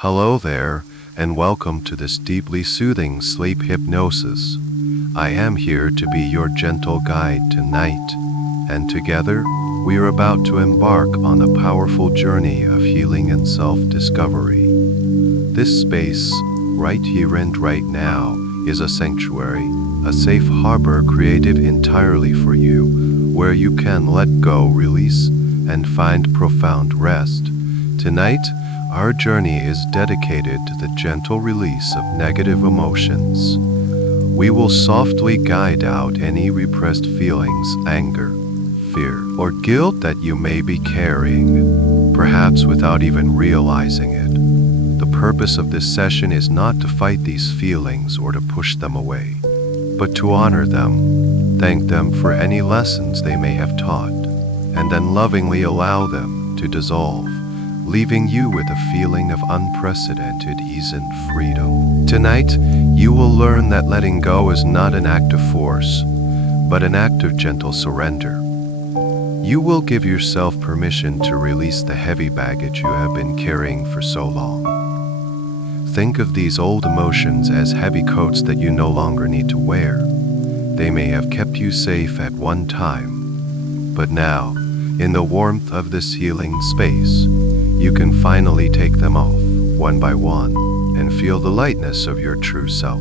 Hello there, and welcome to this deeply soothing sleep hypnosis. I am here to be your gentle guide tonight, and together we are about to embark on a powerful journey of healing and self-discovery. This space, right here and right now, is a sanctuary, a safe harbor created entirely for you, where you can let go, release, and find profound rest. Tonight, our journey is dedicated to the gentle release of negative emotions. We will softly guide out any repressed feelings, anger, fear, or guilt that you may be carrying, perhaps without even realizing it. The purpose of this session is not to fight these feelings or to push them away, but to honor them, thank them for any lessons they may have taught, and then lovingly allow them to dissolve, leaving you with a feeling of unprecedented ease and freedom. Tonight, you will learn that letting go is not an act of force, but an act of gentle surrender. You will give yourself permission to release the heavy baggage you have been carrying for so long. Think of these old emotions as heavy coats that you no longer need to wear. They may have kept you safe at one time, but now, in the warmth of this healing space, you can finally take them off, one by one, and feel the lightness of your true self.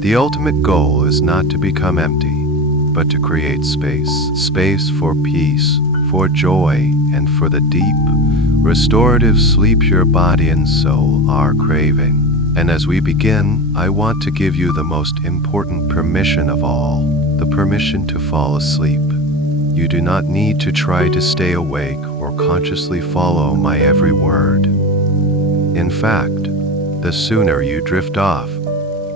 The ultimate goal is not to become empty, but to create space for peace, for joy, and for the deep, restorative sleep your body and soul are craving. And as we begin, I want to give you the most important permission of all, the permission to fall asleep. You do not need to try to stay awake or consciously follow my every word. In fact, the sooner you drift off,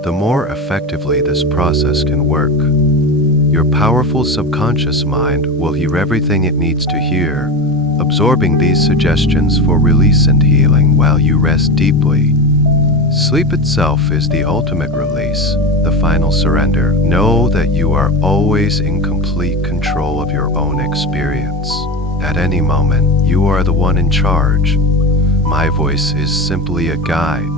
the more effectively this process can work. Your powerful subconscious mind will hear everything it needs to hear, absorbing these suggestions for release and healing while you rest deeply. Sleep itself is the ultimate release, the final surrender. Know that you are always in complete control of your own experience. At any moment, you are the one in charge. My voice is simply a guide,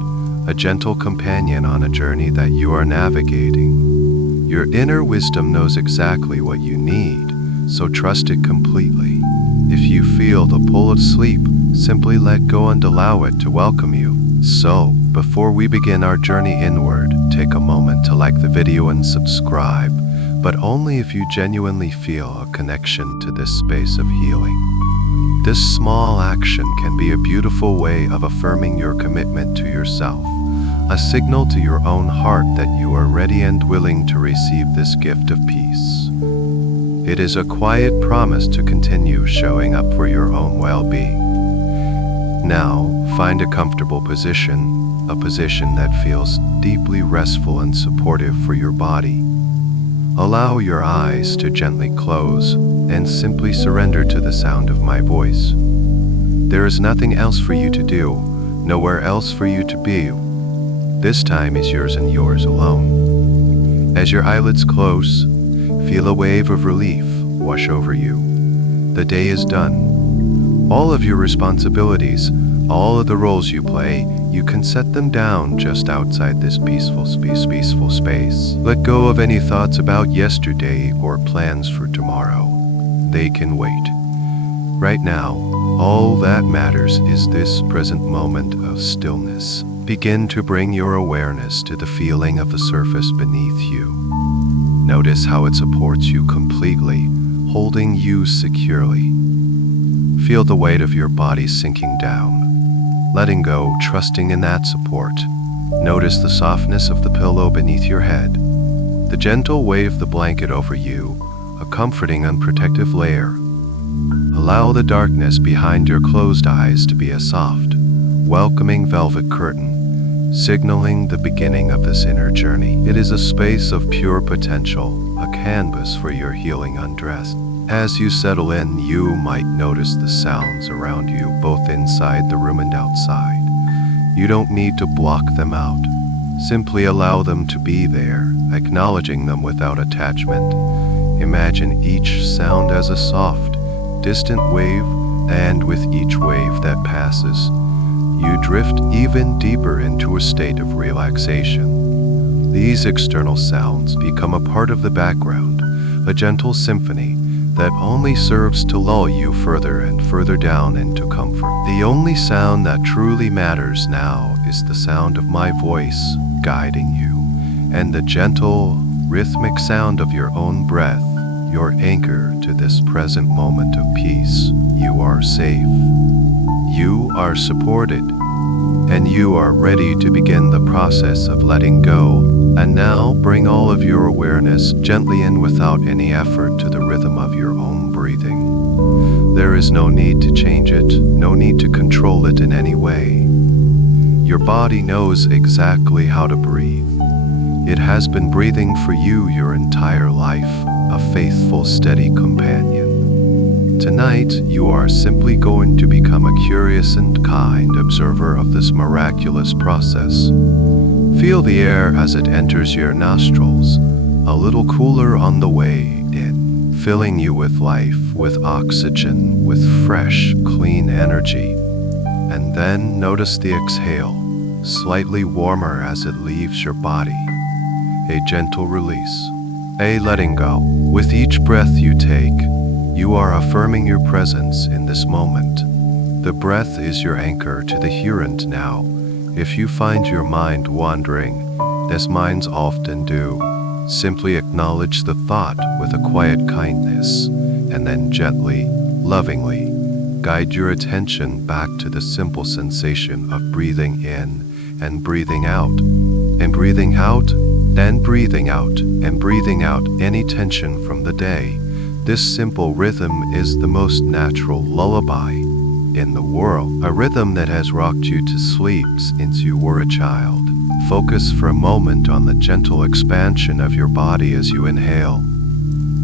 a gentle companion on a journey that you are navigating. Your inner wisdom knows exactly what you need, so trust it completely. If you feel the pull of sleep, simply let go and allow it to welcome you. So, before we begin our journey inward, take a moment to like the video and subscribe, but only if you genuinely feel a connection to this space of healing. This small action can be a beautiful way of affirming your commitment to yourself, a signal to your own heart that you are ready and willing to receive this gift of peace. It is a quiet promise to continue showing up for your own well-being. Now, find a comfortable position, a position that feels deeply restful and supportive for your body. Allow your eyes to gently close and simply surrender to the sound of my voice. There is nothing else for you to do, nowhere else for you to be. This time is yours and yours alone. As your eyelids close, feel a wave of relief wash over you. The day is done. All of your responsibilities, all of the roles you play, you can set them down just outside this peaceful space. Let go of any thoughts about yesterday or plans for tomorrow. They can wait. Right now, all that matters is this present moment of stillness. Begin to bring your awareness to the feeling of the surface beneath you. Notice how it supports you completely, holding you securely. Feel the weight of your body sinking down. Letting go, trusting in that support. Notice the softness of the pillow beneath your head, the gentle wave of the blanket over you, a comforting and protective layer. Allow the darkness behind your closed eyes to be a soft, welcoming velvet curtain, signaling the beginning of this inner journey. It is a space of pure potential, a canvas for your healing undress. As you settle in, you might notice the sounds around you, both inside the room and outside. You don't need to block them out. Simply allow them to be there, acknowledging them without attachment. Imagine each sound as a soft, distant wave, and with each wave that passes, you drift even deeper into a state of relaxation. These external sounds become a part of the background, a gentle symphony that only serves to lull you further and further down into comfort. The only sound that truly matters now is the sound of my voice guiding you, and the gentle, rhythmic sound of your own breath, your anchor to this present moment of peace. You are safe. You are supported. And you are ready to begin the process of letting go. And now bring all of your awareness gently in without any effort to the rhythm of your own breathing. There is no need to change it, no need to control it in any way. Your body knows exactly how to breathe. It has been breathing for you your entire life, a faithful, steady companion. Tonight, you are simply going to become a curious and kind observer of this miraculous process. Feel the air as it enters your nostrils, a little cooler on the way in, filling you with life, with oxygen, with fresh, clean energy. And then notice the exhale, slightly warmer as it leaves your body. A gentle release, a letting go. With each breath you take, you are affirming your presence in this moment. The breath is your anchor to the here and now. If you find your mind wandering, as minds often do, simply acknowledge the thought with a quiet kindness, and then gently, lovingly, guide your attention back to the simple sensation of breathing in and breathing out, and breathing out, and breathing out, and breathing out any tension from the day. This simple rhythm is the most natural lullaby in the world, a rhythm that has rocked you to sleep since you were a child. Focus for a moment on the gentle expansion of your body as you inhale.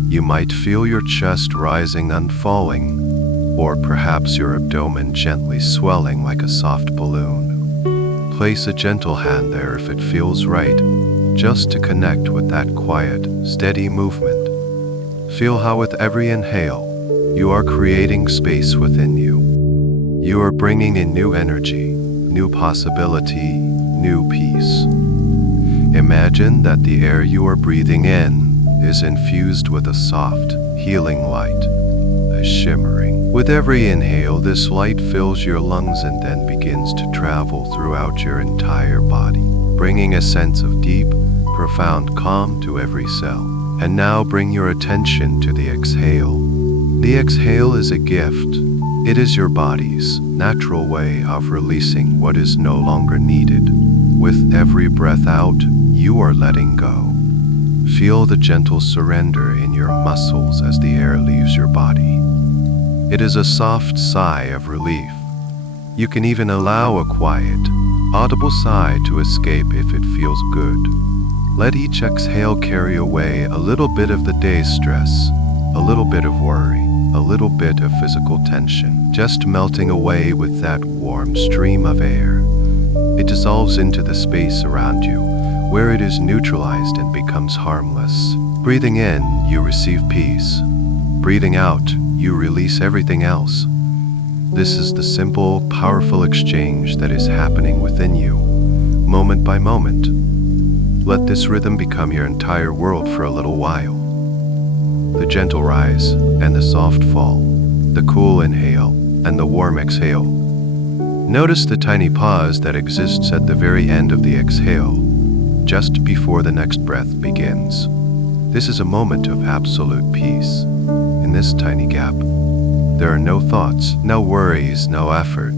You might feel your chest rising and falling, or perhaps your abdomen gently swelling like a soft balloon. Place a gentle hand there if it feels right, just to connect with that quiet, steady movement. Feel how with every inhale, you are creating space within you. You are bringing in new energy, new possibility, new peace. Imagine that the air you are breathing in is infused with a soft, healing light, a shimmering. With every inhale, this light fills your lungs and then begins to travel throughout your entire body, bringing a sense of deep, profound calm to every cell. And now bring your attention to the exhale. The exhale is a gift. It is your body's natural way of releasing what is no longer needed. With every breath out, you are letting go. Feel the gentle surrender in your muscles as the air leaves your body. It is a soft sigh of relief. You can even allow a quiet, audible sigh to escape if it feels good. Let each exhale carry away a little bit of the day's stress, a little bit of worry, a little bit of physical tension, just melting away with that warm stream of air. It dissolves into the space around you, where it is neutralized and becomes harmless. Breathing in, you receive peace. Breathing out, you release everything else. This is the simple, powerful exchange that is happening within you, moment by moment. Let this rhythm become your entire world for a little while. The gentle rise and the soft fall, the cool inhale and the warm exhale. Notice the tiny pause that exists at the very end of the exhale, just before the next breath begins. This is a moment of absolute peace. In this tiny gap, there are no thoughts, no worries, no effort.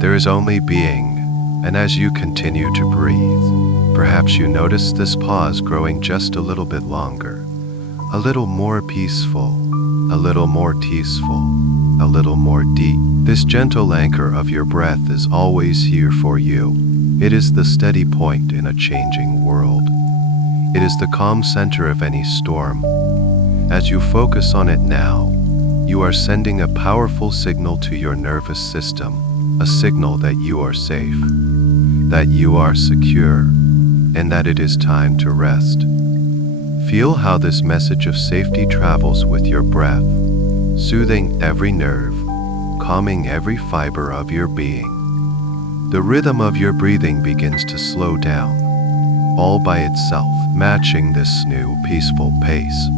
There is only being, and as you continue to breathe, perhaps you notice this pause growing just a little bit longer, a little more peaceful, a little more teaseful, a little more deep. This gentle anchor of your breath is always here for you. It is the steady point in a changing world. It is the calm center of any storm. As you focus on it now, you are sending a powerful signal to your nervous system, a signal that you are safe, that you are secure, and that it is time to rest. Feel how this message of safety travels with your breath, soothing every nerve, calming every fiber of your being. The rhythm of your breathing begins to slow down, all by itself, matching this new peaceful pace.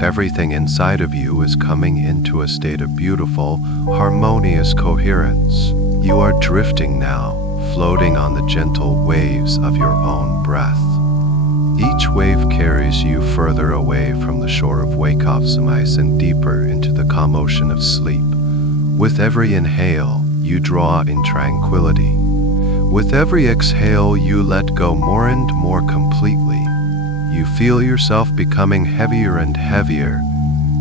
Everything inside of you is coming into a state of beautiful, harmonious coherence. You are drifting now, floating on the gentle waves of your own breath. Each wave carries you further away from the shore of wakefulness and deeper into the calm ocean of sleep. With every inhale, you draw in tranquility. With every exhale, you let go more and more completely. You feel yourself becoming heavier and heavier,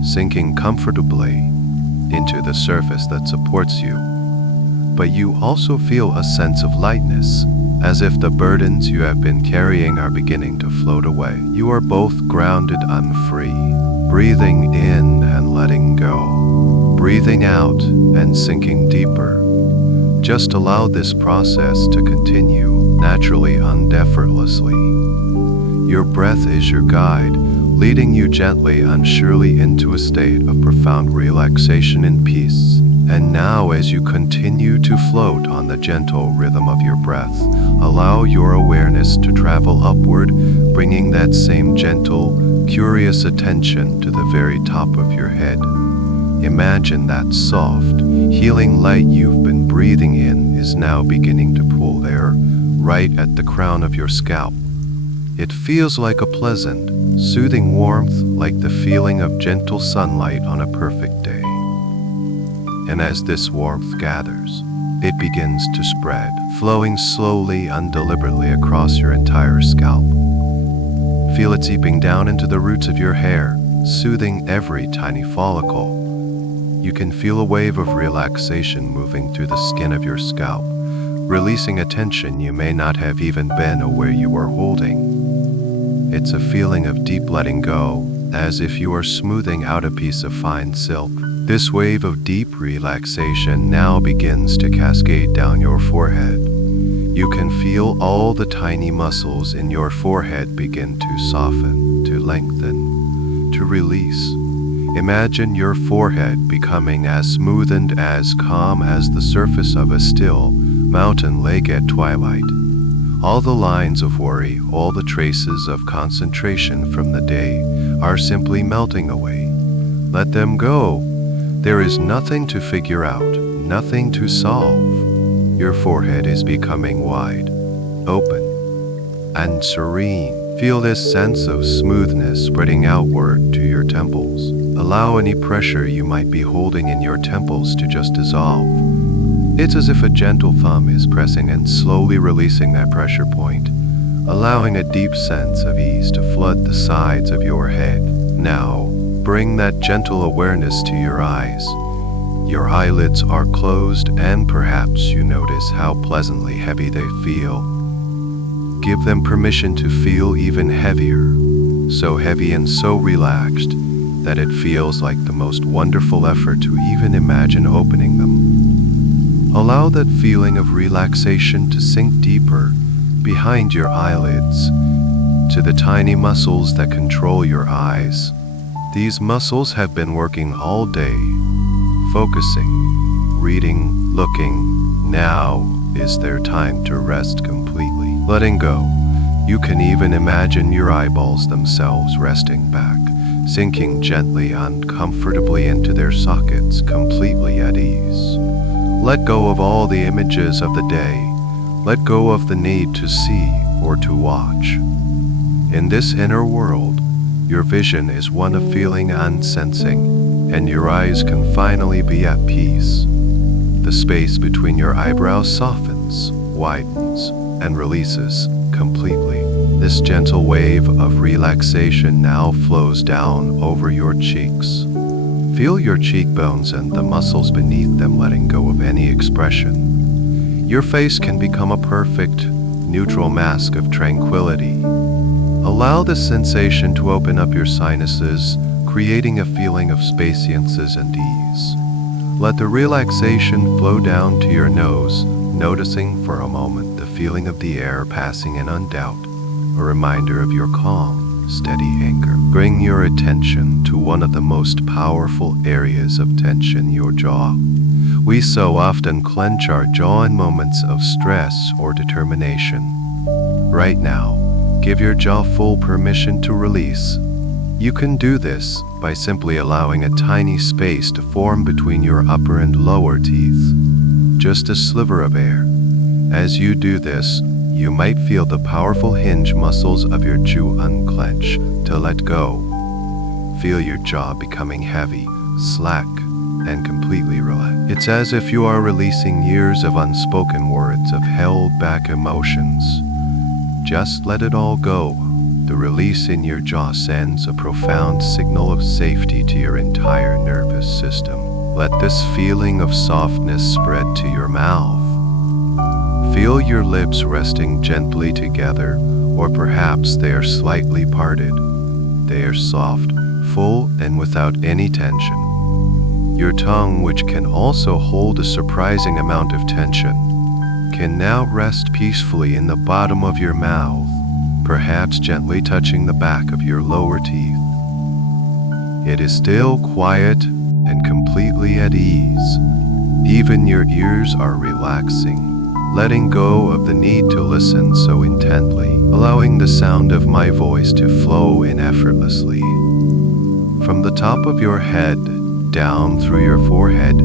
sinking comfortably into the surface that supports you. But you also feel a sense of lightness, as if the burdens you have been carrying are beginning to float away. You are both grounded and free, breathing in and letting go, breathing out and sinking deeper. Just allow this process to continue naturally and effortlessly. Your breath is your guide, leading you gently and surely into a state of profound relaxation and peace. And now, as you continue to float on the gentle rhythm of your breath, allow your awareness to travel upward, bringing that same gentle, curious attention to the very top of your head. Imagine that soft, healing light you've been breathing in is now beginning to pull there, right at the crown of your scalp. It feels like a pleasant, soothing warmth, like the feeling of gentle sunlight on a perfect day. And as this warmth gathers, it begins to spread, flowing slowly and deliberately across your entire scalp. Feel it seeping down into the roots of your hair, soothing every tiny follicle. You can feel a wave of relaxation moving through the skin of your scalp, releasing a tension you may not have even been aware you were holding. It's a feeling of deep letting go, as if you are smoothing out a piece of fine silk. This wave of deep relaxation now begins to cascade down your forehead. You can feel all the tiny muscles in your forehead begin to soften, to lengthen, to release. Imagine your forehead becoming as smooth and as calm as the surface of a still mountain lake at twilight. All the lines of worry, all the traces of concentration from the day are simply melting away. Let them go. There is nothing to figure out, nothing to solve. Your forehead is becoming wide, open, and serene. Feel this sense of smoothness spreading outward to your temples. Allow any pressure you might be holding in your temples to just dissolve. It's as if a gentle thumb is pressing and slowly releasing that pressure point, allowing a deep sense of ease to flood the sides of your head. Now, bring that gentle awareness to your eyes. Your eyelids are closed, and perhaps you notice how pleasantly heavy they feel. Give them permission to feel even heavier, so heavy and so relaxed that it feels like the most wonderful effort to even imagine opening them. Allow that feeling of relaxation to sink deeper behind your eyelids, to the tiny muscles that control your eyes. These muscles have been working all day, focusing, reading, looking. Now is their time to rest completely. Letting go, you can even imagine your eyeballs themselves resting back, sinking gently and comfortably into their sockets, completely at ease. Let go of all the images of the day. Let go of the need to see or to watch. In this inner world, your vision is one of feeling and sensing, and your eyes can finally be at peace. The space between your eyebrows softens, widens, and releases completely. This gentle wave of relaxation now flows down over your cheeks. Feel your cheekbones and the muscles beneath them letting go of any expression. Your face can become a perfect, neutral mask of tranquility. Allow this sensation to open up your sinuses, creating a feeling of spaciousness and ease. Let the relaxation flow down to your nose, noticing for a moment the feeling of the air passing in on doubt, a reminder of your calm, steady anchor. Bring your attention to one of the most powerful areas of tension, your jaw. We so often clench our jaw in moments of stress or determination. Right now, give your jaw full permission to release. You can do this by simply allowing a tiny space to form between your upper and lower teeth. Just a sliver of air. As you do this, you might feel the powerful hinge muscles of your jaw unclench to let go. Feel your jaw becoming heavy, slack, and completely relaxed. It's as if you are releasing years of unspoken words of held back emotions. Just let it all go. The release in your jaw sends a profound signal of safety to your entire nervous system. Let this feeling of softness spread to your mouth. Feel your lips resting gently together, or perhaps they are slightly parted. They are soft, full, and without any tension. Your tongue, which can also hold a surprising amount of tension, can now rest peacefully in the bottom of your mouth, perhaps gently touching the back of your lower teeth. It is still quiet and completely at ease. Even your ears are relaxing, letting go of the need to listen so intently, allowing the sound of my voice to flow in effortlessly. From the top of your head, down through your forehead,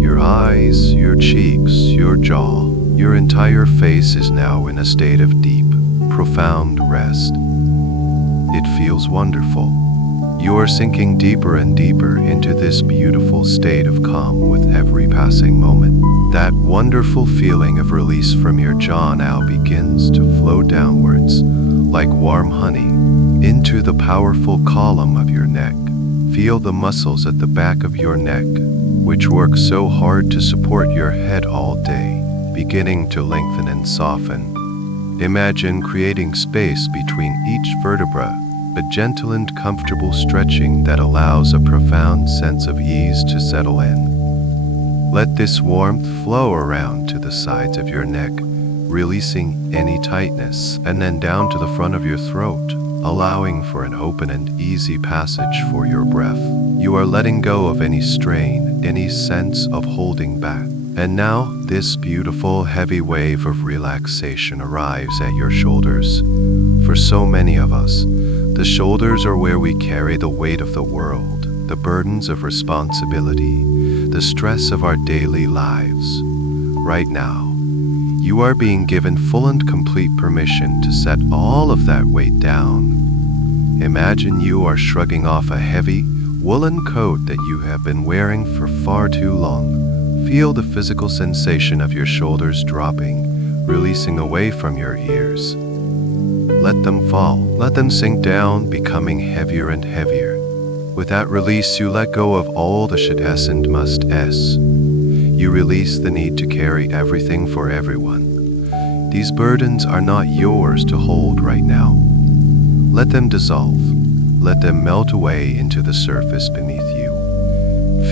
your eyes, your cheeks, your jaw, your entire face is now in a state of deep, profound rest. It feels wonderful. You are sinking deeper and deeper into this beautiful state of calm with every passing moment. That wonderful feeling of release from your jaw now begins to flow downwards, like warm honey, into the powerful column of your neck. Feel the muscles at the back of your neck, which work so hard to support your head all day, beginning to lengthen and soften. Imagine creating space between each vertebra, a gentle and comfortable stretching that allows a profound sense of ease to settle in. Let this warmth flow around to the sides of your neck, releasing any tightness, and then down to the front of your throat, allowing for an open and easy passage for your breath. You are letting go of any strain, any sense of holding back. And now, this beautiful heavy wave of relaxation arrives at your shoulders. For so many of us, the shoulders are where we carry the weight of the world, the burdens of responsibility, the stress of our daily lives. Right now, you are being given full and complete permission to set all of that weight down. Imagine you are shrugging off a heavy, woolen coat that you have been wearing for far too long. Feel the physical sensation of your shoulders dropping, releasing away from your ears. Let them fall. Let them sink down, becoming heavier and heavier. With that release, you let go of all the shoulds and musts. You release the need to carry everything for everyone. These burdens are not yours to hold right now. Let them dissolve. Let them melt away into the surface beneath you.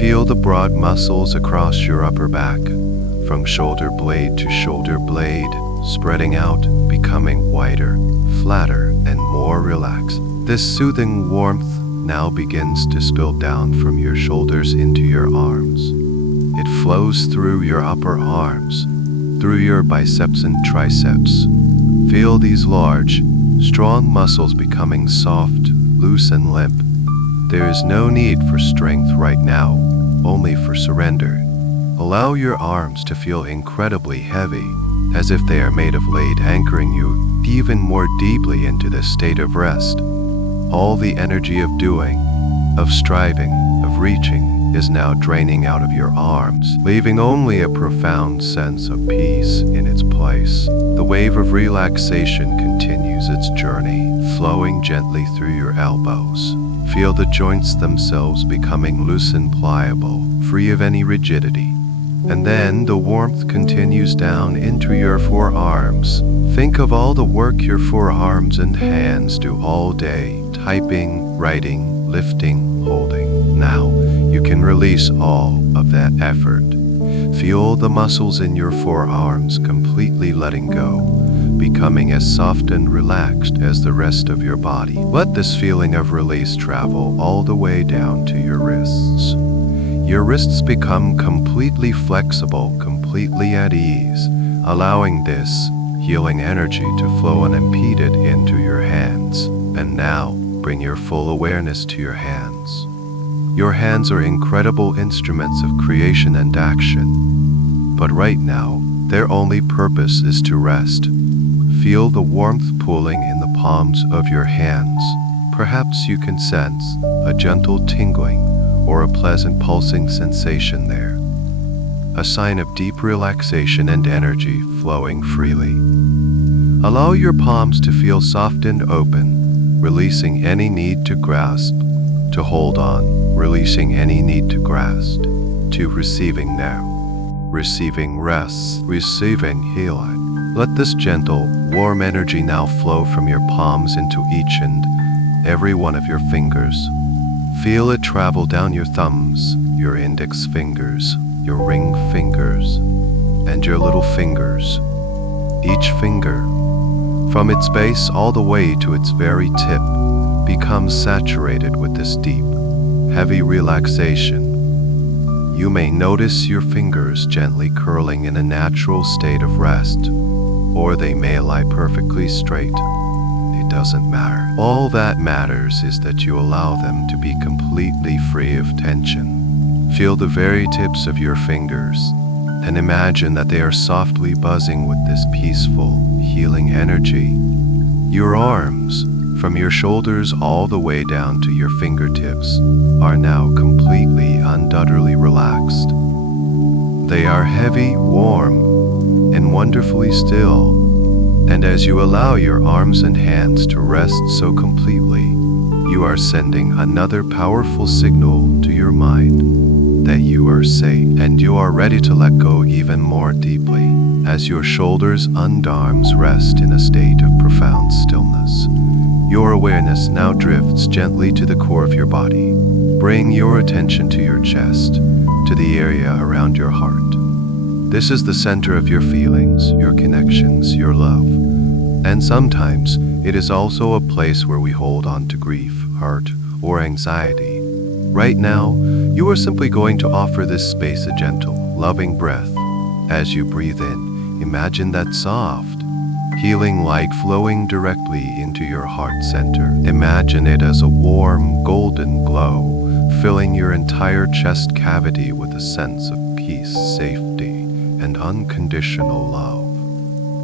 Feel the broad muscles across your upper back, from shoulder blade to shoulder blade, spreading out, becoming wider, flatter, and more relaxed. This soothing warmth now begins to spill down from your shoulders into your arms. It flows through your upper arms, through your biceps and triceps. Feel these large, strong muscles becoming soft, loose, and limp. There is no need for strength right now, only for surrender. Allow your arms to feel incredibly heavy, as if they are made of lead, anchoring you even more deeply into this state of rest. All the energy of doing, of striving, of reaching is now draining out of your arms, leaving only a profound sense of peace in its place. The wave of relaxation continues its journey, flowing gently through your elbows. Feel the joints themselves becoming loose and pliable, free of any rigidity. And then the warmth continues down into your forearms. Think of all the work your forearms and hands do all day, typing, writing, lifting, holding. Now, you can release all of that effort. Feel the muscles in your forearms completely letting go, becoming as soft and relaxed as the rest of your body. Let this feeling of release travel all the way down to your wrists. Your wrists become completely flexible, completely at ease, allowing this healing energy to flow unimpeded into your hands. And now, bring your full awareness to your hands. Your hands are incredible instruments of creation and action. But right now, their only purpose is to rest. Feel the warmth pooling in the palms of your hands. Perhaps you can sense a gentle tingling or a pleasant pulsing sensation there. A sign of deep relaxation and energy flowing freely. Allow your palms to feel soft and open, releasing any need to grasp, to hold on, releasing any need to grasp, to receiving now. Receiving rest, receiving healing. Let this gentle, warm energy now flow from your palms into each and every one of your fingers. Feel it travel down your thumbs, your index fingers, your ring fingers, and your little fingers. Each finger, from its base all the way to its very tip, becomes saturated with this deep, heavy relaxation. You may notice your fingers gently curling in a natural state of rest, or they may lie perfectly straight. It doesn't matter. All that matters is that you allow them to be completely free of tension. Feel the very tips of your fingers, and imagine that they are softly buzzing with this peaceful, healing energy. Your arms, from your shoulders all the way down to your fingertips, are now completely, undoubtedly relaxed. They are heavy, warm, and wonderfully still. And as you allow your arms and hands to rest so completely, you are sending another powerful signal to your mind that you are safe and you are ready to let go even more deeply. As your shoulders and arms rest in a state of profound stillness, your awareness now drifts gently to the core of your body. Bring your attention to your chest, to the area around your heart. This is the center of your feelings, your connections, your love. And sometimes, it is also a place where we hold on to grief, hurt, or anxiety. Right now, you are simply going to offer this space a gentle, loving breath. As you breathe in, imagine that soft, healing light flowing directly into your heart center. Imagine it as a warm, golden glow, filling your entire chest cavity with a sense of peace, safety, and unconditional love.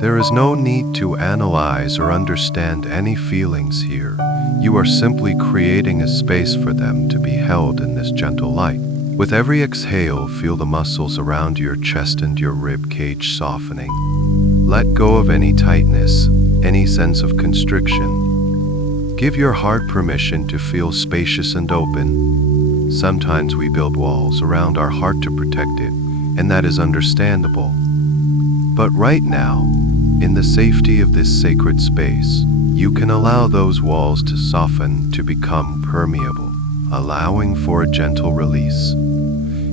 There is no need to analyze or understand any feelings here. You are simply creating a space for them to be held in this gentle light. With every exhale, feel the muscles around your chest and your rib cage softening. Let go of any tightness, any sense of constriction. Give your heart permission to feel spacious and open. Sometimes we build walls around our heart to protect it, and that is understandable. But right now, in the safety of this sacred space, you can allow those walls to soften, to become permeable, allowing for a gentle release.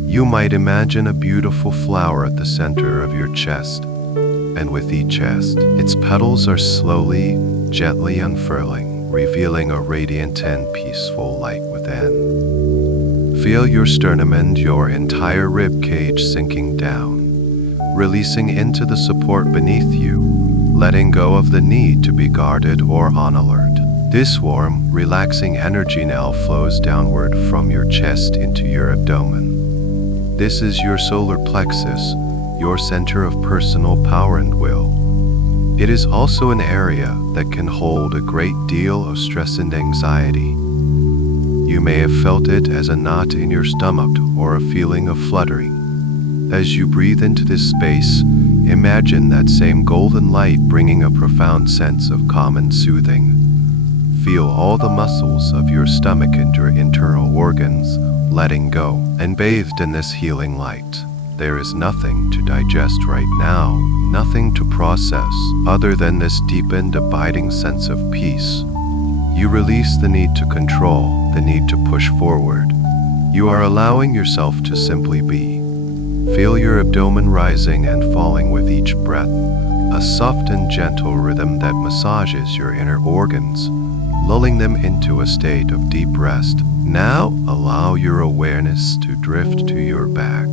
You might imagine a beautiful flower at the center of your chest, and with each chest, its petals are slowly, gently unfurling, revealing a radiant and peaceful light within. Feel your sternum and your entire rib cage sinking down, releasing into the support beneath you, letting go of the need to be guarded or on alert. This warm, relaxing energy now flows downward from your chest into your abdomen. This is your solar plexus, your center of personal power and will. It is also an area that can hold a great deal of stress and anxiety. You may have felt it as a knot in your stomach or a feeling of fluttering. As you breathe into this space, imagine that same golden light bringing a profound sense of calm and soothing. Feel all the muscles of your stomach and your internal organs letting go, and bathed in this healing light. There is nothing to digest right now, nothing to process, other than this deepened, abiding sense of peace. You release the need to control, the need to push forward. You are allowing yourself to simply be. Feel your abdomen rising and falling with each breath, a soft and gentle rhythm that massages your inner organs. lulling them into a state of deep rest. Now allow your awareness to drift to your back,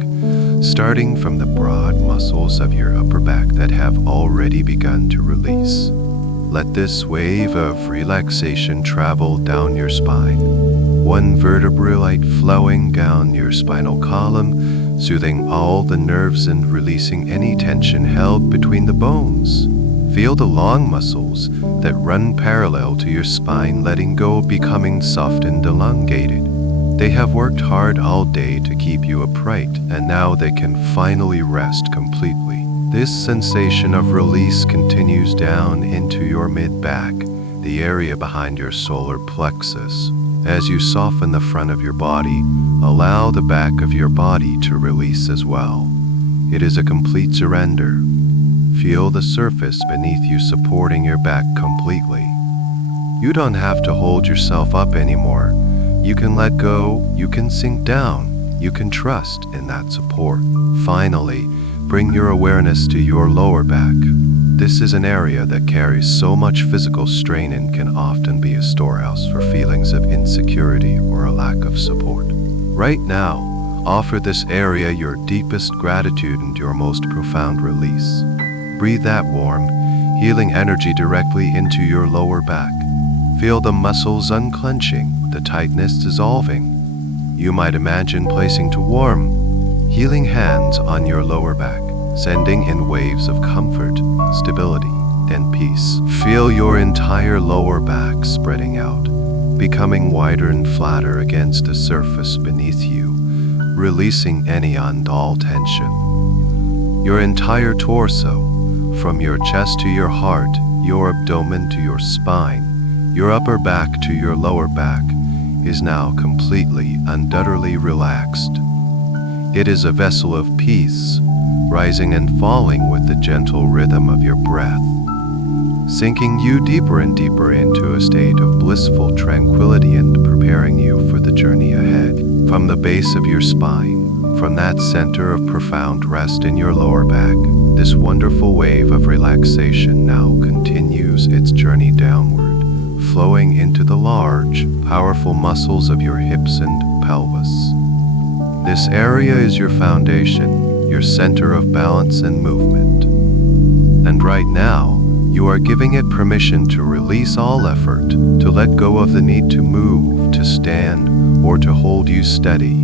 starting from the broad muscles of your upper back that have already begun to release. Let this wave of relaxation travel down your spine, one vertebra light flowing down your spinal column, soothing all the nerves and releasing any tension held between the bones. Feel the long muscles that run parallel to your spine letting go, becoming soft and elongated. They have worked hard all day to keep you upright, and now they can finally rest completely. This sensation of release continues down into your mid-back, the area behind your solar plexus. As you soften the front of your body, allow the back of your body to release as well. It is a complete surrender. Feel the surface beneath you supporting your back completely. You don't have to hold yourself up anymore. You can let go, you can sink down, you can trust in that support. Finally, bring your awareness to your lower back. This is an area that carries so much physical strain and can often be a storehouse for feelings of insecurity or a lack of support. Right now, offer this area your deepest gratitude and your most profound release. Breathe that warm, healing energy directly into your lower back. Feel the muscles unclenching, the tightness dissolving. You might imagine placing two warm, healing hands on your lower back, sending in waves of comfort, stability, and peace. Feel your entire lower back spreading out, becoming wider and flatter against the surface beneath you, releasing any and all tension. Your entire torso, from your chest to your heart, your abdomen to your spine, your upper back to your lower back, is now completely and utterly relaxed. It is a vessel of peace, rising and falling with the gentle rhythm of your breath, sinking you deeper and deeper into a state of blissful tranquility and preparing you for the journey ahead. From the base of your spine, from that center of profound rest in your lower back, this wonderful wave of relaxation now continues its journey downward, flowing into the large, powerful muscles of your hips and pelvis. This area is your foundation, your center of balance and movement. And right now, you are giving it permission to release all effort, to let go of the need to move, to stand, or to hold you steady.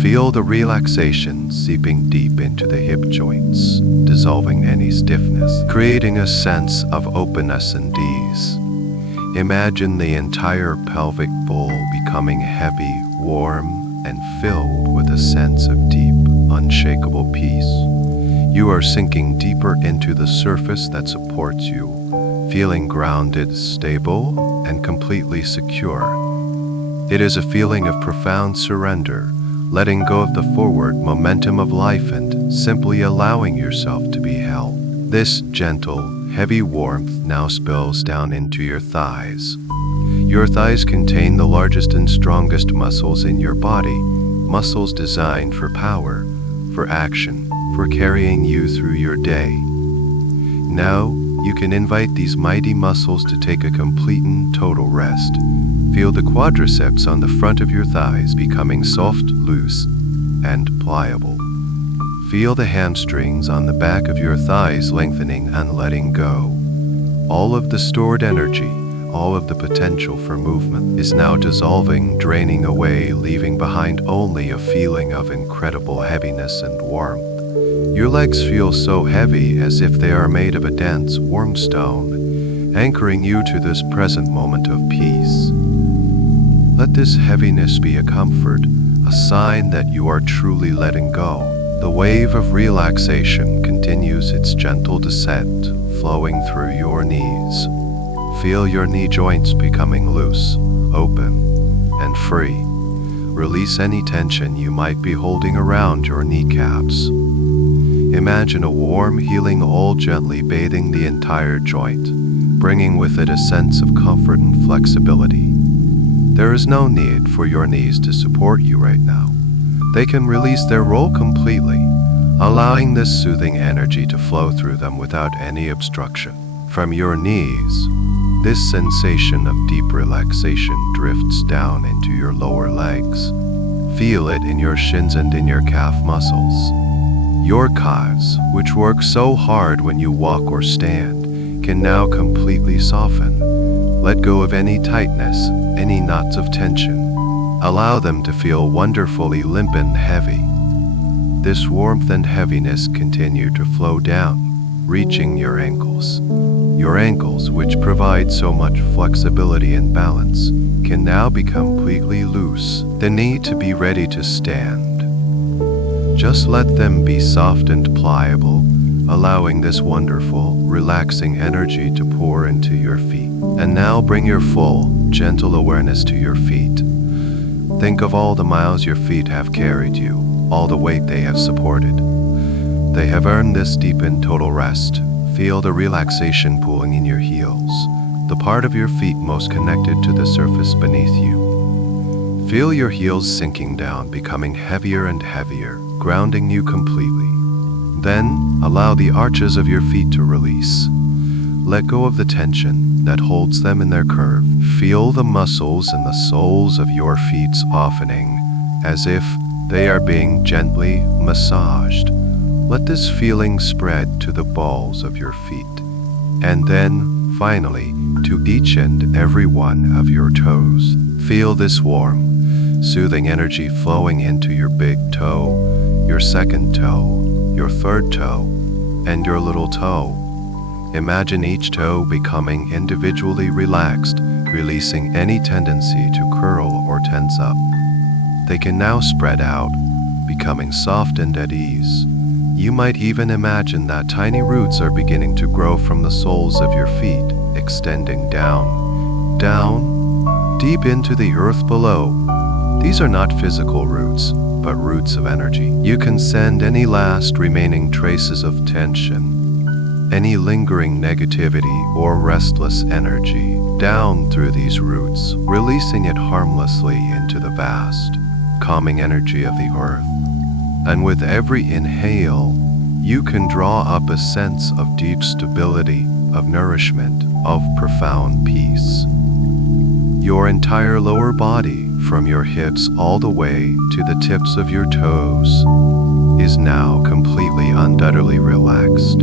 Feel the relaxation seeping deep into the hip joints, dissolving any stiffness, creating a sense of openness and ease. Imagine the entire pelvic bowl becoming heavy, warm, and filled with a sense of deep, unshakable peace. You are sinking deeper into the surface that supports you, feeling grounded, stable, and completely secure. It is a feeling of profound surrender, letting go of the forward momentum of life and simply allowing yourself to be held. This gentle, heavy warmth now spills down into your thighs. Your thighs contain the largest and strongest muscles in your body, muscles designed for power, for action, for carrying you through your day. Now, you can invite these mighty muscles to take a complete and total rest. Feel the quadriceps on the front of your thighs becoming soft, loose, and pliable. Feel the hamstrings on the back of your thighs lengthening and letting go. All of the stored energy, all of the potential for movement is now dissolving, draining away, leaving behind only a feeling of incredible heaviness and warmth. Your legs feel so heavy as if they are made of a dense, warm stone, anchoring you to this present moment of peace. Let this heaviness be a comfort, a sign that you are truly letting go. The wave of relaxation continues its gentle descent, flowing through your knees. Feel your knee joints becoming loose, open, and free. Release any tension you might be holding around your kneecaps. Imagine a warm, healing oil gently bathing the entire joint, bringing with it a sense of comfort and flexibility. There is no need for your knees to support you right now. They can release their role completely, allowing this soothing energy to flow through them without any obstruction. From your knees, This sensation of deep relaxation drifts down into your lower legs. Feel it in your shins and in your calf muscles. Your calves, which work so hard when you walk or stand, can now completely soften. Let go of any tightness, any knots of tension. Allow them to feel wonderfully limp and heavy. This warmth and heaviness continue to flow down, reaching your ankles. Your ankles, which provide so much flexibility and balance, can now be completely loose. The need to be ready to stand. Just let them be soft and pliable, allowing this wonderful, relaxing energy to pour into your feet. And now bring your full, gentle awareness to your feet. Think of all the miles your feet have carried you, all the weight they have supported. They have earned this deep and total rest. Feel the relaxation pooling in your heels, the part of your feet most connected to the surface beneath you. Feel your heels sinking down, becoming heavier and heavier, grounding you completely. Then, allow the arches of your feet to release. Let go of the tension that holds them in their curve. Feel the muscles in the soles of your feet softening, as if they are being gently massaged. Let this feeling spread to the balls of your feet, and then, finally, to each and every one of your toes. Feel this warm, soothing energy flowing into your big toe, your second toe, your third toe, and your little toe. Imagine each toe becoming individually relaxed, releasing any tendency to curl or tense up. They can now spread out, becoming soft and at ease. You might even imagine that tiny roots are beginning to grow from the soles of your feet, extending down, deep into the earth below. These are not physical roots, but roots of energy. You can send any last remaining traces of tension, any lingering negativity or restless energy, down through these roots, releasing it harmlessly into the vast, calming energy of the earth. And with every inhale, you can draw up a sense of deep stability, of nourishment, of profound peace. Your entire lower body, from your hips all the way to the tips of your toes, is now completely undoubtedly relaxed.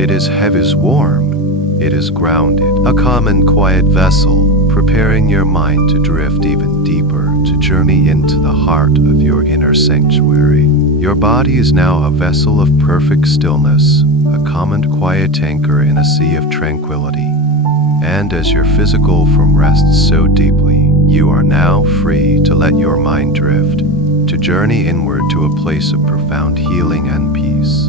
It is heavy, is warm, it is grounded, a calm and quiet vessel, preparing your mind to drift even deeper, to journey into the heart of your inner sanctuary. Your body is now a vessel of perfect stillness, a calm and quiet anchor in a sea of tranquility. And as your physical form rests so deeply, you are now free to let your mind drift, to journey inward to a place of profound healing and peace.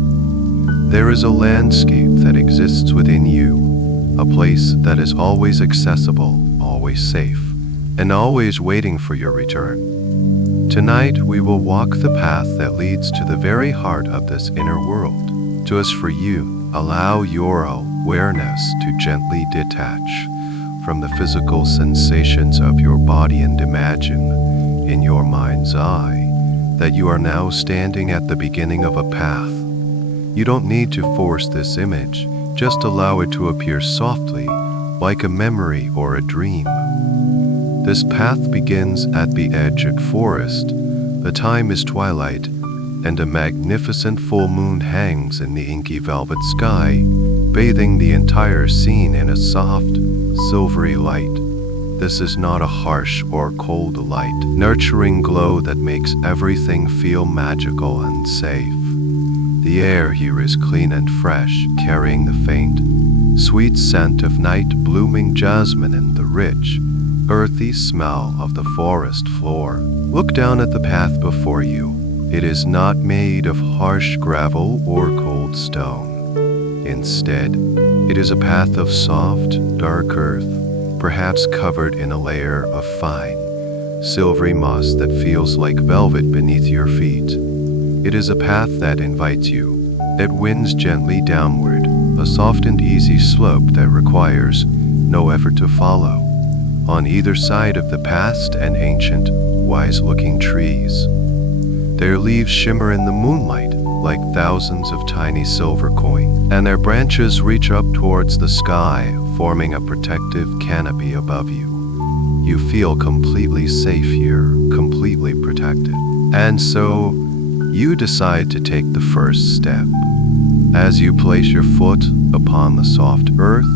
There is a landscape that exists within you, a place that is always accessible, always safe, and always waiting for your return. Tonight we will walk the path that leads to the very heart of this inner world. To us for you, allow your awareness to gently detach from the physical sensations of your body and imagine, in your mind's eye, that you are now standing at the beginning of a path. You don't need to force this image, just allow it to appear softly, like a memory or a dream. This path begins at the edge of forest. The time is twilight, and a magnificent full moon hangs in the inky velvet sky, bathing the entire scene in a soft, silvery light. This is not a harsh or cold light, nurturing glow that makes everything feel magical and safe. The air here is clean and fresh, carrying the faint, sweet scent of night-blooming jasmine and the rich, earthy smell of the forest floor. Look down at the path before you. It is not made of harsh gravel or cold stone. Instead, it is a path of soft, dark earth, perhaps covered in a layer of fine, silvery moss that feels like velvet beneath your feet. It is a path that invites you. It winds gently downward, a soft and easy slope that requires no effort to follow. On either side of the past and ancient, wise-looking trees. Their leaves shimmer in the moonlight like thousands of tiny silver coins, and their branches reach up towards the sky, forming a protective canopy above you. You feel completely safe here, completely protected. And so, you decide to take the first step. As you place your foot upon the soft earth,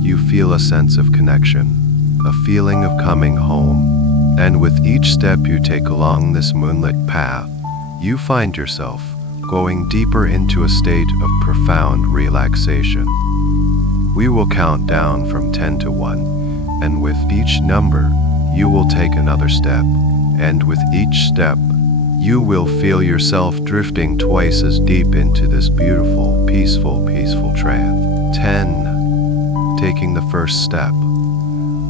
you feel a sense of connection, a feeling of coming home. And with each step you take along this moonlit path, you find yourself going deeper into a state of profound relaxation. We will count down from 10 to 1, and with each number, you will take another step, and with each step, you will feel yourself drifting twice as deep into this beautiful, peaceful trance. 10. Taking the first step.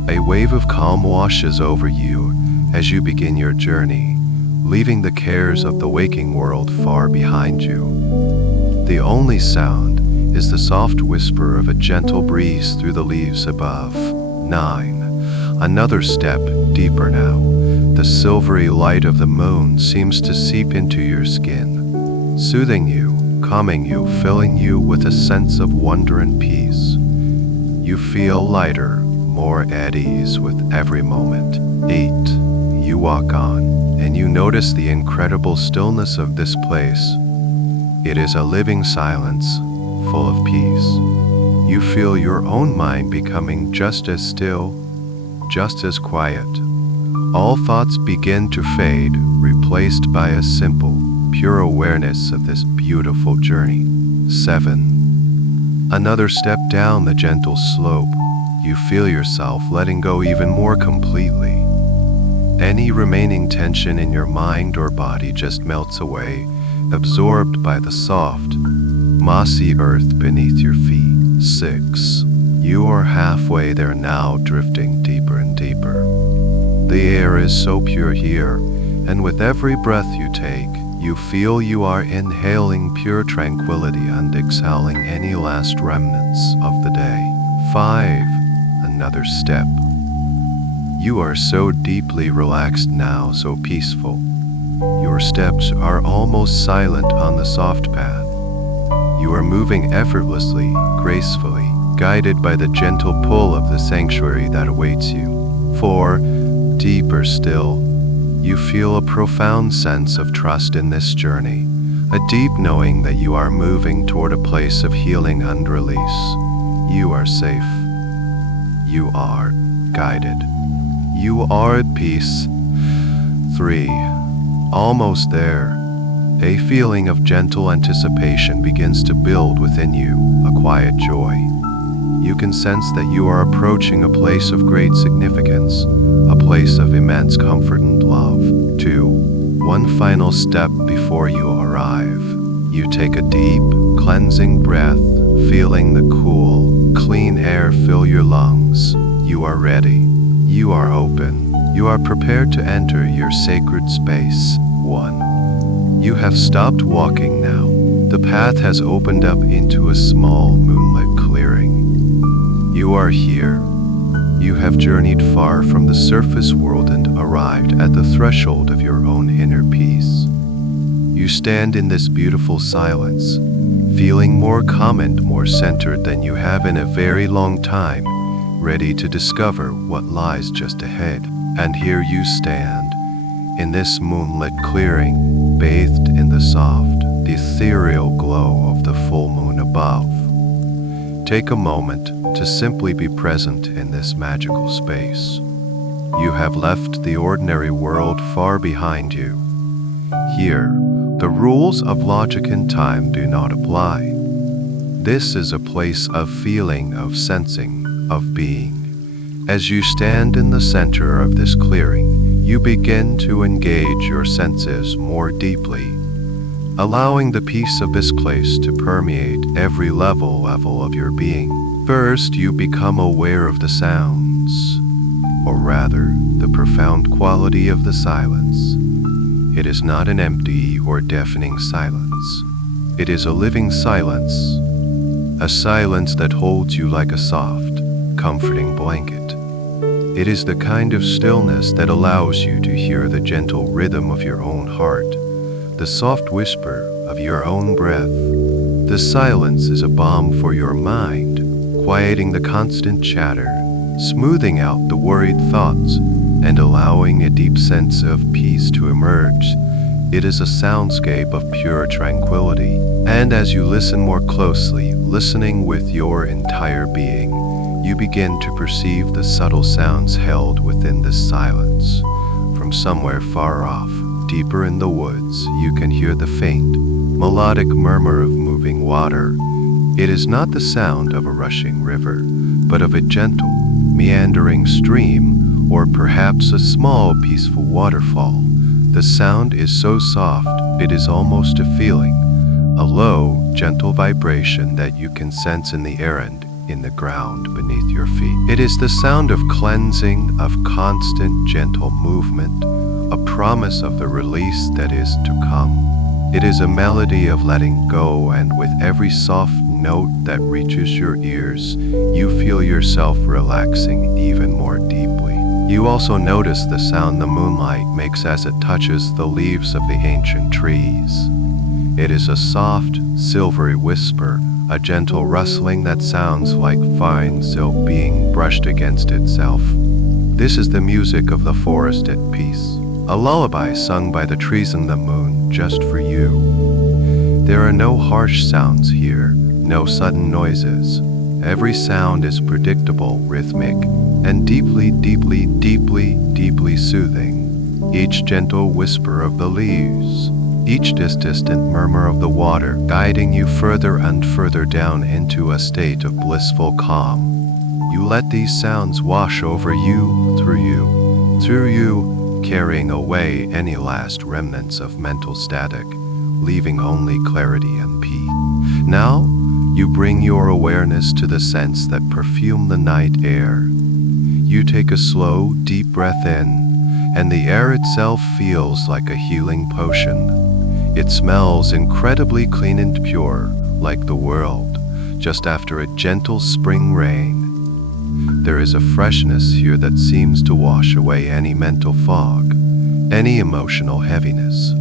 A wave of calm washes over you as you begin your journey, leaving the cares of the waking world far behind you. The only sound is the soft whisper of a gentle breeze through the leaves above. 9. Another step deeper now. The silvery light of the moon seems to seep into your skin, soothing you, calming you, filling you with a sense of wonder and peace. You feel lighter, more at ease with every moment. 8. You walk on, and you notice the incredible stillness of this place. It is a living silence, full of peace. You feel your own mind becoming just as still, just as quiet. All thoughts begin to fade, replaced by a simple, pure awareness of this beautiful journey. 7. Another step down the gentle slope, you feel yourself letting go even more completely. Any remaining tension in your mind or body just melts away, absorbed by the soft, mossy earth beneath your feet. 6. You are halfway there now, drifting deeper and deeper. The air is so pure here, and with every breath you take, you feel you are inhaling pure tranquility and exhaling any last remnants of the day. 5. Another step. You are so deeply relaxed now, so peaceful. Your steps are almost silent on the soft path. You are moving effortlessly, gracefully, guided by the gentle pull of the sanctuary that awaits you. 4. Deeper still, you feel a profound sense of trust in this journey, a deep knowing that you are moving toward a place of healing and release. You are safe. You are guided. You are at peace. 3. Almost there. A feeling of gentle anticipation begins to build within you, a quiet joy. You can sense that you are approaching a place of great significance, a place of immense comfort and love. 2. One final step before you arrive. You take a deep, cleansing breath, feeling the cool, clean air fill your lungs. You are ready. You are open. You are prepared to enter your sacred space. 1. You have stopped walking now. The path has opened up into a small moonlit clearing. You are here. You have journeyed far from the surface world and arrived at the threshold of your own inner peace. You stand in this beautiful silence, feeling more calm and more centered than you have in a very long time, ready to discover what lies just ahead. And here you stand, in this moonlit clearing, bathed in the soft, ethereal glow of the full moon above. Take a moment to simply be present in this magical space. You have left the ordinary world far behind you. Here, the rules of logic and time do not apply. This is a place of feeling, of sensing, of being. As you stand in the center of this clearing, you begin to engage your senses more deeply, allowing the peace of this place to permeate every level of your being. First, you become aware of the sounds, or rather, the profound quality of the silence. It is not an empty or deafening silence. It is a living silence, a silence that holds you like a soft, comforting blanket. It is the kind of stillness that allows you to hear the gentle rhythm of your own heart, the soft whisper of your own breath. The silence is a balm for your mind, quieting the constant chatter, smoothing out the worried thoughts, and allowing a deep sense of peace to emerge. It is a soundscape of pure tranquility, and as you listen more closely, listening with your entire being, you begin to perceive the subtle sounds held within this silence. From somewhere far off, deeper in the woods, you can hear the faint, melodic murmur of moving water. It is not the sound of a rushing river, but of a gentle, meandering stream, or perhaps a small, peaceful waterfall. The sound is so soft, it is almost a feeling, a low, gentle vibration that you can sense in the air and in the ground beneath your feet. It is the sound of cleansing, of constant, gentle movement, a promise of the release that is to come. It is a melody of letting go, and with every soft note that reaches your ears, you feel yourself relaxing even more deeply. You also notice the sound the moonlight makes as it touches the leaves of the ancient trees. It is a soft, silvery whisper, a gentle rustling that sounds like fine silk being brushed against itself. This is the music of the forest at peace, a lullaby sung by the trees and the moon just for you. There are no harsh sounds here, no sudden noises. Every sound is predictable, rhythmic, and deeply, deeply, deeply, deeply soothing. Each gentle whisper of the leaves, each distant murmur of the water, guiding you further and further down into a state of blissful calm. You let these sounds wash over you, through you, carrying away any last remnants of mental static, leaving only clarity and peace. Now, you bring your awareness to the scents that perfume the night air. You take a slow, deep breath in, and the air itself feels like a healing potion. It smells incredibly clean and pure, like the world, just after a gentle spring rain. There is a freshness here that seems to wash away any mental fog, any emotional heaviness.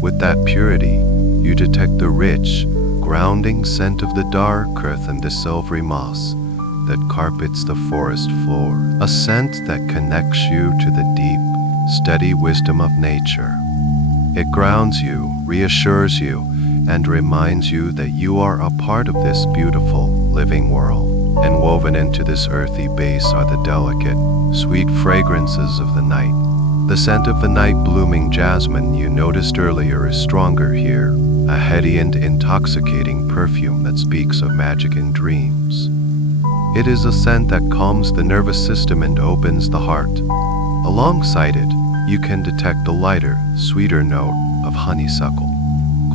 With that purity, you detect the rich, grounding scent of the dark earth and the silvery moss that carpets the forest floor, a scent that connects you to the deep, steady wisdom of nature. It grounds you, reassures you, and reminds you that you are a part of this beautiful, living world. And woven into this earthy base are the delicate, sweet fragrances of the night. The scent of the night-blooming jasmine you noticed earlier is stronger here, a heady and intoxicating perfume that speaks of magic and dreams. It is a scent that calms the nervous system and opens the heart. Alongside it, you can detect a lighter, sweeter note of honeysuckle,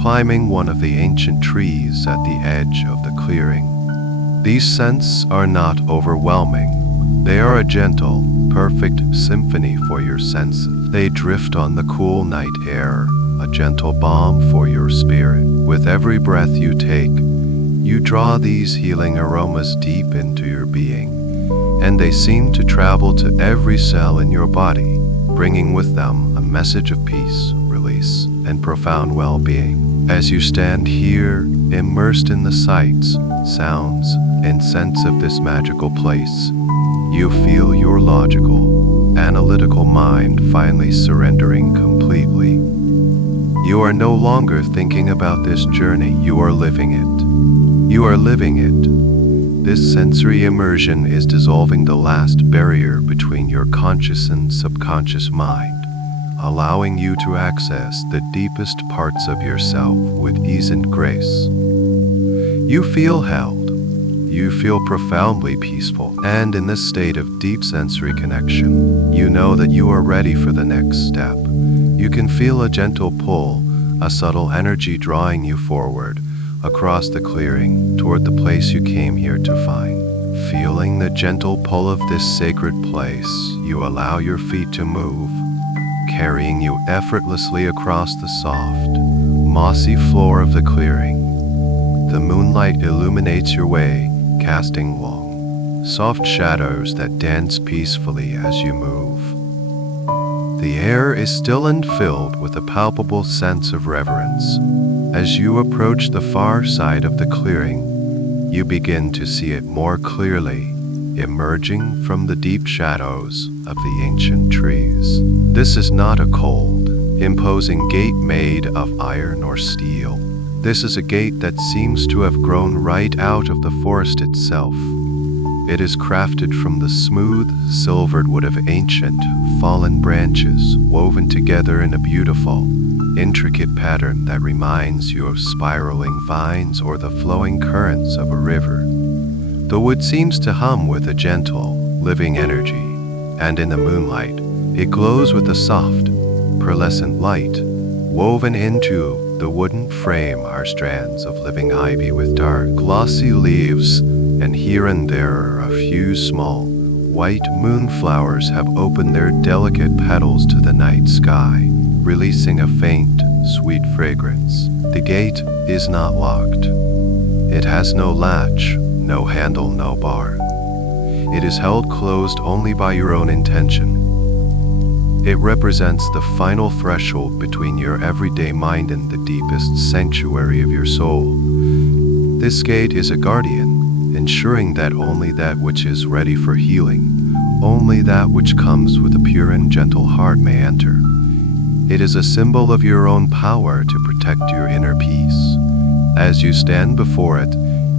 climbing one of the ancient trees at the edge of the clearing. These scents are not overwhelming. They are a gentle, perfect symphony for your senses. They drift on the cool night air, a gentle balm for your spirit. With every breath you take, you draw these healing aromas deep into your being, and they seem to travel to every cell in your body, bringing with them a message of peace, release, and profound well-being. As you stand here, immersed in the sights, sounds, and scents of this magical place, you feel your logical, analytical mind finally surrendering completely. You are no longer thinking about this journey, you are living it. You are living it. This sensory immersion is dissolving the last barrier between your conscious and subconscious mind, allowing you to access the deepest parts of yourself with ease and grace. You feel held. You feel profoundly peaceful, and in this state of deep sensory connection, you know that you are ready for the next step. You can feel a gentle pull, a subtle energy drawing you forward, across the clearing, toward the place you came here to find. Feeling the gentle pull of this sacred place, you allow your feet to move, carrying you effortlessly across the soft, mossy floor of the clearing. The moonlight illuminates your way, casting long, soft shadows that dance peacefully as you move. The air is still and filled with a palpable sense of reverence. As you approach the far side of the clearing, you begin to see it more clearly, emerging from the deep shadows of the ancient trees. This is not a cold, imposing gate made of iron or steel. This is a gate that seems to have grown right out of the forest itself. It is crafted from the smooth, silvered wood of ancient, fallen branches woven together in a beautiful, intricate pattern that reminds you of spiraling vines or the flowing currents of a river. The wood seems to hum with a gentle, living energy, and in the moonlight, it glows with a soft, pearlescent light. Woven into the wooden frame are strands of living ivy with dark, glossy leaves, and here and there a few small, white moonflowers have opened their delicate petals to the night sky, releasing a faint, sweet fragrance. The gate is not locked. It has no latch, no handle, no bar. It is held closed only by your own intention. It represents the final threshold between your everyday mind and the deepest sanctuary of your soul. This gate is a guardian, ensuring that only that which is ready for healing, only that which comes with a pure and gentle heart may enter. It is a symbol of your own power to protect your inner peace. As you stand before it,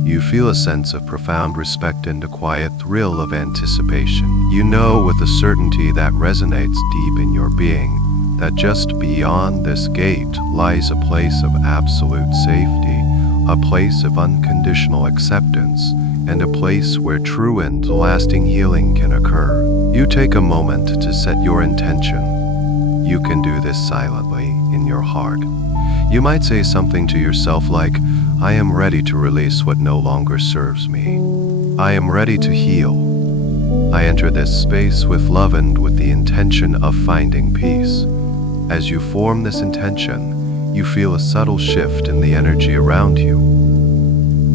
you feel a sense of profound respect and a quiet thrill of anticipation. You know with a certainty that resonates deep in your being that just beyond this gate lies a place of absolute safety, a place of unconditional acceptance, and a place where true and lasting healing can occur. You take a moment to set your intention. You can do this silently in your heart. You might say something to yourself like, I am ready to release what no longer serves me. I am ready to heal. I enter this space with love and with the intention of finding peace. As you form this intention, you feel a subtle shift in the energy around you.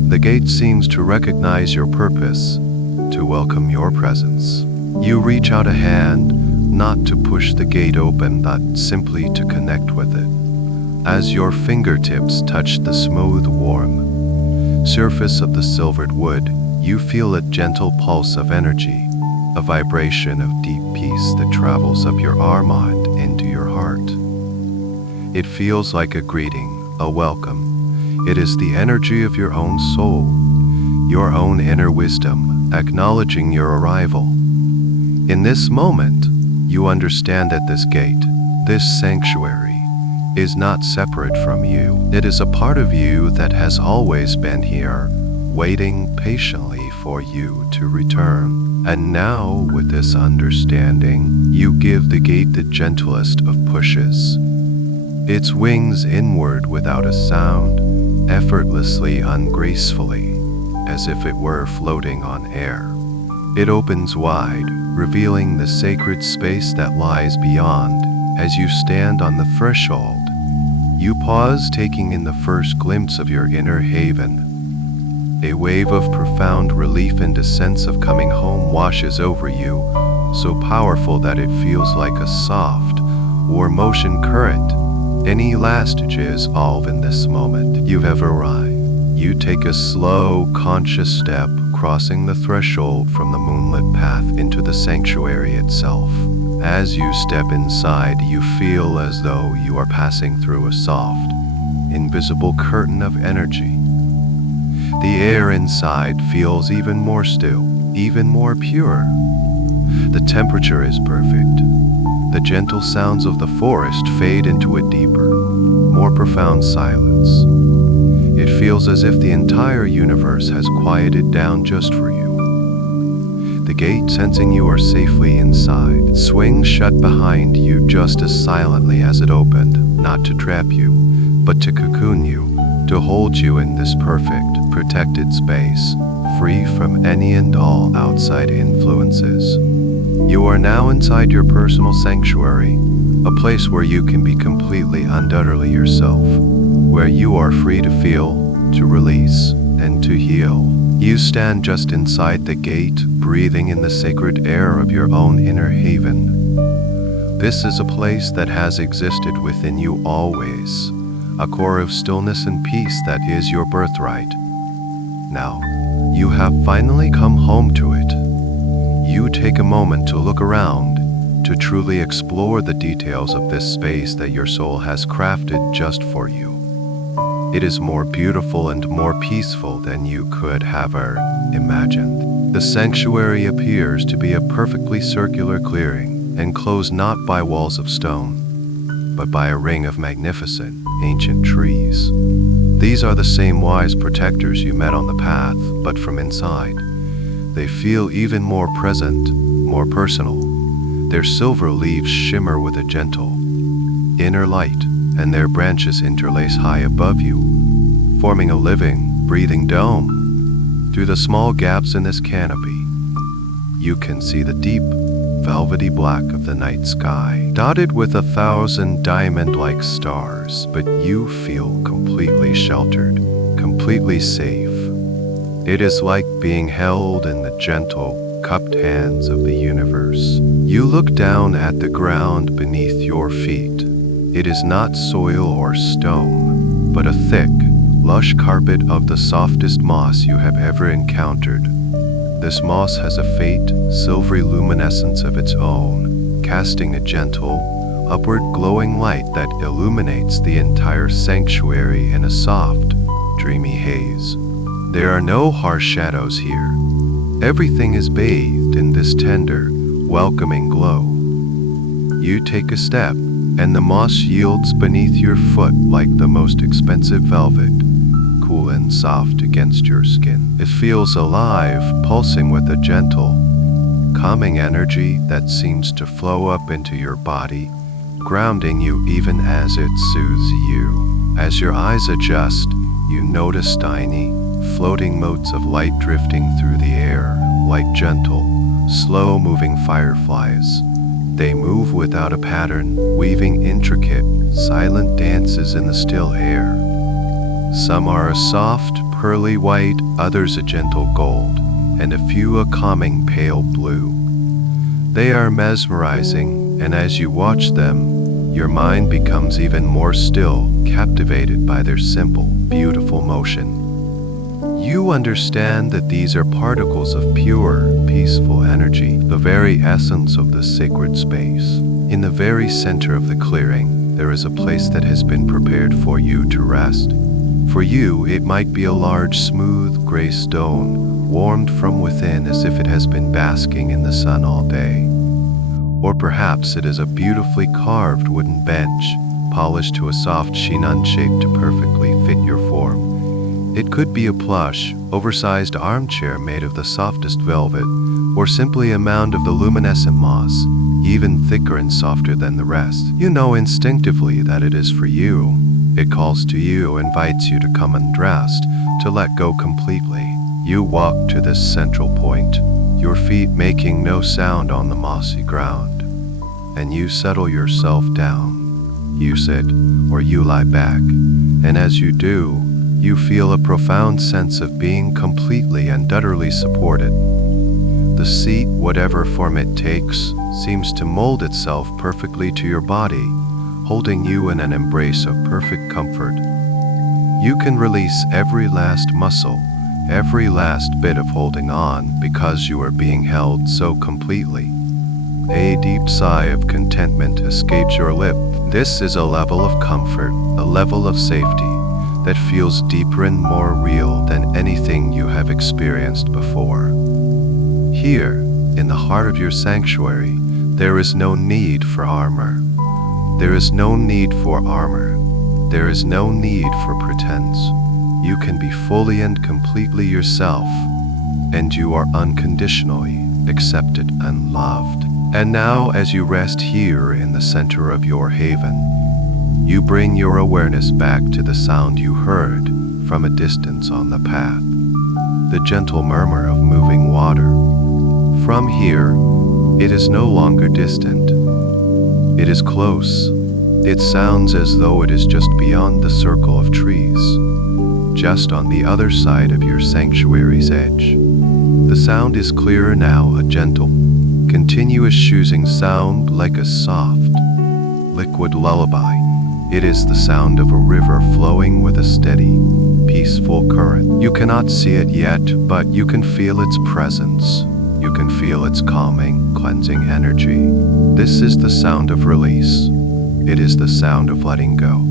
The gate seems to recognize your purpose, to welcome your presence. You reach out a hand, not to push the gate open, but simply to connect with it. As your fingertips touch the smooth, warm surface of the silvered wood, you feel a gentle pulse of energy, a vibration of deep peace that travels up your arm and into your heart. It feels like a greeting, a welcome. It is the energy of your own soul, your own inner wisdom, acknowledging your arrival. In this moment, you understand that this gate, this sanctuary, is not separate from you. It is a part of you that has always been here, waiting patiently for you to return. And now, with this understanding, you give the gate the gentlest of pushes. Its wings inward without a sound, effortlessly, ungracefully, as if it were floating on air. It opens wide, revealing the sacred space that lies beyond. As you stand on the threshold, you pause, taking in the first glimpse of your inner haven. A wave of profound relief and a sense of coming home washes over you, so powerful that it feels like a soft or motion current. Any last dissolve in this moment. You've ever arrived. You take a slow, conscious step, crossing the threshold from the moonlit path into the sanctuary itself. As you step inside, you feel as though you are passing through a soft, invisible curtain of energy. The air inside feels even more still, even more pure. The temperature is perfect. The gentle sounds of the forest fade into a deeper, more profound silence. It feels as if the entire universe has quieted down just for you. The gate, sensing you are safely inside, swings shut behind you just as silently as it opened, not to trap you, but to cocoon you, to hold you in this perfect, protected space, free from any and all outside influences. You are now inside your personal sanctuary, a place where you can be completely and utterly yourself, where you are free to feel, to release, and to heal. You stand just inside the gate, breathing in the sacred air of your own inner haven. This is a place that has existed within you always, a core of stillness and peace that is your birthright. Now, You have finally come home to it. You take a moment to look around, to truly explore the details of this space that your soul has crafted just for you. It is more beautiful and more peaceful than you could have ever imagined. The sanctuary appears to be a perfectly circular clearing, enclosed not by walls of stone, but by a ring of magnificent, ancient trees. These are the same wise protectors you met on the path, but from inside. They feel even more present, more personal. Their silver leaves shimmer with a gentle, inner light, and their branches interlace high above you, forming a living, breathing dome. Through the small gaps in this canopy, you can see the deep, velvety black of the night sky, dotted with 1,000 diamond-like stars, but you feel completely sheltered, completely safe. It is like being held in the gentle, cupped hands of the universe. You look down at the ground beneath your feet. It is not soil or stone, but a thick, lush carpet of the softest moss you have ever encountered. This moss has a faint, silvery luminescence of its own, casting a gentle, upward glowing light that illuminates the entire sanctuary in a soft, dreamy haze. There are no harsh shadows here. Everything is bathed in this tender, welcoming glow. You take a step, and the moss yields beneath your foot like the most expensive velvet, cool and soft against your skin. It feels alive, pulsing with a gentle, calming energy that seems to flow up into your body, grounding you even as it soothes you. As your eyes adjust, you notice tiny, floating motes of light drifting through the air, like gentle, slow-moving fireflies. They move without a pattern, weaving intricate, silent dances in the still air. Some are a soft, pearly white, others a gentle gold, and a few a calming pale blue. They are mesmerizing, and as you watch them, your mind becomes even more still, captivated by their simple, beautiful motion. You understand that these are particles of pure, peaceful energy, the very essence of the sacred space. In the very center of the clearing, there is a place that has been prepared for you to rest. For you, it might be a large, smooth, gray stone, warmed from within as if it has been basking in the sun all day. Or perhaps it is a beautifully carved wooden bench, polished to a soft Shinan shape to perfectly fit your form. It could be a plush, oversized armchair made of the softest velvet, or simply a mound of the luminescent moss, even thicker and softer than the rest. You know instinctively that it is for you. It calls to you, invites you to come undressed, to let go completely. You walk to this central point, your feet making no sound on the mossy ground, and you settle yourself down. You sit, or you lie back, and as you do, you feel a profound sense of being completely and utterly supported. The seat, whatever form it takes, seems to mold itself perfectly to your body, holding you in an embrace of perfect comfort. You can release every last muscle, every last bit of holding on, because you are being held so completely. A deep sigh of contentment escapes your lip. This is a level of comfort, a level of safety, that feels deeper and more real than anything you have experienced before. Here, in the heart of your sanctuary, there is no need for armor. There is no need for armor. There is no need for pretense. You can be fully and completely yourself, and you are unconditionally accepted and loved. And now, as you rest here in the center of your haven, you bring your awareness back to the sound you heard from a distance on the path, the gentle murmur of moving water. From here, it is no longer distant. It is close. It sounds as though it is just beyond the circle of trees, just on the other side of your sanctuary's edge. The sound is clearer now, a gentle, continuous choosing sound like a soft, liquid lullaby, It is the sound of a river flowing with a steady, peaceful current. You cannot see it yet, but you can feel its presence. You can feel its calming, cleansing energy. This is the sound of release. It is the sound of letting go.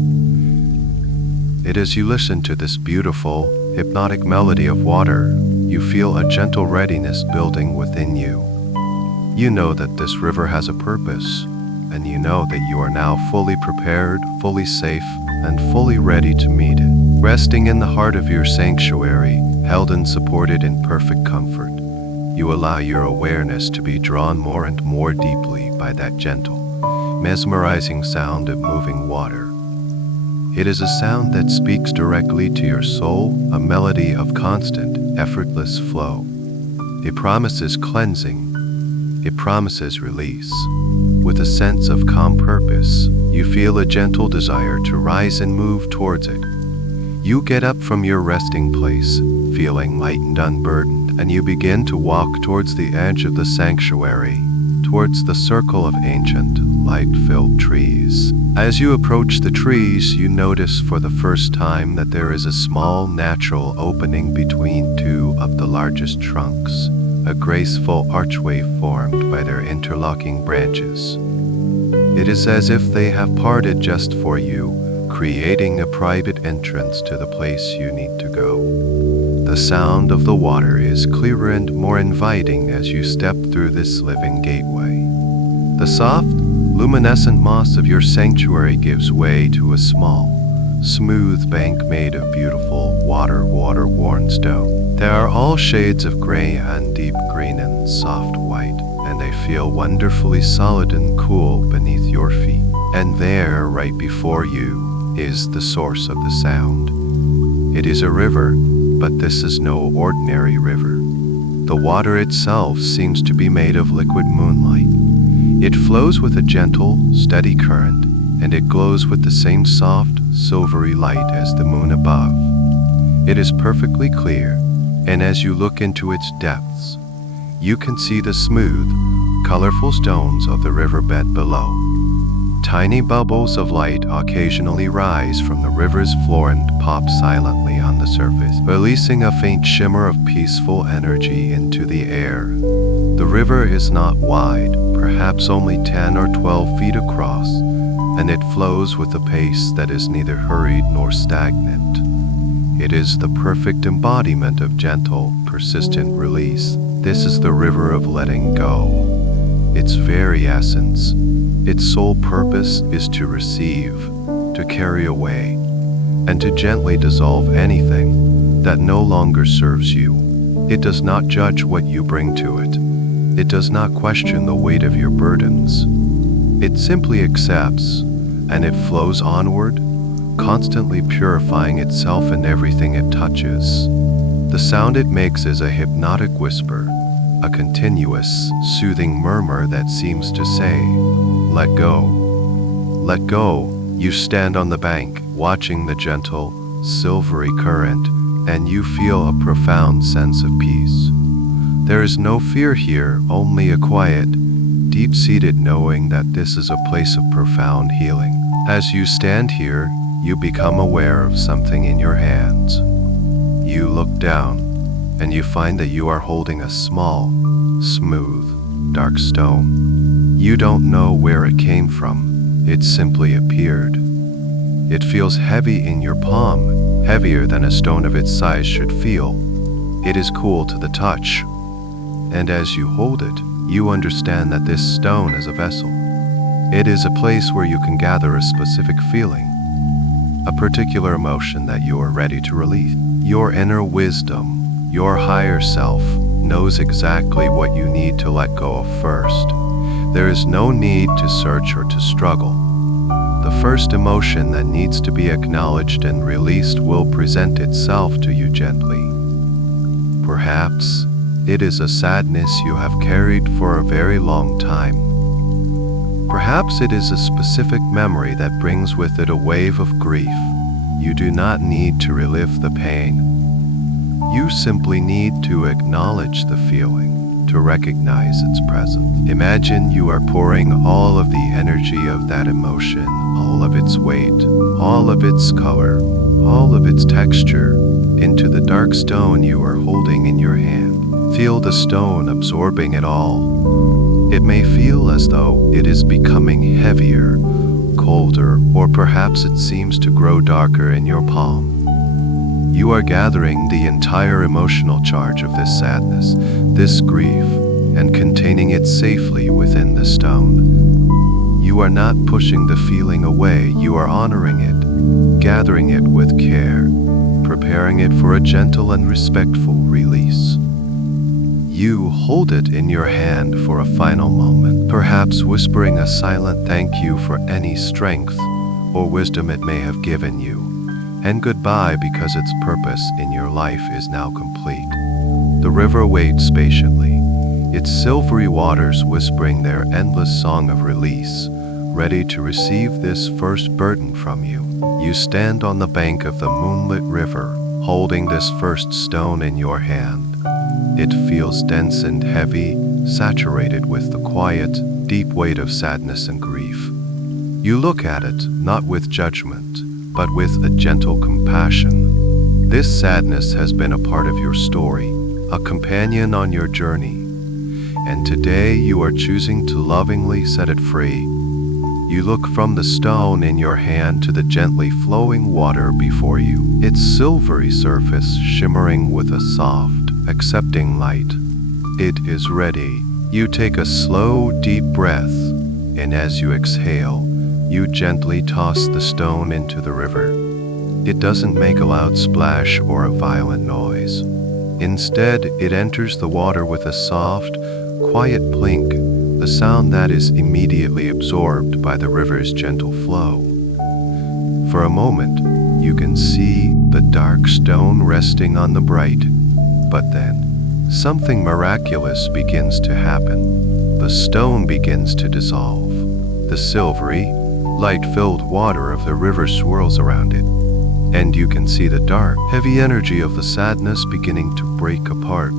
It as you listen to this beautiful, hypnotic melody of water, you feel a gentle readiness building within you. You know that this river has a purpose, and you know that you are now fully prepared, fully safe, and fully ready to meet it. Resting in the heart of your sanctuary, held and supported in perfect comfort, you allow your awareness to be drawn more and more deeply by that gentle, mesmerizing sound of moving water. It is a sound that speaks directly to your soul, a melody of constant, effortless flow. It promises cleansing. It promises release. With a sense of calm purpose, you feel a gentle desire to rise and move towards it. You get up from your resting place, feeling light and unburdened, and you begin to walk towards the edge of the sanctuary, towards the circle of ancient, light-filled trees. As you approach the trees, you notice for the first time that there is a small natural opening between two of the largest trunks, a graceful archway formed by their interlocking branches. It is as if they have parted just for you, creating a private entrance to the place you need to go. The sound of the water is clearer and more inviting as you step through this living gateway. The soft, luminescent moss of your sanctuary gives way to a small, smooth bank made of beautiful, water-worn stone. There are all shades of gray and deep green and soft white, and they feel wonderfully solid and cool beneath your feet. And there, right before you, is the source of the sound. It is a river, but this is no ordinary river. The water itself seems to be made of liquid moonlight. It flows with a gentle, steady current, and it glows with the same soft, silvery light as the moon above. It is perfectly clear, and as you look into its depths, you can see the smooth, colorful stones of the riverbed below. Tiny bubbles of light occasionally rise from the river's floor and pop silently on the surface, releasing a faint shimmer of peaceful energy into the air. The river is not wide, perhaps only 10 or 12 feet across, and it flows with a pace that is neither hurried nor stagnant. It is the perfect embodiment of gentle, persistent release. This is the river of letting go. Its very essence, its sole purpose is to receive, to carry away, and to gently dissolve anything that no longer serves you. It does not judge what you bring to it. It does not question the weight of your burdens. It simply accepts, and it flows onward, constantly purifying itself and everything it touches. The sound it makes is a hypnotic whisper, a continuous, soothing murmur that seems to say, "Let go. Let go." You stand on the bank, watching the gentle, silvery current, and you feel a profound sense of peace. There is no fear here, only a quiet, deep-seated knowing that this is a place of profound healing. As you stand here, you become aware of something in your hands. You look down, and you find that you are holding a small, smooth, dark stone. You don't know where it came from. It simply appeared. It feels heavy in your palm, heavier than a stone of its size should feel. It is cool to the touch. And as you hold it, you understand that this stone is a vessel. It is a place where you can gather a specific feeling, a particular emotion that you are ready to release. Your inner wisdom, your higher self, knows exactly what you need to let go of first. There is no need to search or to struggle. The first emotion that needs to be acknowledged and released will present itself to you gently. Perhaps it is a sadness you have carried for a very long time. Perhaps it is a specific memory that brings with it a wave of grief. You do not need to relive the pain. You simply need to acknowledge the feeling, to to recognize its presence. Imagine you are pouring all of the energy of that emotion, all of its weight, all of its color, all of its texture, into the dark stone you are holding in your hand. Feel the stone absorbing it all. It may feel as though it is becoming heavier, colder, or perhaps it seems to grow darker in your palm. You are gathering the entire emotional charge of this sadness, this grief, and containing it safely within the stone. You are not pushing the feeling away, you are honoring it, gathering it with care, preparing it for a gentle and respectful release. You hold it in your hand for a final moment, perhaps whispering a silent thank you for any strength or wisdom it may have given you, and goodbye because its purpose in your life is now complete. The river waits patiently, its silvery waters whispering their endless song of release, ready to receive this first burden from you. You stand on the bank of the moonlit river, holding this first stone in your hand. It feels dense and heavy, saturated with the quiet, deep weight of sadness and grief. You look at it, not with judgment, but with a gentle compassion. This sadness has been a part of your story, a companion on your journey, and today you are choosing to lovingly set it free. You look from the stone in your hand to the gently flowing water before you, its silvery surface shimmering with a soft, accepting light. It is ready. You take a slow, deep breath, and as you exhale, you gently toss the stone into the river. It doesn't make a loud splash or a violent noise. Instead, it enters the water with a soft, quiet plink, the sound that is immediately absorbed by the river's gentle flow. For a moment, you can see the dark stone resting on the bright, but then, something miraculous begins to happen. The stone begins to dissolve. The silvery, light-filled water of the river swirls around it, and you can see the dark, heavy energy of the sadness beginning to break apart.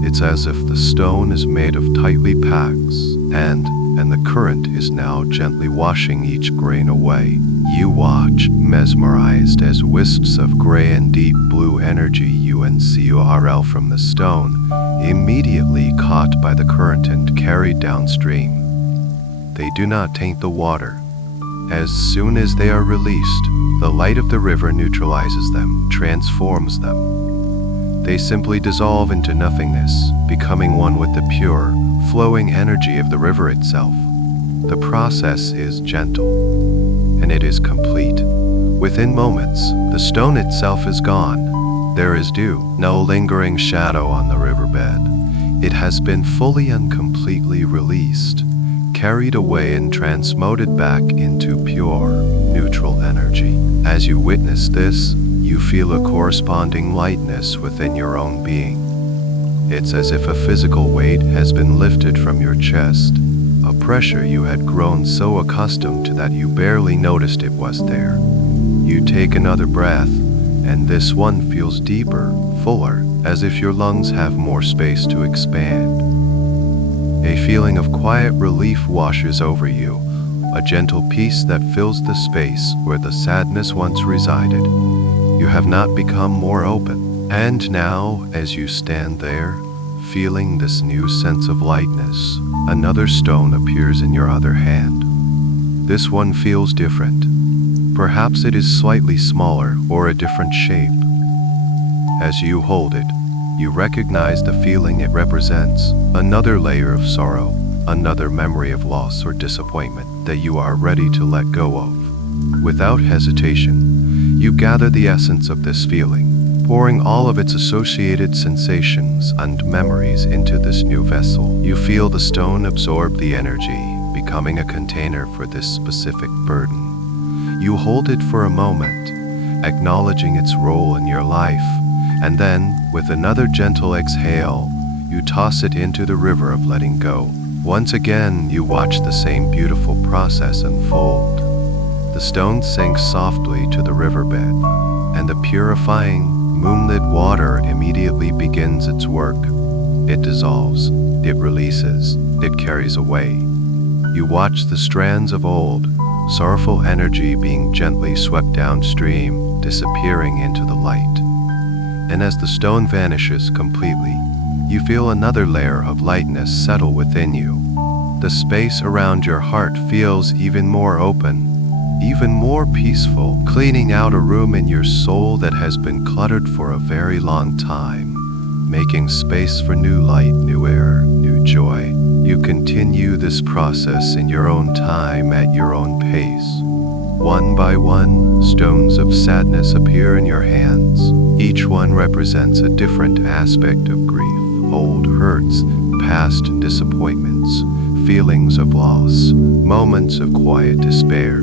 It's as if the stone is made of tightly packs, and the current is now gently washing each grain away. You watch, mesmerized, as wisps of gray and deep blue energy UNCURL from the stone, immediately caught by the current and carried downstream. They do not taint the water. As soon as they are released, the light of the river neutralizes them, transforms them. They simply dissolve into nothingness, becoming one with the pure, flowing energy of the river itself. The process is gentle, and it is complete. Within moments, the stone itself is gone. There is no lingering shadow on the riverbed. It has been fully and completely released, carried away and transmuted back into pure, neutral energy. As you witness this, you feel a corresponding lightness within your own being. It's as if a physical weight has been lifted from your chest, a pressure you had grown so accustomed to that you barely noticed it was there. You take another breath, and this one feels deeper, fuller, as if your lungs have more space to expand. A feeling of quiet relief washes over you, a gentle peace that fills the space where the sadness once resided. You have not become more open, and now, as you stand there, feeling this new sense of lightness, another stone appears in your other hand. This one feels different. Perhaps it is slightly smaller or a different shape. As you hold it, you recognize the feeling it represents, another layer of sorrow, another memory of loss or disappointment that you are ready to let go of. Without hesitation, you gather the essence of this feeling, pouring all of its associated sensations and memories into this new vessel. You feel the stone absorb the energy, becoming a container for this specific burden. You hold it for a moment, acknowledging its role in your life, and then, with another gentle exhale, you toss it into the river of letting go. Once again, you watch the same beautiful process unfold. The stone sinks softly to the riverbed, and the purifying, moonlit water immediately begins its work. It dissolves, It releases, it carries away. You watch the strands of old, sorrowful energy being gently swept downstream, disappearing into the light. And as the stone vanishes completely, you feel another layer of lightness settle within you. The space around your heart feels even more open, even more peaceful, cleaning out a room in your soul that has been cluttered for a very long time, making space for new light, new air, new joy. You continue this process in your own time, at your own pace. One by one, stones of sadness appear in your hands. Each one represents a different aspect of grief, old hurts, past disappointments, feelings of loss, moments of quiet despair.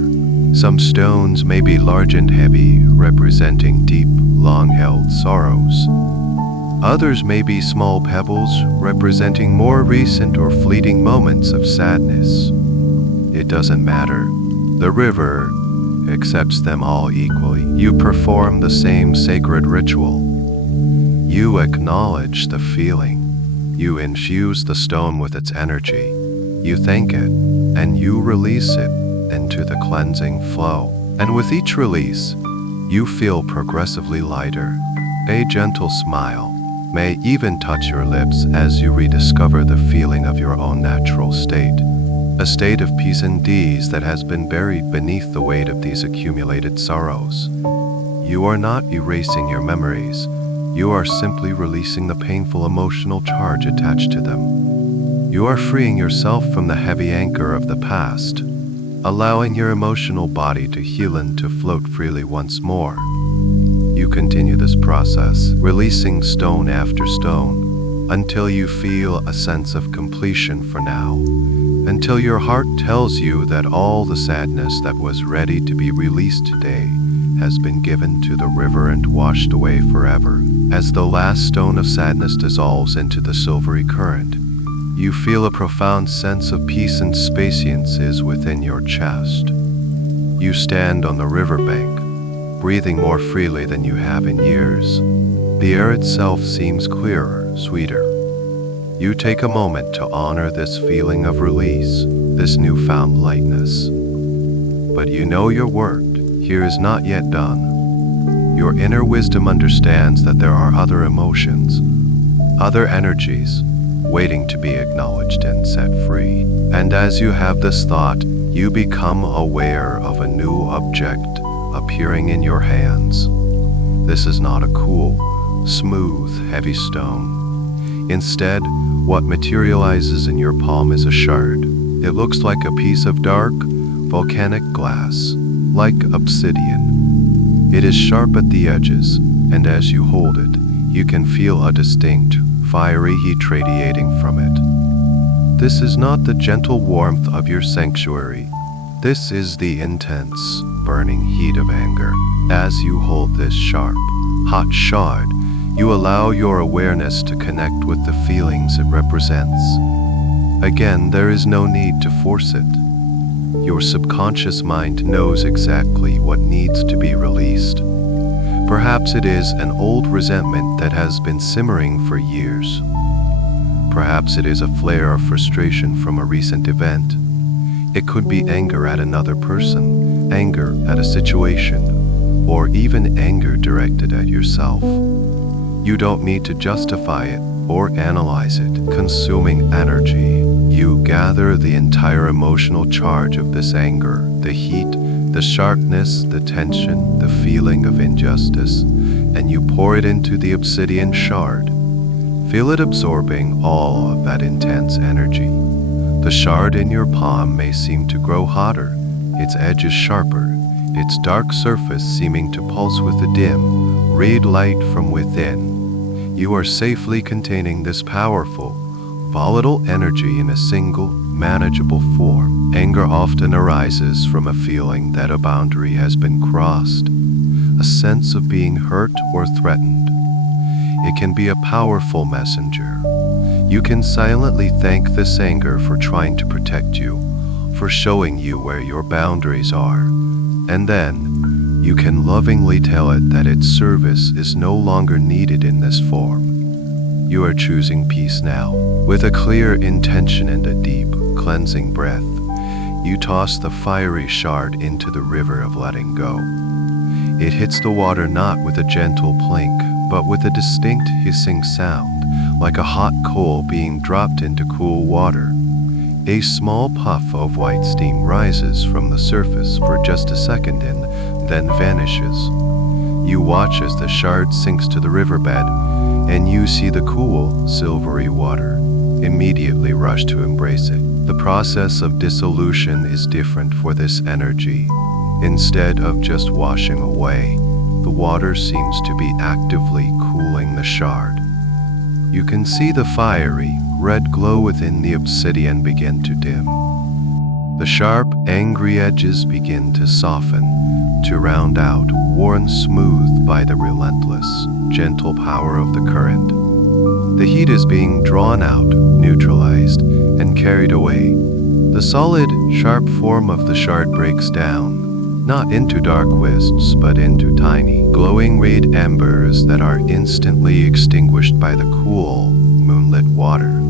Some stones may be large and heavy, representing deep, long-held sorrows. Others may be small pebbles, representing more recent or fleeting moments of sadness. It doesn't matter. The river accepts them all equally. You perform the same sacred ritual. You acknowledge the feeling. You infuse the stone with its energy. You thank it, and you release it into the cleansing flow. And with each release, you feel progressively lighter. A gentle smile may even touch your lips as you rediscover the feeling of your own natural state. A state of peace and ease that has been buried beneath the weight of these accumulated sorrows. You are not erasing your memories. You are simply releasing the painful emotional charge attached to them. You are freeing yourself from the heavy anchor of the past, allowing your emotional body to heal and to float freely once more. You continue this process, releasing stone after stone, until you feel a sense of completion for now, until your heart tells you that all the sadness that was ready to be released today has been given to the river and washed away forever. As the last stone of sadness dissolves into the silvery current, you feel a profound sense of peace and spaciousness within your chest. You stand on the riverbank, breathing more freely than you have in years. The air itself seems clearer, sweeter. You take a moment to honor this feeling of release, this newfound lightness. But you know your work here is not yet done. Your inner wisdom understands that there are other emotions, other energies, waiting to be acknowledged and set free. And as you have this thought, you become aware of a new object appearing in your hands. This is not a cool, smooth, heavy stone. Instead, what materializes in your palm is a shard. It looks like a piece of dark, volcanic glass, like obsidian. It is sharp at the edges, and as you hold it, you can feel a distinct, fiery heat radiating from it. This is not the gentle warmth of your sanctuary. This is the intense, burning heat of anger. As you hold this sharp, hot shard, you allow your awareness to connect with the feelings it represents. Again, there is no need to force it. Your subconscious mind knows exactly what needs to be released. Perhaps it is an old resentment that has been simmering for years. Perhaps it is a flare of frustration from a recent event. It could be anger at another person, anger at a situation, or even anger directed at yourself. You don't need to justify it or analyze it, consuming energy. You gather the entire emotional charge of this anger, the heat, the sharpness, the tension, the feeling of injustice, and you pour it into the obsidian shard. Feel it absorbing all of that intense energy. The shard in your palm may seem to grow hotter, its edges sharper, its dark surface seeming to pulse with a dim, red light from within. You are safely containing this powerful, volatile energy in a single, manageable form. Anger often arises from a feeling that a boundary has been crossed, a sense of being hurt or threatened. It can be a powerful messenger. You can silently thank this anger for trying to protect you, for showing you where your boundaries are, and then you can lovingly tell it that its service is no longer needed in this form. You are choosing peace now. With a clear intention and a deep, cleansing breath, you toss the fiery shard into the river of letting go. It hits the water not with a gentle plink, but with a distinct hissing sound, like a hot coal being dropped into cool water. A small puff of white steam rises from the surface for just a second and then vanishes. You watch as the shard sinks to the riverbed, and you see the cool, silvery water immediately rush to embrace it. The process of dissolution is different for this energy. Instead of just washing away, the water seems to be actively cooling the shard. You can see the fiery, red glow within the obsidian begin to dim. The sharp, angry edges begin to soften, to round out, worn smooth by the relentless, gentle power of the current. The heat is being drawn out, neutralized, and carried away. The solid, sharp form of the shard breaks down, not into dark wisps, but into tiny, glowing red embers that are instantly extinguished by the cool, moonlit water.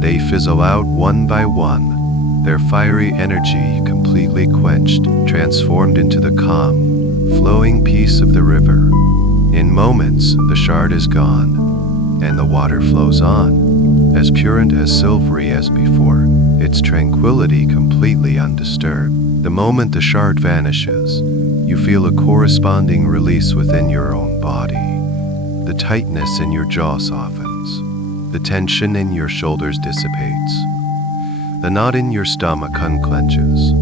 They fizzle out one by one, their fiery energy completely quenched, transformed into the calm, flowing peace of the river. In moments, the shard is gone, and the water flows on, as pure and as silvery as before, its tranquility completely undisturbed. The moment the shard vanishes, you feel a corresponding release within your own body. The tightness in your jaw softens. The tension in your shoulders dissipates. The knot in your stomach unclenches.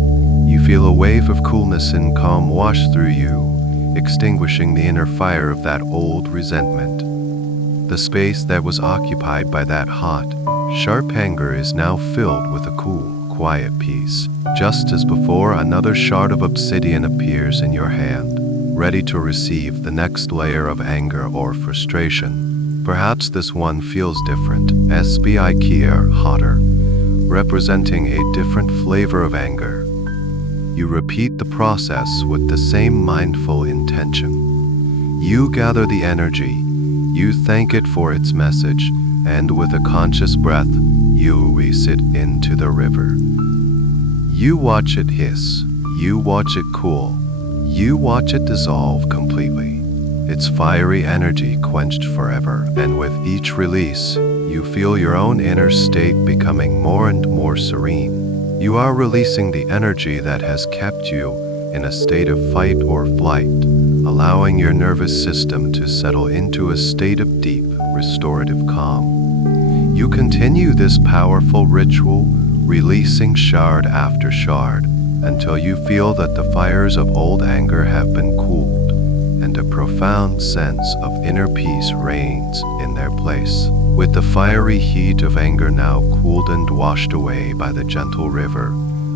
You feel a wave of coolness and calm wash through you, extinguishing the inner fire of that old resentment. The space that was occupied by that hot, sharp anger is now filled with a cool, quiet peace. Just as before, another shard of obsidian appears in your hand, ready to receive the next layer of anger or frustration. Perhaps this one feels different, SBIK hotter, representing a different flavor of anger. You repeat the process with the same mindful intention. You gather the energy, you thank it for its message, and with a conscious breath, you release it into the river. You watch it hiss, you watch it cool, you watch it dissolve completely. Its fiery energy quenched forever, and with each release, you feel your own inner state becoming more and more serene. You are releasing the energy that has kept you in a state of fight or flight, allowing your nervous system to settle into a state of deep, restorative calm. You continue this powerful ritual, releasing shard after shard, until you feel that the fires of old anger have been cooled, and a profound sense of inner peace reigns in their place. With the fiery heat of anger now cooled and washed away by the gentle river,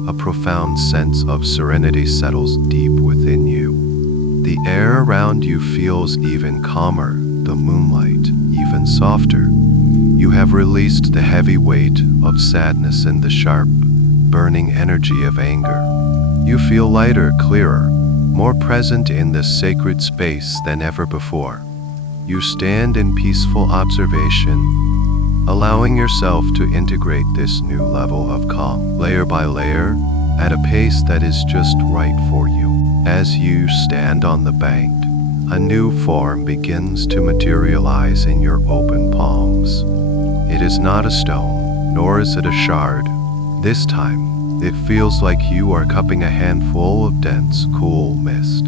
a profound sense of serenity settles deep within you. The air around you feels even calmer, the moonlight even softer. You have released the heavy weight of sadness and the sharp, burning energy of anger. You feel lighter, clearer, more present in this sacred space than ever before. You stand in peaceful observation, allowing yourself to integrate this new level of calm, layer by layer, at a pace that is just right for you. As you stand on the bank, a new form begins to materialize in your open palms. It is not a stone, nor is it a shard. This time, it feels like you are cupping a handful of dense, cool mist.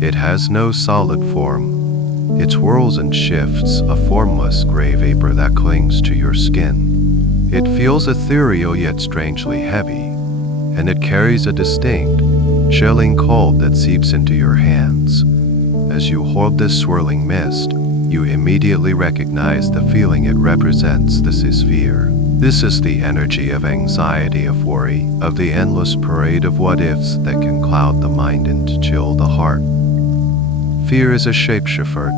It has no solid form. It swirls and shifts, a formless gray vapor that clings to your skin. It feels ethereal yet strangely heavy, and it carries a distinct, chilling cold that seeps into your hands. As you hold this swirling mist, you immediately recognize the feeling it represents. This is fear. This is the energy of anxiety, of worry, of the endless parade of what-ifs that can cloud the mind and chill the heart. Fear is a shapeshifter,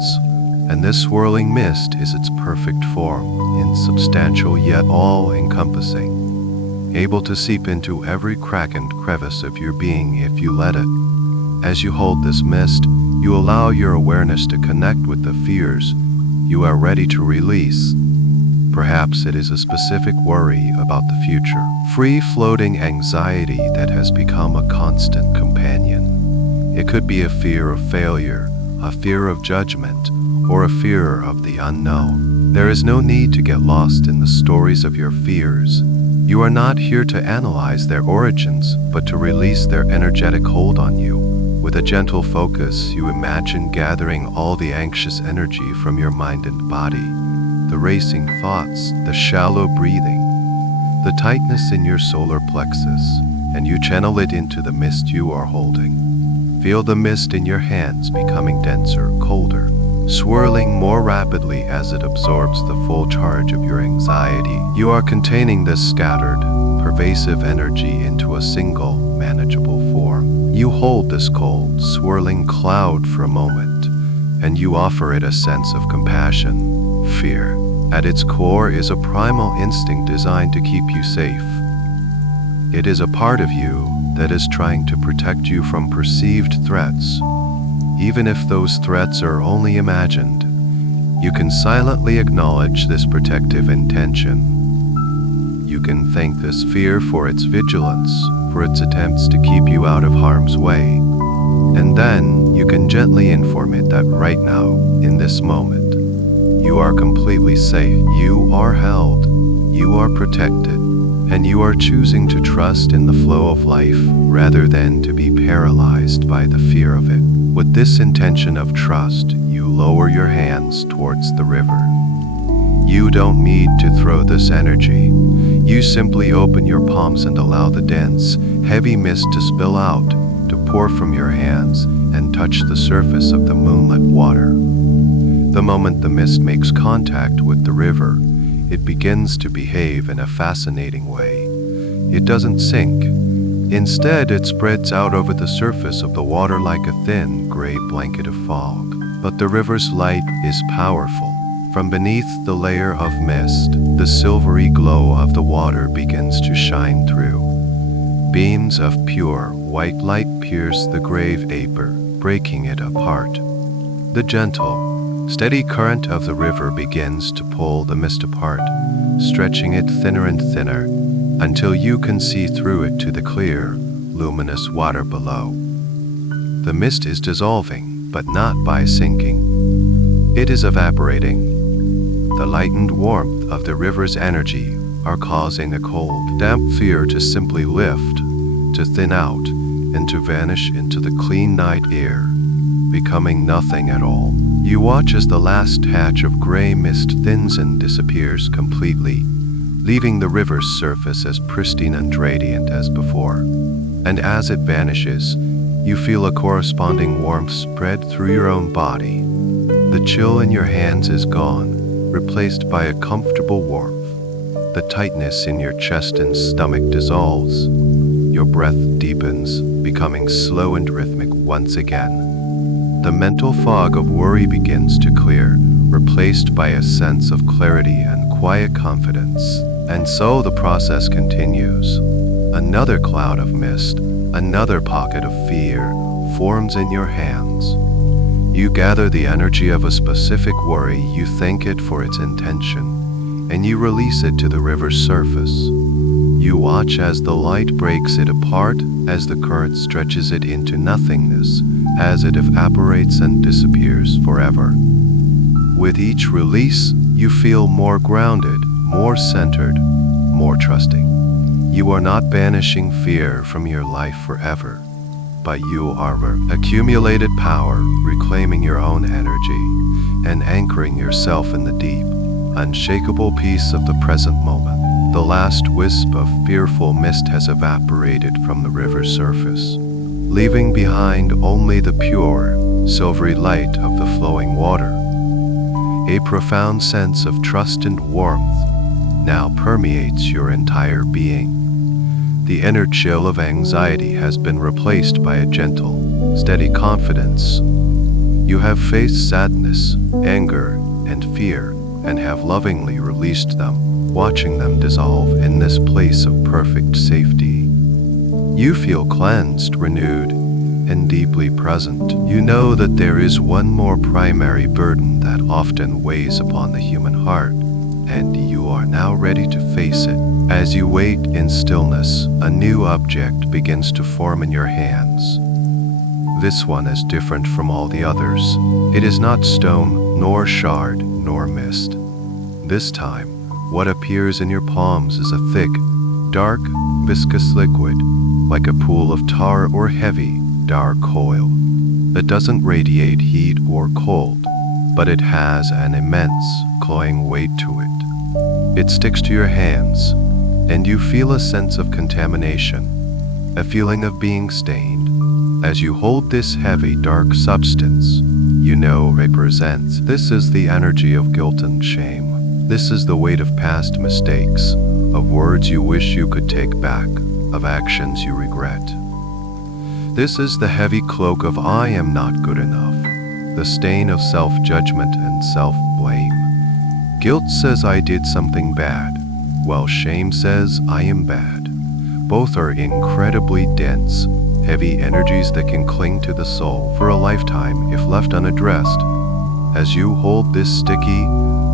and this swirling mist is its perfect form, insubstantial yet all-encompassing, able to seep into every crack and crevice of your being if you let it. As you hold this mist, you allow your awareness to connect with the fears you are ready to release, Perhaps it is a specific worry about the future, free-floating anxiety that has become a constant companion. It could be a fear of failure, a fear of judgment, or a fear of the unknown. There is no need to get lost in the stories of your fears. You are not here to analyze their origins, but to release their energetic hold on you. With a gentle focus, you imagine gathering all the anxious energy from your mind and body. The racing thoughts, the shallow breathing, the tightness in your solar plexus, and you channel it into the mist you are holding. Feel the mist in your hands becoming denser, colder, swirling more rapidly as it absorbs the full charge of your anxiety. You are containing this scattered, pervasive energy into a single, manageable form. You hold this cold, swirling cloud for a moment, and you offer it a sense of compassion. Fear, at its core, is a primal instinct designed to keep you safe. It is a part of you that is trying to protect you from perceived threats. Even if those threats are only imagined, you can silently acknowledge this protective intention. You can thank this fear for its vigilance, for its attempts to keep you out of harm's way. And then you can gently inform it that right now, in this moment, you are completely safe, you are held, you are protected, and you are choosing to trust in the flow of life rather than to be paralyzed by the fear of it. With this intention of trust, you lower your hands towards the river. You don't need to throw this energy. You simply open your palms and allow the dense, heavy mist to spill out, to pour from your hands and touch the surface of the moonlit water. The moment the mist makes contact with the river, it begins to behave in a fascinating way. It doesn't sink. Instead, it spreads out over the surface of the water like a thin, gray blanket of fog. But the river's light is powerful. From beneath the layer of mist, the silvery glow of the water begins to shine through. Beams of pure, white light pierce the gray vapor, breaking it apart. The gentle, steady current of the river begins to pull the mist apart, stretching it thinner and thinner, until you can see through it to the clear, luminous water below. The mist is dissolving, but not by sinking. It is evaporating. The lightened warmth of the river's energy are causing a cold, damp fear to simply lift, to thin out, and to vanish into the clean night air, becoming nothing at all. You watch as the last patch of gray mist thins and disappears completely, leaving the river's surface as pristine and radiant as before. And as it vanishes, you feel a corresponding warmth spread through your own body. The chill in your hands is gone, replaced by a comfortable warmth. The tightness in your chest and stomach dissolves. Your breath deepens, becoming slow and rhythmic once again. The mental fog of worry begins to clear, replaced by a sense of clarity and quiet confidence. And so the process continues. Another cloud of mist, another pocket of fear, forms in your hands. You gather the energy of a specific worry, you thank it for its intention, and you release it to the river's surface. You watch as the light breaks it apart, as the current stretches it into nothingness, as it evaporates and disappears forever. With each release, you feel more grounded, more centered, more trusting. You are not banishing fear from your life forever, but you are accumulated power, reclaiming your own energy, and anchoring yourself in the deep, unshakable peace of the present moment. The last wisp of fearful mist has evaporated from the river's surface, leaving behind only the pure, silvery light of the flowing water. A profound sense of trust and warmth now permeates your entire being. The inner chill of anxiety has been replaced by a gentle, steady confidence. You have faced sadness, anger, and fear, and have lovingly released them, watching them dissolve in this place of perfect safety. You feel cleansed, renewed, and deeply present. You know that there is one more primary burden that often weighs upon the human heart, and you are now ready to face it. As you wait in stillness, a new object begins to form in your hands. This one is different from all the others. It is not stone, nor shard, nor mist. This time, what appears in your palms is a thick, dark, viscous liquid, like a pool of tar or heavy, dark oil. It doesn't radiate heat or cold, but it has an immense, cloying weight to it. It sticks to your hands, and you feel a sense of contamination, a feeling of being stained. As you hold this heavy, dark substance, you know represents. This is the energy of guilt and shame. This is the weight of past mistakes, of words you wish you could take back, of actions you regret. This is the heavy cloak of I am not good enough, the stain of self-judgment and self-blame. Guilt says I did something bad, while shame says I am bad. Both are incredibly dense, heavy energies that can cling to the soul for a lifetime if left unaddressed. As you hold this sticky,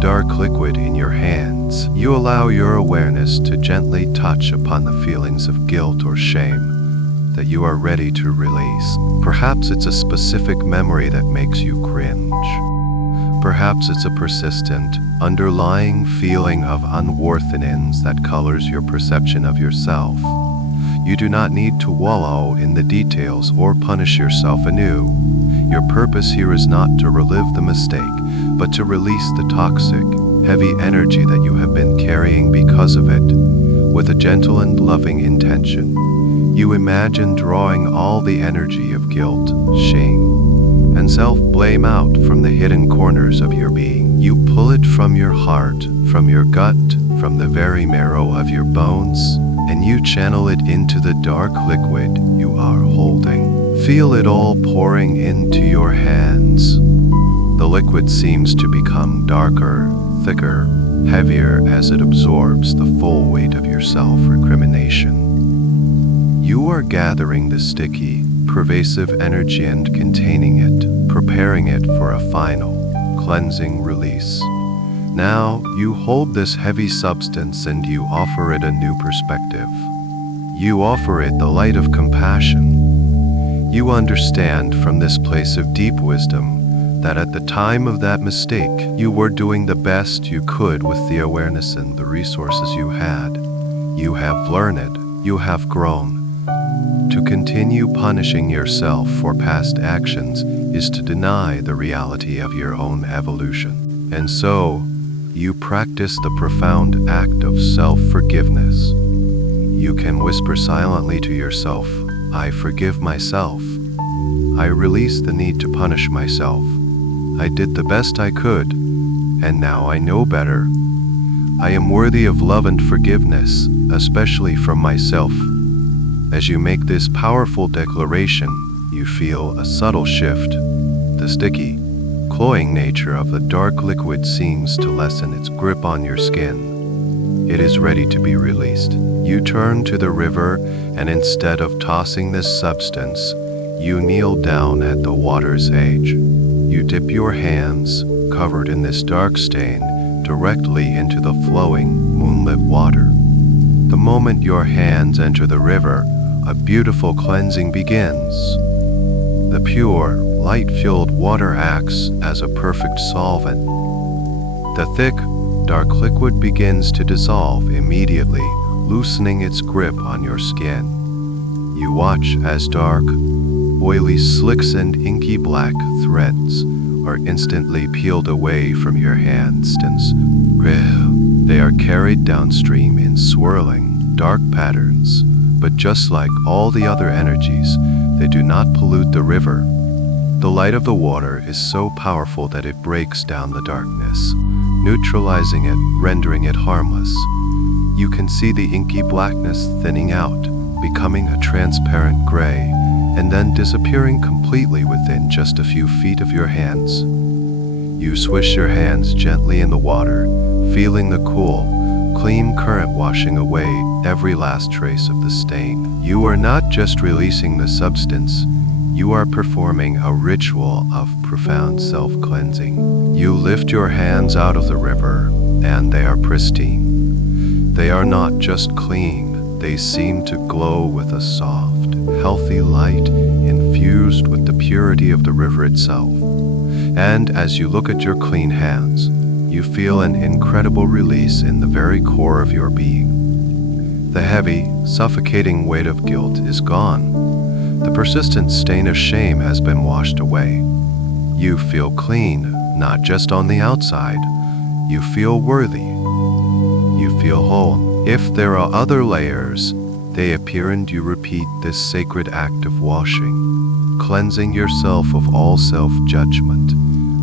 dark liquid in your hands, you allow your awareness to gently touch upon the feelings of guilt or shame that you are ready to release. Perhaps it's a specific memory that makes you cringe. Perhaps it's a persistent, underlying feeling of unworthiness that colors your perception of yourself. You do not need to wallow in the details or punish yourself anew. Your purpose here is not to relive the mistake, but to release the toxic, heavy energy that you have been carrying because of it. With a gentle and loving intention, you imagine drawing all the energy of guilt, shame, and self-blame out from the hidden corners of your being. You pull it from your heart, from your gut, from the very marrow of your bones, and you channel it into the dark liquid you are holding. Feel it all pouring into your hands. The liquid seems to become darker, thicker, heavier as it absorbs the full weight of your self-recrimination. You are gathering the sticky, pervasive energy and containing it, preparing it for a final, cleansing release. Now, you hold this heavy substance and you offer it a new perspective. You offer it the light of compassion. You understand from this place of deep wisdom that at the time of that mistake, you were doing the best you could with the awareness and the resources you had. You have learned, you have grown. To continue punishing yourself for past actions is to deny the reality of your own evolution. And so, you practice the profound act of self-forgiveness. You can whisper silently to yourself, I forgive myself. I release the need to punish myself. I did the best I could, and now I know better. I am worthy of love and forgiveness, especially from myself. As you make this powerful declaration, you feel a subtle shift. The sticky, cloying nature of the dark liquid seems to lessen its grip on your skin. It is ready to be released. You turn to the river, and instead of tossing this substance, you kneel down at the water's edge. You dip your hands, covered in this dark stain, directly into the flowing, moonlit water. The moment your hands enter the river, a beautiful cleansing begins. The pure, light-filled water acts as a perfect solvent. The thick, dark liquid begins to dissolve immediately, loosening its grip on your skin. You watch as dark, oily slicks and inky black threads are instantly peeled away from your hands. They are carried downstream in swirling, dark patterns, but just like all the other energies, they do not pollute the river. The light of the water is so powerful that it breaks down the darkness, neutralizing it, rendering it harmless. You can see the inky blackness thinning out, becoming a transparent gray, and then disappearing completely within just a few feet of your hands. You swish your hands gently in the water, feeling the cool, clean current washing away every last trace of the stain. You are not just releasing the substance, you are performing a ritual of profound self-cleansing. You lift your hands out of the river, and they are pristine, They are not just clean, they seem to glow with a soft, healthy light infused with the purity of the river itself. And as you look at your clean hands, you feel an incredible release in the very core of your being. The heavy, suffocating weight of guilt is gone. The persistent stain of shame has been washed away. You feel clean, not just on the outside. You feel worthy. You feel whole. If there are other layers, they appear and you repeat this sacred act of washing, cleansing yourself of all self-judgment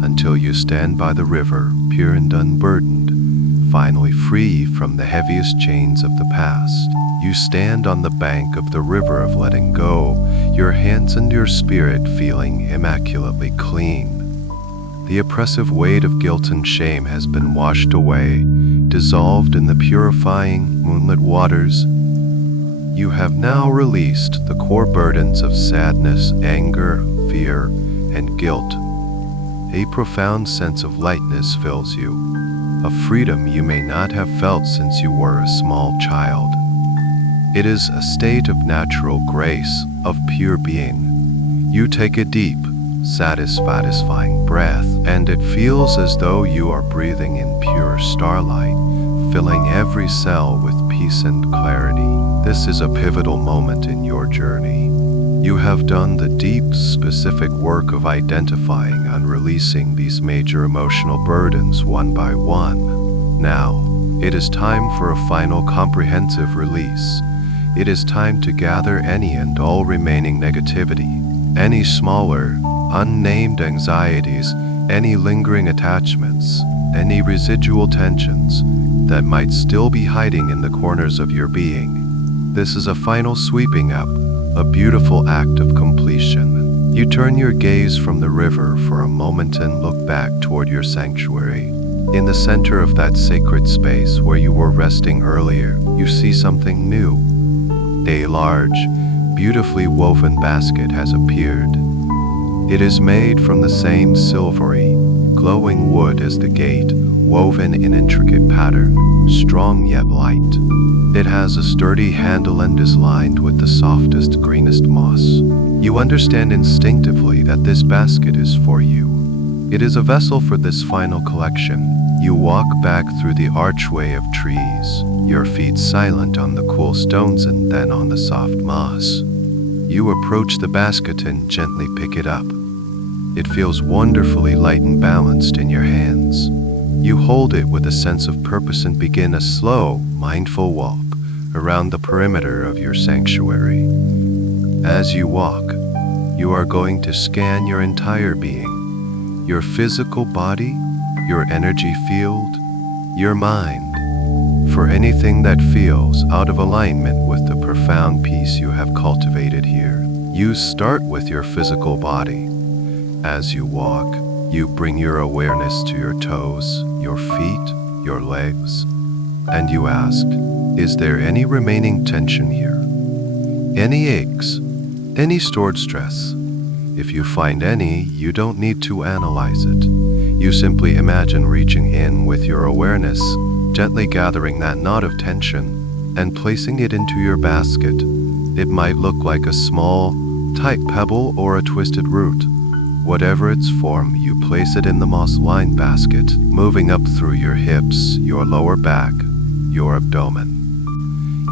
until you stand by the river, pure and unburdened, finally free from the heaviest chains of the past. You stand on the bank of the river of letting go, your hands and your spirit feeling immaculately clean. The oppressive weight of guilt and shame has been washed away, dissolved in the purifying, moonlit waters. You have now released the core burdens of sadness, anger, fear, and guilt. A profound sense of lightness fills you, a freedom you may not have felt since you were a small child. It is a state of natural grace, of pure being. You take a deep, satisfying breath, and it feels as though you are breathing in pure starlight, filling every cell with peace and clarity. This is a pivotal moment in your journey. You have done the deep, specific work of identifying and releasing these major emotional burdens one by one. Now, it is time for a final comprehensive release. It is time to gather any and all remaining negativity, any smaller, unnamed anxieties, any lingering attachments, any residual tensions that might still be hiding in the corners of your being. This is a final sweeping up, a beautiful act of completion. You turn your gaze from the river for a moment and look back toward your sanctuary. In the center of that sacred space where you were resting earlier, you see something new. A large, beautifully woven basket has appeared. It is made from the same silvery, glowing wood as the gate, woven in intricate pattern, strong yet light. It has a sturdy handle and is lined with the softest, greenest moss. You understand instinctively that this basket is for you. It is a vessel for this final collection. You walk back through the archway of trees, your feet silent on the cool stones and then on the soft moss. You approach the basket and gently pick it up. It feels wonderfully light and balanced in your hands. You hold it with a sense of purpose and begin a slow, mindful walk around the perimeter of your sanctuary. As you walk, you are going to scan your entire being, your physical body, your energy field, your mind, for anything that feels out of alignment with the profound peace you have cultivated here. You start with your physical body. As you walk, you bring your awareness to your toes, your feet, your legs, and you ask, is there any remaining tension here? Any aches? Any stored stress? If you find any, you don't need to analyze it. You simply imagine reaching in with your awareness, gently gathering that knot of tension, and placing it into your basket. It might look like a small, tight pebble or a twisted root. Whatever its form, you place it in the moss-lined basket, moving up through your hips, your lower back, your abdomen.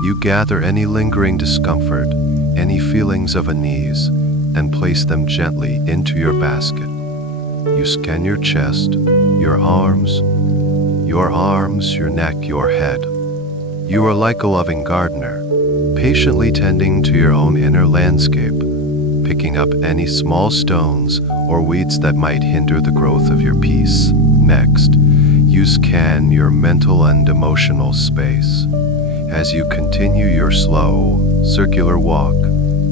You gather any lingering discomfort, any feelings of unease, and place them gently into your basket. You scan your chest, your arms, your neck, your head. You are like a loving gardener, patiently tending to your own inner landscape, picking up any small stones or weeds that might hinder the growth of your peace. Next, you scan your mental and emotional space. As you continue your slow, circular walk,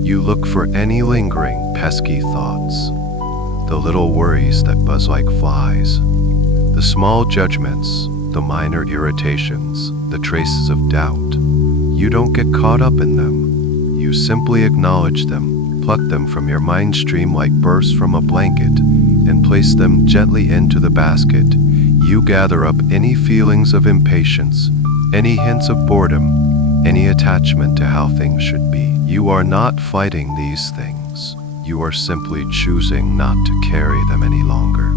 you look for any lingering, pesky thoughts. The little worries that buzz like flies. The small judgments, the minor irritations, the traces of doubt. You don't get caught up in them. You simply acknowledge them, pluck them from your mind stream like bursts from a blanket, and place them gently into the basket. You gather up any feelings of impatience, any hints of boredom, any attachment to how things should be. You are not fighting these things. You are simply choosing not to carry them any longer.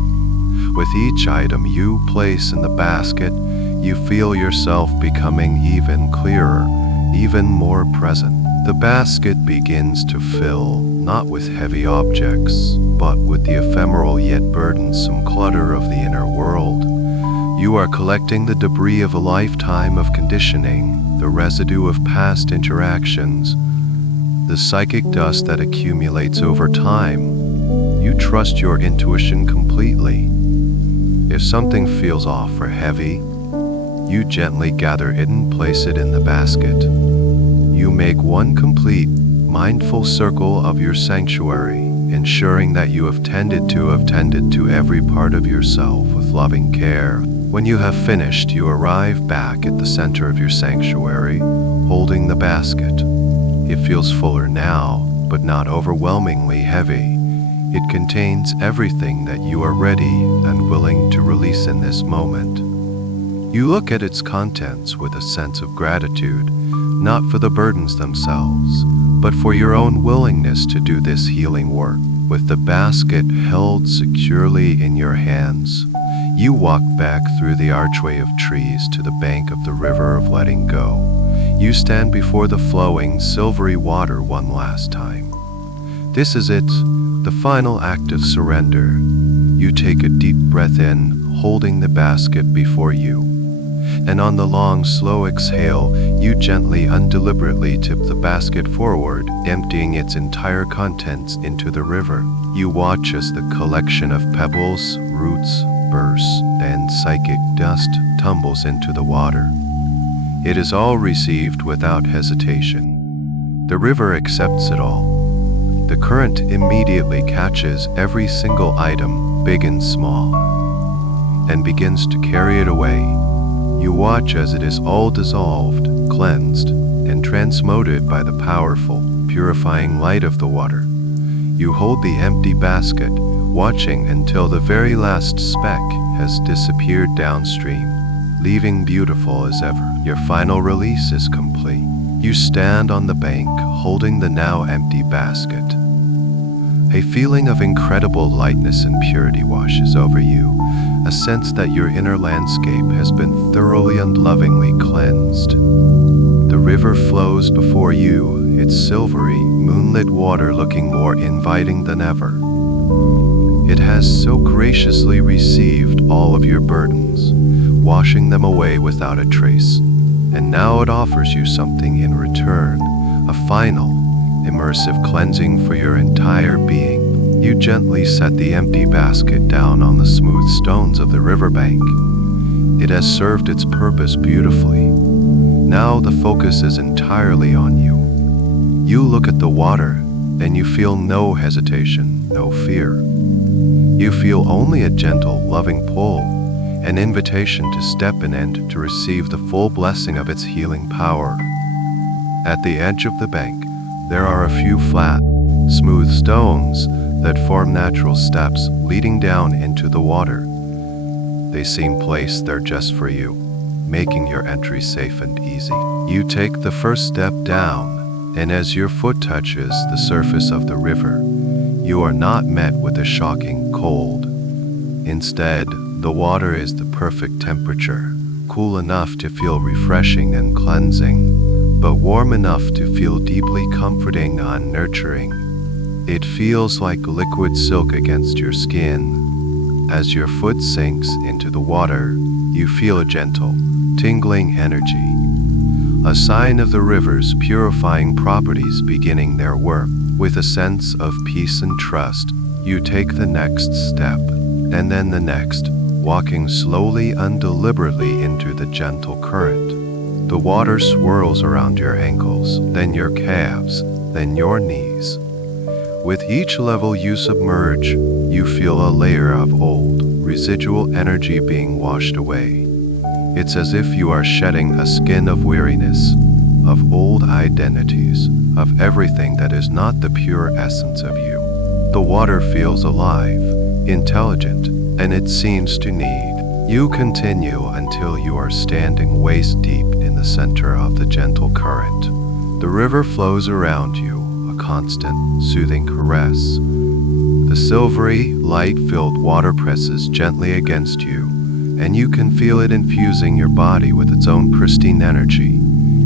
With each item you place in the basket, you feel yourself becoming even clearer, even more present. The basket begins to fill, not with heavy objects, but with the ephemeral yet burdensome clutter of the inner world. You are collecting the debris of a lifetime of conditioning, the residue of past interactions, the psychic dust that accumulates over time. You trust your intuition completely. If something feels off or heavy, you gently gather it and place it in the basket. You make one complete, mindful circle of your sanctuary, ensuring that you have tended to every part of yourself with loving care. When you have finished, you arrive back at the center of your sanctuary, holding the basket. It feels fuller now, but not overwhelmingly heavy. It contains everything that you are ready and willing to release in this moment. You look at its contents with a sense of gratitude, not for the burdens themselves, but for your own willingness to do this healing work. With the basket held securely in your hands, you walk back through the archway of trees to the bank of the river of letting go. You stand before the flowing, silvery water one last time. This is it, the final act of surrender. You take a deep breath in, holding the basket before you. And on the long, slow exhale, you gently, undeliberately tip the basket forward, emptying its entire contents into the river. You watch as the collection of pebbles, roots, bursts, and psychic dust tumbles into the water. It is all received without hesitation. The river accepts it all. The current immediately catches every single item, big and small, and begins to carry it away. You watch as it is all dissolved, cleansed, and transmuted by the powerful, purifying light of the water. You hold the empty basket, watching until the very last speck has disappeared downstream, leaving beautiful as ever. Your final release is complete. You stand on the bank, holding the now empty basket. A feeling of incredible lightness and purity washes over you, a sense that your inner landscape has been thoroughly and lovingly cleansed. The river flows before you, its silvery, moonlit water looking more inviting than ever. It has so graciously received all of your burdens, washing them away without a trace. And now it offers you something in return, a final, immersive cleansing for your entire being. You gently set the empty basket down on the smooth stones of the riverbank. It has served its purpose beautifully. Now the focus is entirely on you. You look at the water, and you feel no hesitation, no fear. You feel only a gentle, loving pull, an invitation to step in and to receive the full blessing of its healing power. At the edge of the bank, there are a few flat, smooth stones that form natural steps leading down into the water. They seem placed there just for you, making your entry safe and easy. You take the first step down, and as your foot touches the surface of the river, you are not met with a shocking cold. Instead, the water is the perfect temperature, cool enough to feel refreshing and cleansing, but warm enough to feel deeply comforting and nurturing. It feels like liquid silk against your skin. As your foot sinks into the water, you feel a gentle, tingling energy, a sign of the river's purifying properties beginning their work. With a sense of peace and trust, you take the next step, and then the next, walking slowly and deliberately into the gentle current. The water swirls around your ankles, then your calves, then your knees. With each level you submerge, you feel a layer of old, residual energy being washed away. It's as if you are shedding a skin of weariness, of old identities, of everything that is not the pure essence of you. The water feels alive, intelligent, and it seems to need. You continue until you are standing waist deep in the center of the gentle current. The river flows around you, a constant, soothing caress. The silvery, light-filled water presses gently against you, and you can feel it infusing your body with its own pristine energy.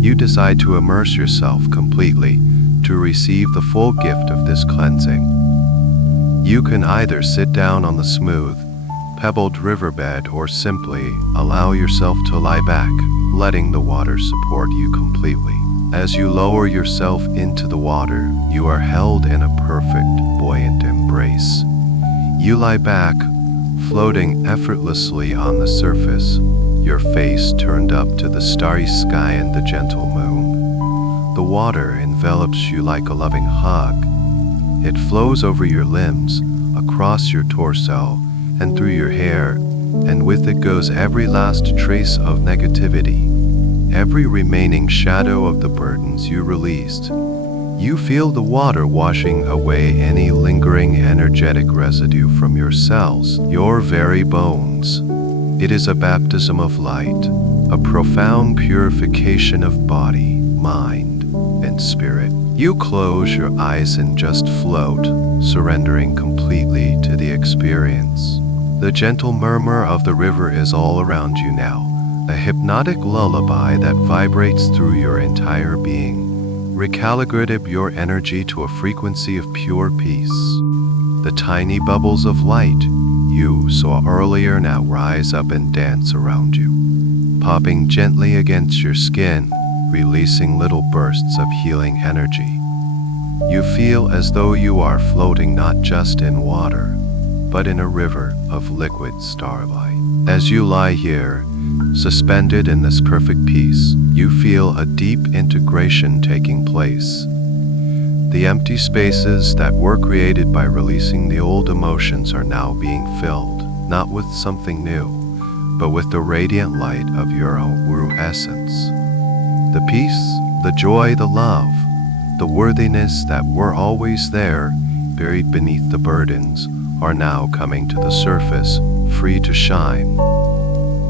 You decide to immerse yourself completely to receive the full gift of this cleansing. You can either sit down on the smooth, pebbled riverbed or simply allow yourself to lie back, letting the water support you completely. As you lower yourself into the water, you are held in a perfect, buoyant embrace. You lie back, floating effortlessly on the surface, your face turned up to the starry sky and the gentle moon. The water envelops you like a loving hug. It flows over your limbs, across your torso, and through your hair, and with it goes every last trace of negativity, every remaining shadow of the burdens you released. You feel the water washing away any lingering energetic residue from your cells, your very bones. It is a baptism of light, a profound purification of body, mind, and spirit. You close your eyes and just float, surrendering completely to the experience. The gentle murmur of the river is all around you now, a hypnotic lullaby that vibrates through your entire being. Recalibrate your energy to a frequency of pure peace. The tiny bubbles of light you saw earlier now rise up and dance around you, popping gently against your skin, releasing little bursts of healing energy. You feel as though you are floating not just in water, but in a river of liquid starlight. As you lie here, suspended in this perfect peace, you feel a deep integration taking place. The empty spaces that were created by releasing the old emotions are now being filled, not with something new, but with the radiant light of your own true essence. The peace, the joy, the love, the worthiness that were always there, buried beneath the burdens, are now coming to the surface, free to shine.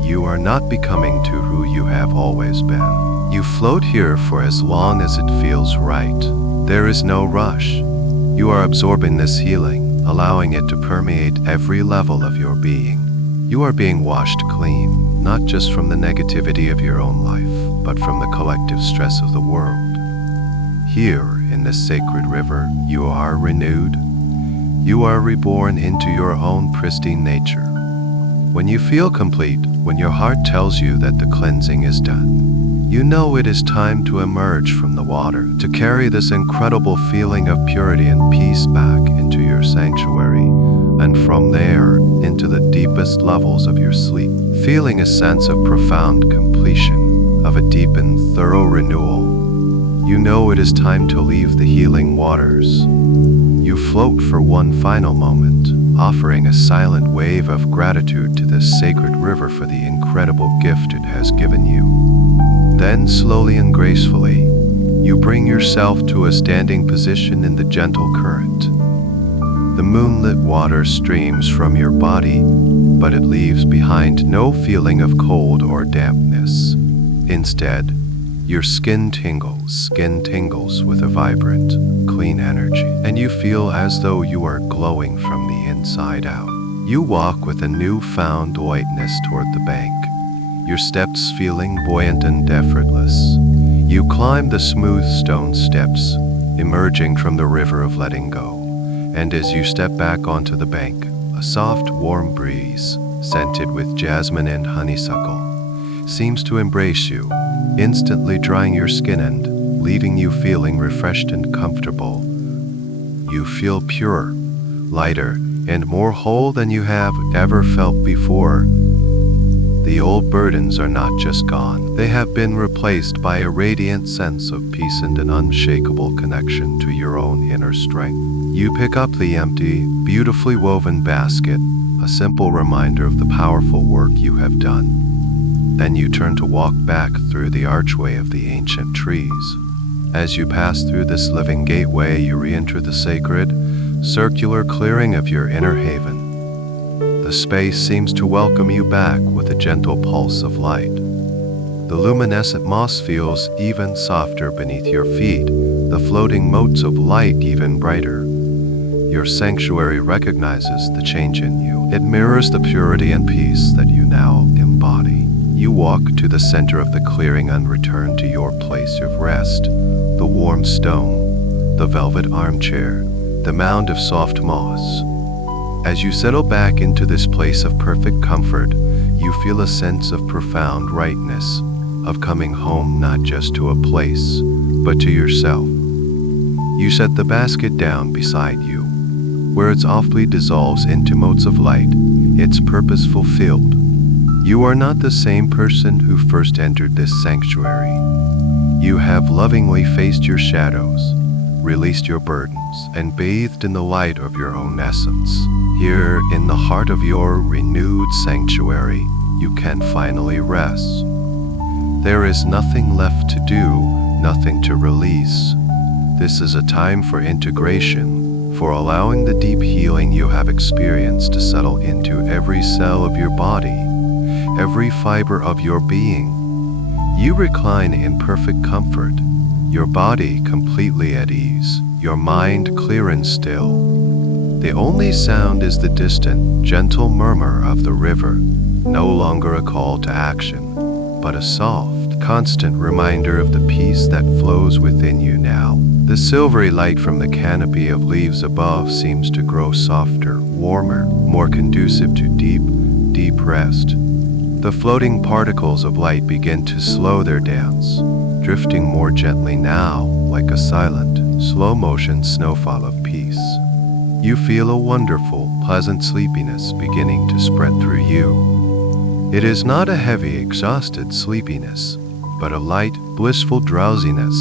You are not becoming to who you have always been. You float here for as long as it feels right. There is no rush. You are absorbing this healing, allowing it to permeate every level of your being. You are being washed clean, not just from the negativity of your own life, but from the collective stress of the world. Here, in this sacred river, you are renewed. You are reborn into your own pristine nature. When you feel complete, when your heart tells you that the cleansing is done, you know it is time to emerge from the water, to carry this incredible feeling of purity and peace back into your sanctuary, and from there into the deepest levels of your sleep, feeling a sense of profound completion, of a deep and thorough renewal. You know it is time to leave the healing waters. You float for one final moment, offering a silent wave of gratitude to this sacred river for the incredible gift it has given you. Then, slowly and gracefully, you bring yourself to a standing position in the gentle current. The moonlit water streams from your body, but it leaves behind no feeling of cold or dampness. Instead, your skin tingles with a vibrant, clean energy, and you feel as though you are glowing from the inside out. You walk with a newfound lightness toward the bank, your steps feeling buoyant and effortless. You climb the smooth stone steps, emerging from the river of letting go, and as you step back onto the bank, a soft, warm breeze, scented with jasmine and honeysuckle, seems to embrace you, instantly drying your skin and leaving you feeling refreshed and comfortable. You feel purer, lighter, and more whole than you have ever felt before. The old burdens are not just gone, they have been replaced by a radiant sense of peace and an unshakable connection to your own inner strength. You pick up the empty, beautifully woven basket, a simple reminder of the powerful work you have done. Then you turn to walk back through the archway of the ancient trees. As you pass through this living gateway, you re-enter the sacred, circular clearing of your inner haven. The space seems to welcome you back with a gentle pulse of light. The luminescent moss feels even softer beneath your feet, the floating motes of light even brighter. Your sanctuary recognizes the change in you. It mirrors the purity and peace that you now embody. You walk to the center of the clearing and return to your place of rest. The warm stone, the velvet armchair, the mound of soft moss. As you settle back into this place of perfect comfort, you feel a sense of profound rightness, of coming home not just to a place, but to yourself. You set the basket down beside you, where it softly dissolves into motes of light, its purpose fulfilled. You are not the same person who first entered this sanctuary. You have lovingly faced your shadows, released your burdens, and bathed in the light of your own essence. Here, in the heart of your renewed sanctuary, you can finally rest. There is nothing left to do, nothing to release. This is a time for integration, for allowing the deep healing you have experienced to settle into every cell of your body, every fiber of your being. You recline in perfect comfort, your body completely at ease, your mind clear and still. The only sound is the distant, gentle murmur of the river, no longer a call to action, but a soft, constant reminder of the peace that flows within you now. The silvery light from the canopy of leaves above seems to grow softer, warmer, more conducive to deep, deep rest. The floating particles of light begin to slow their dance, drifting more gently now, like a silent, slow-motion snowfall of peace. You feel a wonderful, pleasant sleepiness beginning to spread through you. It is not a heavy, exhausted sleepiness, but a light, blissful drowsiness,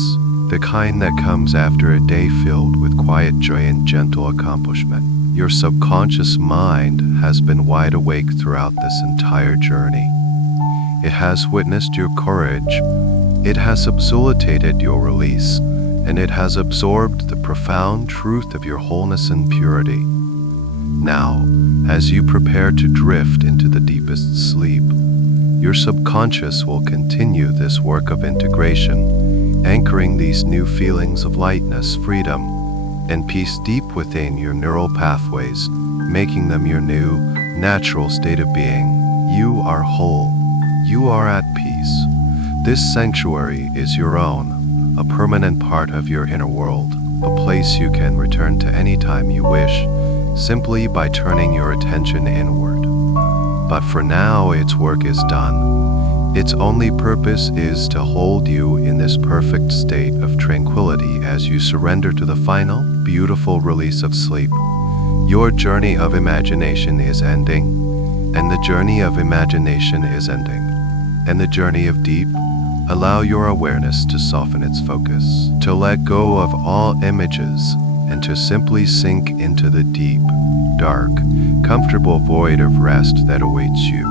the kind that comes after a day filled with quiet joy and gentle accomplishment. Your subconscious mind has been wide awake throughout this entire journey. It has witnessed your courage, it has facilitated your release, and it has absorbed the profound truth of your wholeness and purity. Now, as you prepare to drift into the deepest sleep, your subconscious will continue this work of integration, anchoring these new feelings of lightness, freedom, and peace deep within your neural pathways, making them your new, natural state of being. You are whole. You are at peace. This sanctuary is your own, a permanent part of your inner world, a place you can return to any time you wish, simply by turning your attention inward. But for now, its work is done. Its only purpose is to hold you in this perfect state of tranquility as you surrender to the final, beautiful release of sleep. Your journey of imagination is ending, and the journey of imagination is ending, and the journey of deep. Allow your awareness to soften its focus, to let go of all images, and to simply sink into the deep, dark, comfortable void of rest that awaits you.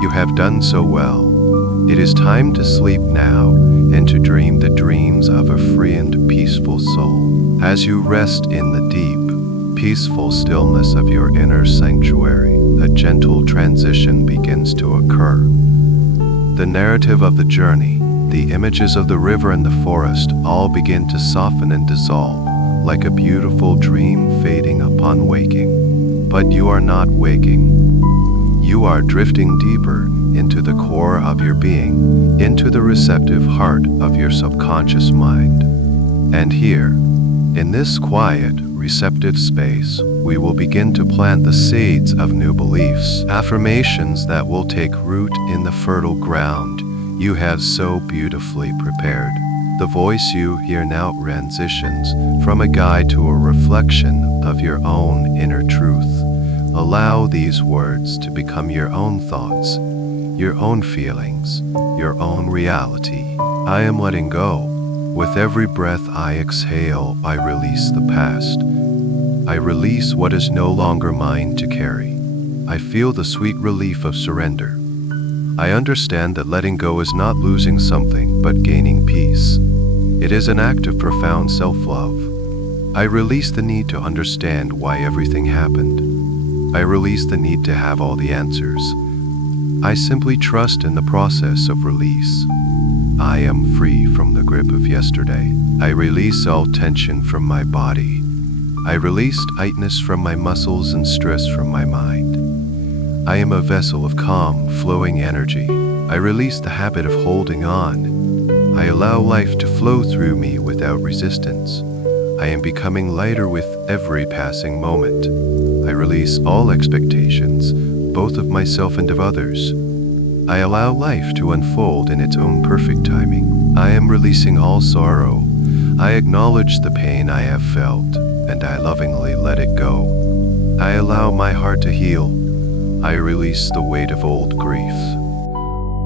You have done so well. It is time to sleep now and to dream the dreams of a free and peaceful soul. As you rest in the deep, peaceful stillness of your inner sanctuary, a gentle transition begins to occur. The narrative of the journey, the images of the river and the forest all begin to soften and dissolve, like a beautiful dream fading upon waking. But you are not waking. You are drifting deeper into the core of your being, into the receptive heart of your subconscious mind. And here, in this quiet, receptive space, we will begin to plant the seeds of new beliefs, affirmations that will take root in the fertile ground you have so beautifully prepared. The voice you hear now transitions from a guide to a reflection of your own inner truth. Allow these words to become your own thoughts, your own feelings, your own reality. I am letting go. With every breath I exhale, I release the past. I release what is no longer mine to carry. I feel the sweet relief of surrender. I understand that letting go is not losing something, but gaining peace. It is an act of profound self-love. I release the need to understand why everything happened. I release the need to have all the answers. I simply trust in the process of release. I am free from the grip of yesterday. I release all tension from my body. I release tightness from my muscles and stress from my mind. I am a vessel of calm, flowing energy. I release the habit of holding on. I allow life to flow through me without resistance. I am becoming lighter with every passing moment. I release all expectations, both of myself and of others. I allow life to unfold in its own perfect timing. I am releasing all sorrow. I acknowledge the pain I have felt, and I lovingly let it go. I allow my heart to heal. I release the weight of old grief.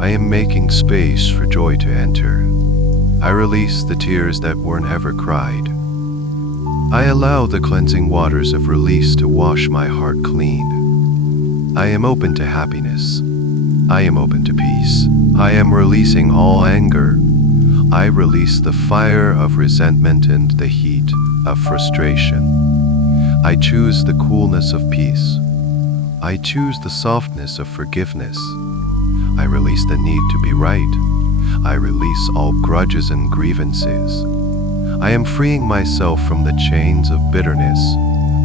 I am making space for joy to enter. I release the tears that weren't ever cried. I allow the cleansing waters of release to wash my heart clean. I am open to happiness. I am open to peace. I am releasing all anger. I release the fire of resentment and the heat of frustration. I choose the coolness of peace. I choose the softness of forgiveness. I release the need to be right. I release all grudges and grievances. I am freeing myself from the chains of bitterness.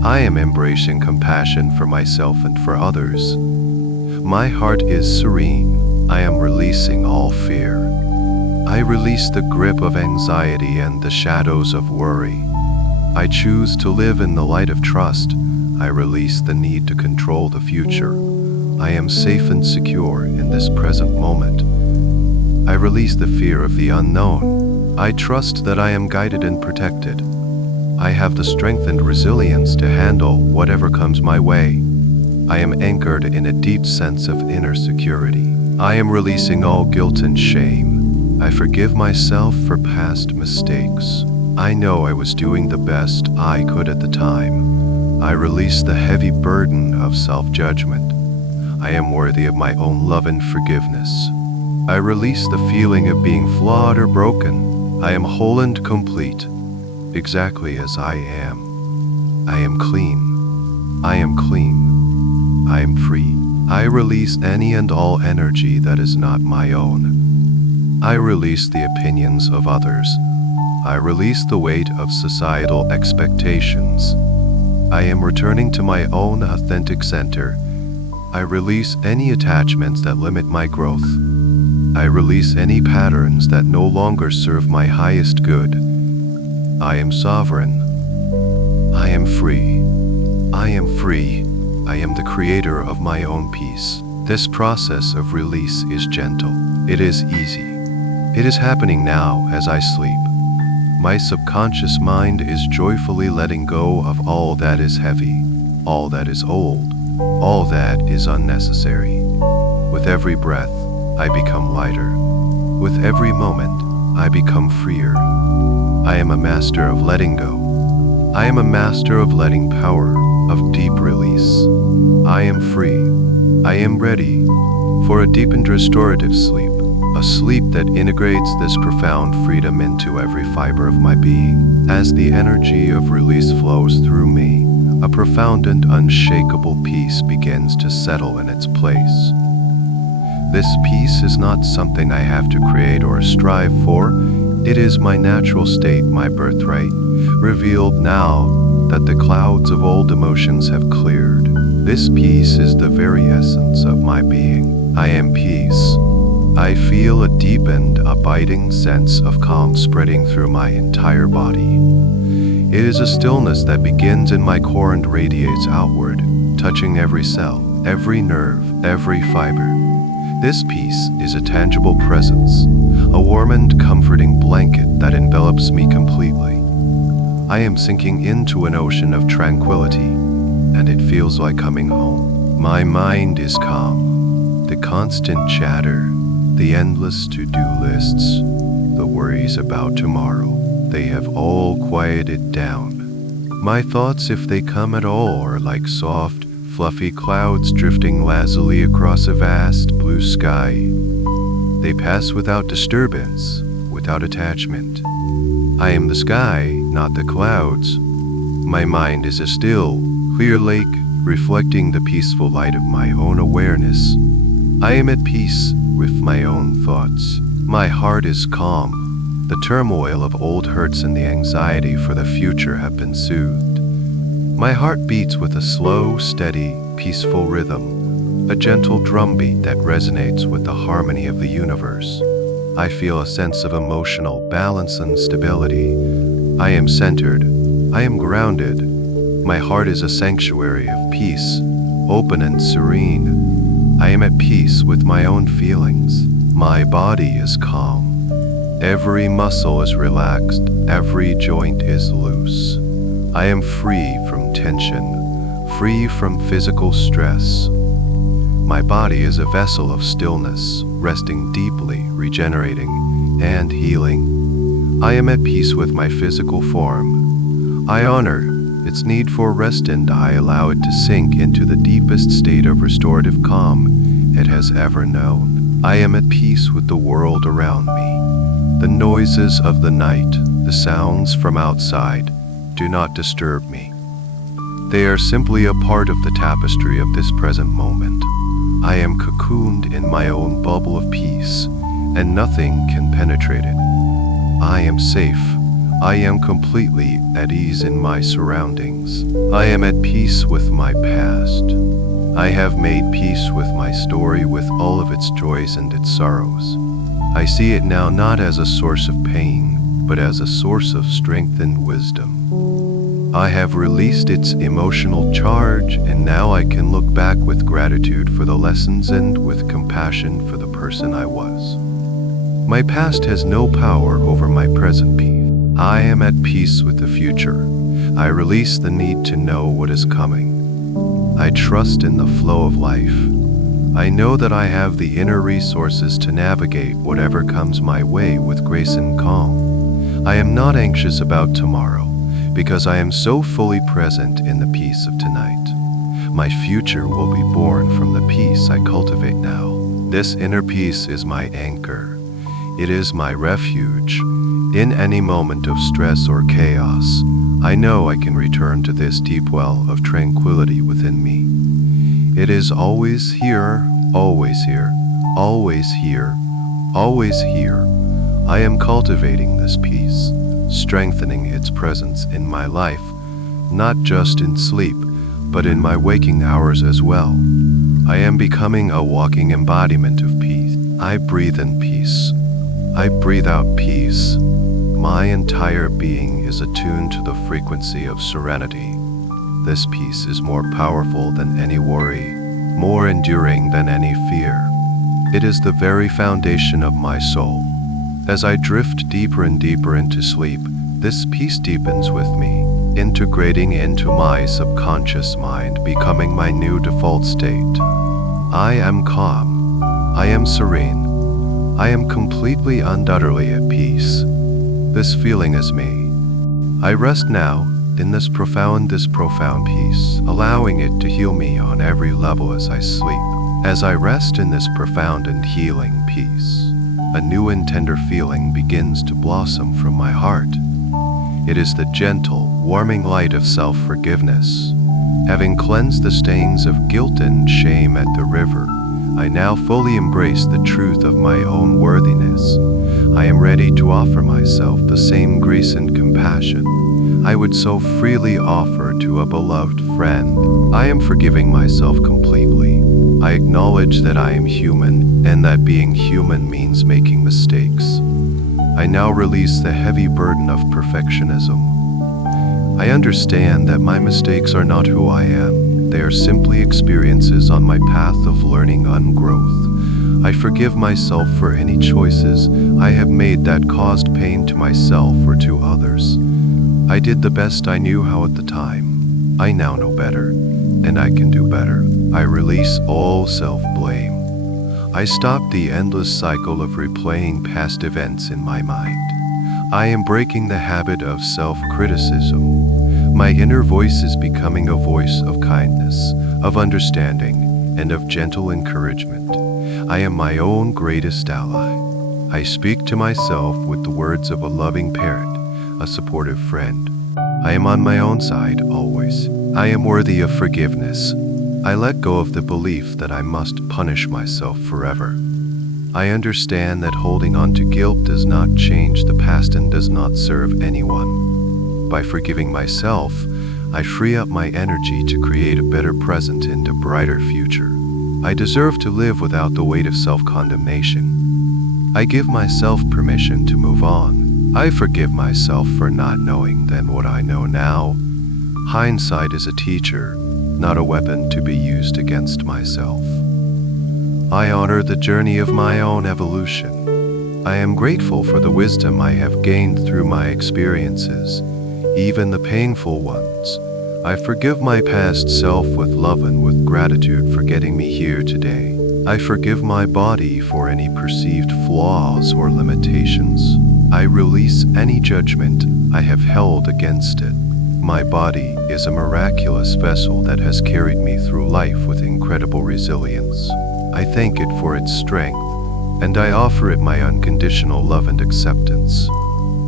I am embracing compassion for myself and for others. My heart is serene. I am releasing all fear. I release the grip of anxiety and the shadows of worry. I choose to live in the light of trust. I release the need to control the future. I am safe and secure in this present moment. I release the fear of the unknown. I trust that I am guided and protected. I have the strength and resilience to handle whatever comes my way. I am anchored in a deep sense of inner security. I am releasing all guilt and shame. I forgive myself for past mistakes. I know I was doing the best I could at the time. I release the heavy burden of self-judgment. I am worthy of my own love and forgiveness. I release the feeling of being flawed or broken. I am whole and complete, exactly as I am. I am clean. I am clean. I am free. I release any and all energy that is not my own. I release the opinions of others. I release the weight of societal expectations. I am returning to my own authentic center. I release any attachments that limit my growth. I release any patterns that no longer serve my highest good. I am sovereign. I am free. I am free. I am the creator of my own peace. This process of release is gentle. It is easy. It is happening now as I sleep. My subconscious mind is joyfully letting go of all that is heavy, all that is old, all that is unnecessary. With every breath, I become lighter. With every moment, I become freer. I am a master of letting go. I am a master of letting power, of deep release. I am free. I am ready for a deep and restorative sleep, a sleep that integrates this profound freedom into every fiber of my being. As the energy of release flows through me, a profound and unshakable peace begins to settle in its place. This peace is not something I have to create or strive for. It is my natural state, my birthright, revealed now that the clouds of old emotions have cleared. This peace is the very essence of my being. I am peace. I feel a deep and abiding sense of calm spreading through my entire body. It is a stillness that begins in my core and radiates outward, touching every cell, every nerve, every fiber. This peace is a tangible presence, a warm and comforting blanket that envelops me completely. I am sinking into an ocean of tranquility, and it feels like coming home. My mind is calm. The constant chatter, the endless to-do lists, the worries about tomorrow, they have all quieted down. My thoughts, if they come at all, are like soft, fluffy clouds drifting lazily across a vast blue sky. They pass without disturbance, without attachment. I am the sky, not the clouds. My mind is a still, clear lake, reflecting the peaceful light of my own awareness. I am at peace with my own thoughts. My heart is calm. The turmoil of old hurts and the anxiety for the future have been soothed. My heart beats with a slow, steady, peaceful rhythm, a gentle drumbeat that resonates with the harmony of the universe. I feel a sense of emotional balance and stability. I am centered. I am grounded. My heart is a sanctuary of peace, open and serene. I am at peace with my own feelings. My body is calm. Every muscle is relaxed. Every joint is loose. I am free from tension, free from physical stress. My body is a vessel of stillness, resting deeply, regenerating, and healing. I am at peace with my physical form. I honor its need for rest and I allow it to sink into the deepest state of restorative calm it has ever known. I am at peace with the world around me. The noises of the night, the sounds from outside, do not disturb me. They are simply a part of the tapestry of this present moment. I am cocooned in my own bubble of peace, and nothing can penetrate it. I am safe. I am completely at ease in my surroundings. I am at peace with my past. I have made peace with my story, with all of its joys and its sorrows. I see it now not as a source of pain, but as a source of strength and wisdom. I have released its emotional charge, and now I can look back with gratitude for the lessons and with compassion for the person I was. My past has no power over my present peace. I am at peace with the future. I release the need to know what is coming. I trust in the flow of life. I know that I have the inner resources to navigate whatever comes my way with grace and calm. I am not anxious about tomorrow, because I am so fully present in the peace of tonight. My future will be born from the peace I cultivate now. This inner peace is my anchor. It is my refuge. In any moment of stress or chaos, I know I can return to this deep well of tranquility within me. It is always here, always here, always here, always here. I am cultivating this peace, strengthening its presence in my life, not just in sleep, but in my waking hours as well. I am becoming a walking embodiment of peace. I breathe in peace. I breathe out peace. My entire being is attuned to the frequency of serenity. This peace is more powerful than any worry, more enduring than any fear. It is the very foundation of my soul. As I drift deeper and deeper into sleep, this peace deepens with me, integrating into my subconscious mind, becoming my new default state. I am calm. I am serene. I am completely, undoubtedly at peace. This feeling is me. I rest now in this profound peace, allowing it to heal me on every level as I sleep. As I rest in this profound and healing peace, a new and tender feeling begins to blossom from my heart. It is the gentle, warming light of self-forgiveness. Having cleansed the stains of guilt and shame at the river, I now fully embrace the truth of my own worthiness. I am ready to offer myself the same grace and compassion I would so freely offer to a beloved friend. I am forgiving myself completely. I acknowledge that I am human, and that being human means making mistakes. I now release the heavy burden of perfectionism. I understand that my mistakes are not who I am. They are simply experiences on my path of learning and growth. I forgive myself for any choices I have made that caused pain to myself or to others. I did the best I knew how at the time. I now know better, and I can do better. I release all self-blame. I stop the endless cycle of replaying past events in my mind. I am breaking the habit of self-criticism. My inner voice is becoming a voice of kindness, of understanding, and of gentle encouragement. I am my own greatest ally. I speak to myself with the words of a loving parent, a supportive friend. I am on my own side always. I am worthy of forgiveness. I let go of the belief that I must punish myself forever. I understand that holding on to guilt does not change the past and does not serve anyone. By forgiving myself, I free up my energy to create a better present and a brighter future. I deserve to live without the weight of self-condemnation. I give myself permission to move on. I forgive myself for not knowing then what I know now. Hindsight is a teacher, not a weapon to be used against myself. I honor the journey of my own evolution. I am grateful for the wisdom I have gained through my experiences, even the painful ones. I forgive my past self with love and with gratitude for getting me here today. I forgive my body for any perceived flaws or limitations. I release any judgment I have held against it. My body is a miraculous vessel that has carried me through life with incredible resilience. I thank it for its strength, and I offer it my unconditional love and acceptance.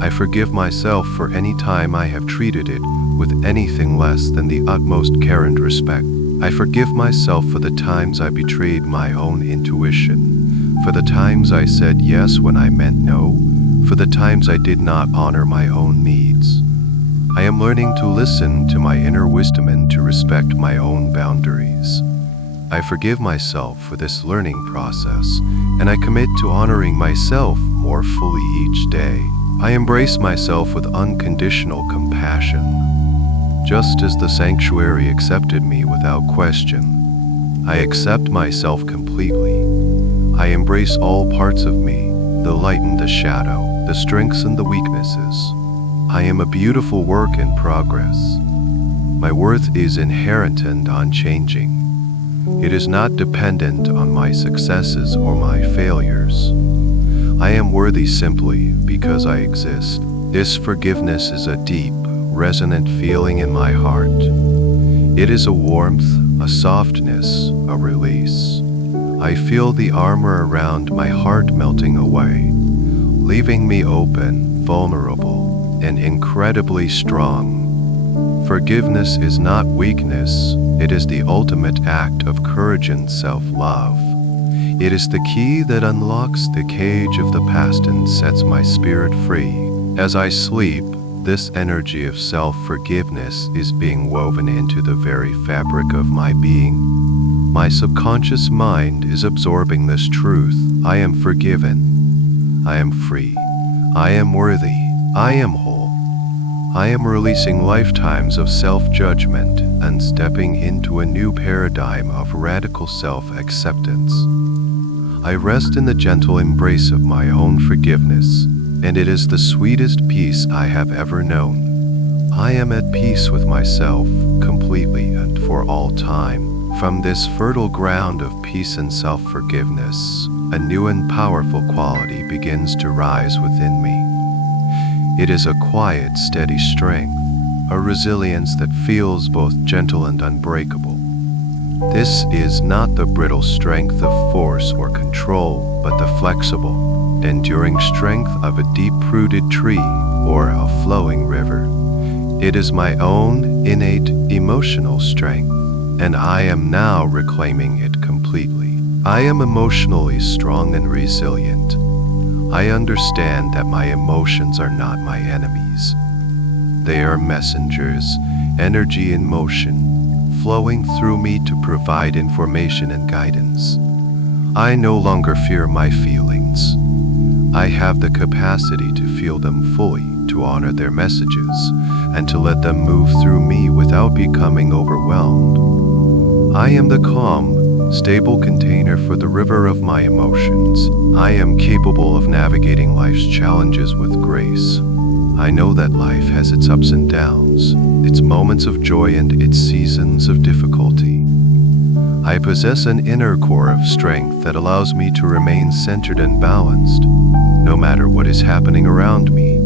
I forgive myself for any time I have treated it with anything less than the utmost care and respect. I forgive myself for the times I betrayed my own intuition, for the times I said yes when I meant no, for the times I did not honor my own needs. I am learning to listen to my inner wisdom and to respect my own boundaries. I forgive myself for this learning process, and I commit to honoring myself more fully each day. I embrace myself with unconditional compassion. Just as the sanctuary accepted me without question, I accept myself completely. I embrace all parts of me, the light and the shadow, the strengths and the weaknesses. I am a beautiful work in progress. My worth is inherent and unchanging. It is not dependent on my successes or my failures. I am worthy simply because I exist. This forgiveness is a deep, resonant feeling in my heart. It is a warmth, a softness, a release. I feel the armor around my heart melting away, leaving me open, vulnerable, and incredibly strong. Forgiveness is not weakness, it is the ultimate act of courage and self-love. It is the key that unlocks the cage of the past and sets my spirit free. As I sleep, this energy of self-forgiveness is being woven into the very fabric of my being. My subconscious mind is absorbing this truth. I am forgiven. I am free. I am worthy. I am whole. I am releasing lifetimes of self-judgment and stepping into a new paradigm of radical self-acceptance. I rest in the gentle embrace of my own forgiveness, and it is the sweetest peace I have ever known. I am at peace with myself, completely and for all time. From this fertile ground of peace and self-forgiveness, a new and powerful quality begins to rise within me. It is a quiet, steady strength, a resilience that feels both gentle and unbreakable. This is not the brittle strength of force or control, but the flexible, enduring strength of a deep-rooted tree or a flowing river. It is my own innate emotional strength, and I am now reclaiming it completely. I am emotionally strong and resilient. I understand that my emotions are not my enemies. They are messengers, energy in motion, flowing through me to provide information and guidance. I no longer fear my feelings. I have the capacity to feel them fully, to honor their messages, and to let them move through me without becoming overwhelmed. I am the calm, stable container for the river of my emotions. I am capable of navigating life's challenges with grace. I know that life has its ups and downs, its moments of joy and its seasons of difficulty. I possess an inner core of strength that allows me to remain centered and balanced. No matter what is happening around me,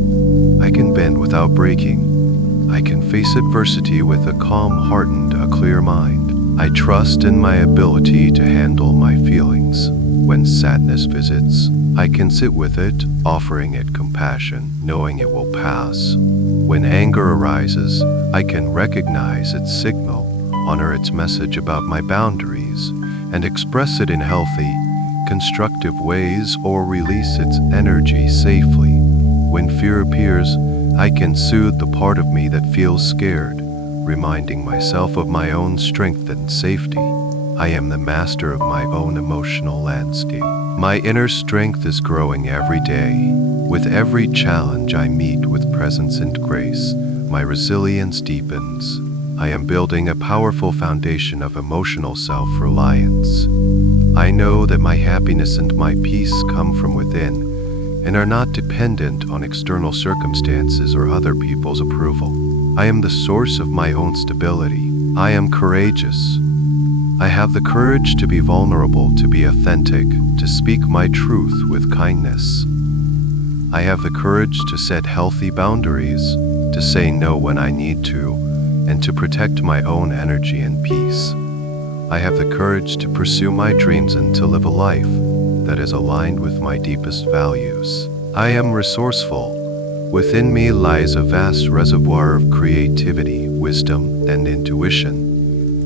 I can bend without breaking. I can face adversity with a calm heart and a clear mind. I trust in my ability to handle my feelings. When sadness visits, I can sit with it, offering it compassion, knowing it will pass. When anger arises, I can recognize its signal, honor its message about my boundaries, and express it in healthy, constructive ways or release its energy safely. When fear appears, I can soothe the part of me that feels scared, reminding myself of my own strength and safety. I am the master of my own emotional landscape. My inner strength is growing every day. With every challenge I meet with presence and grace, my resilience deepens. I am building a powerful foundation of emotional self-reliance. I know that my happiness and my peace come from within and are not dependent on external circumstances or other people's approval. I am the source of my own stability. I am courageous. I have the courage to be vulnerable, to be authentic, to speak my truth with kindness. I have the courage to set healthy boundaries, to say no when I need to, and to protect my own energy and peace. I have the courage to pursue my dreams and to live a life that is aligned with my deepest values. I am resourceful. Within me lies a vast reservoir of creativity, wisdom, and intuition.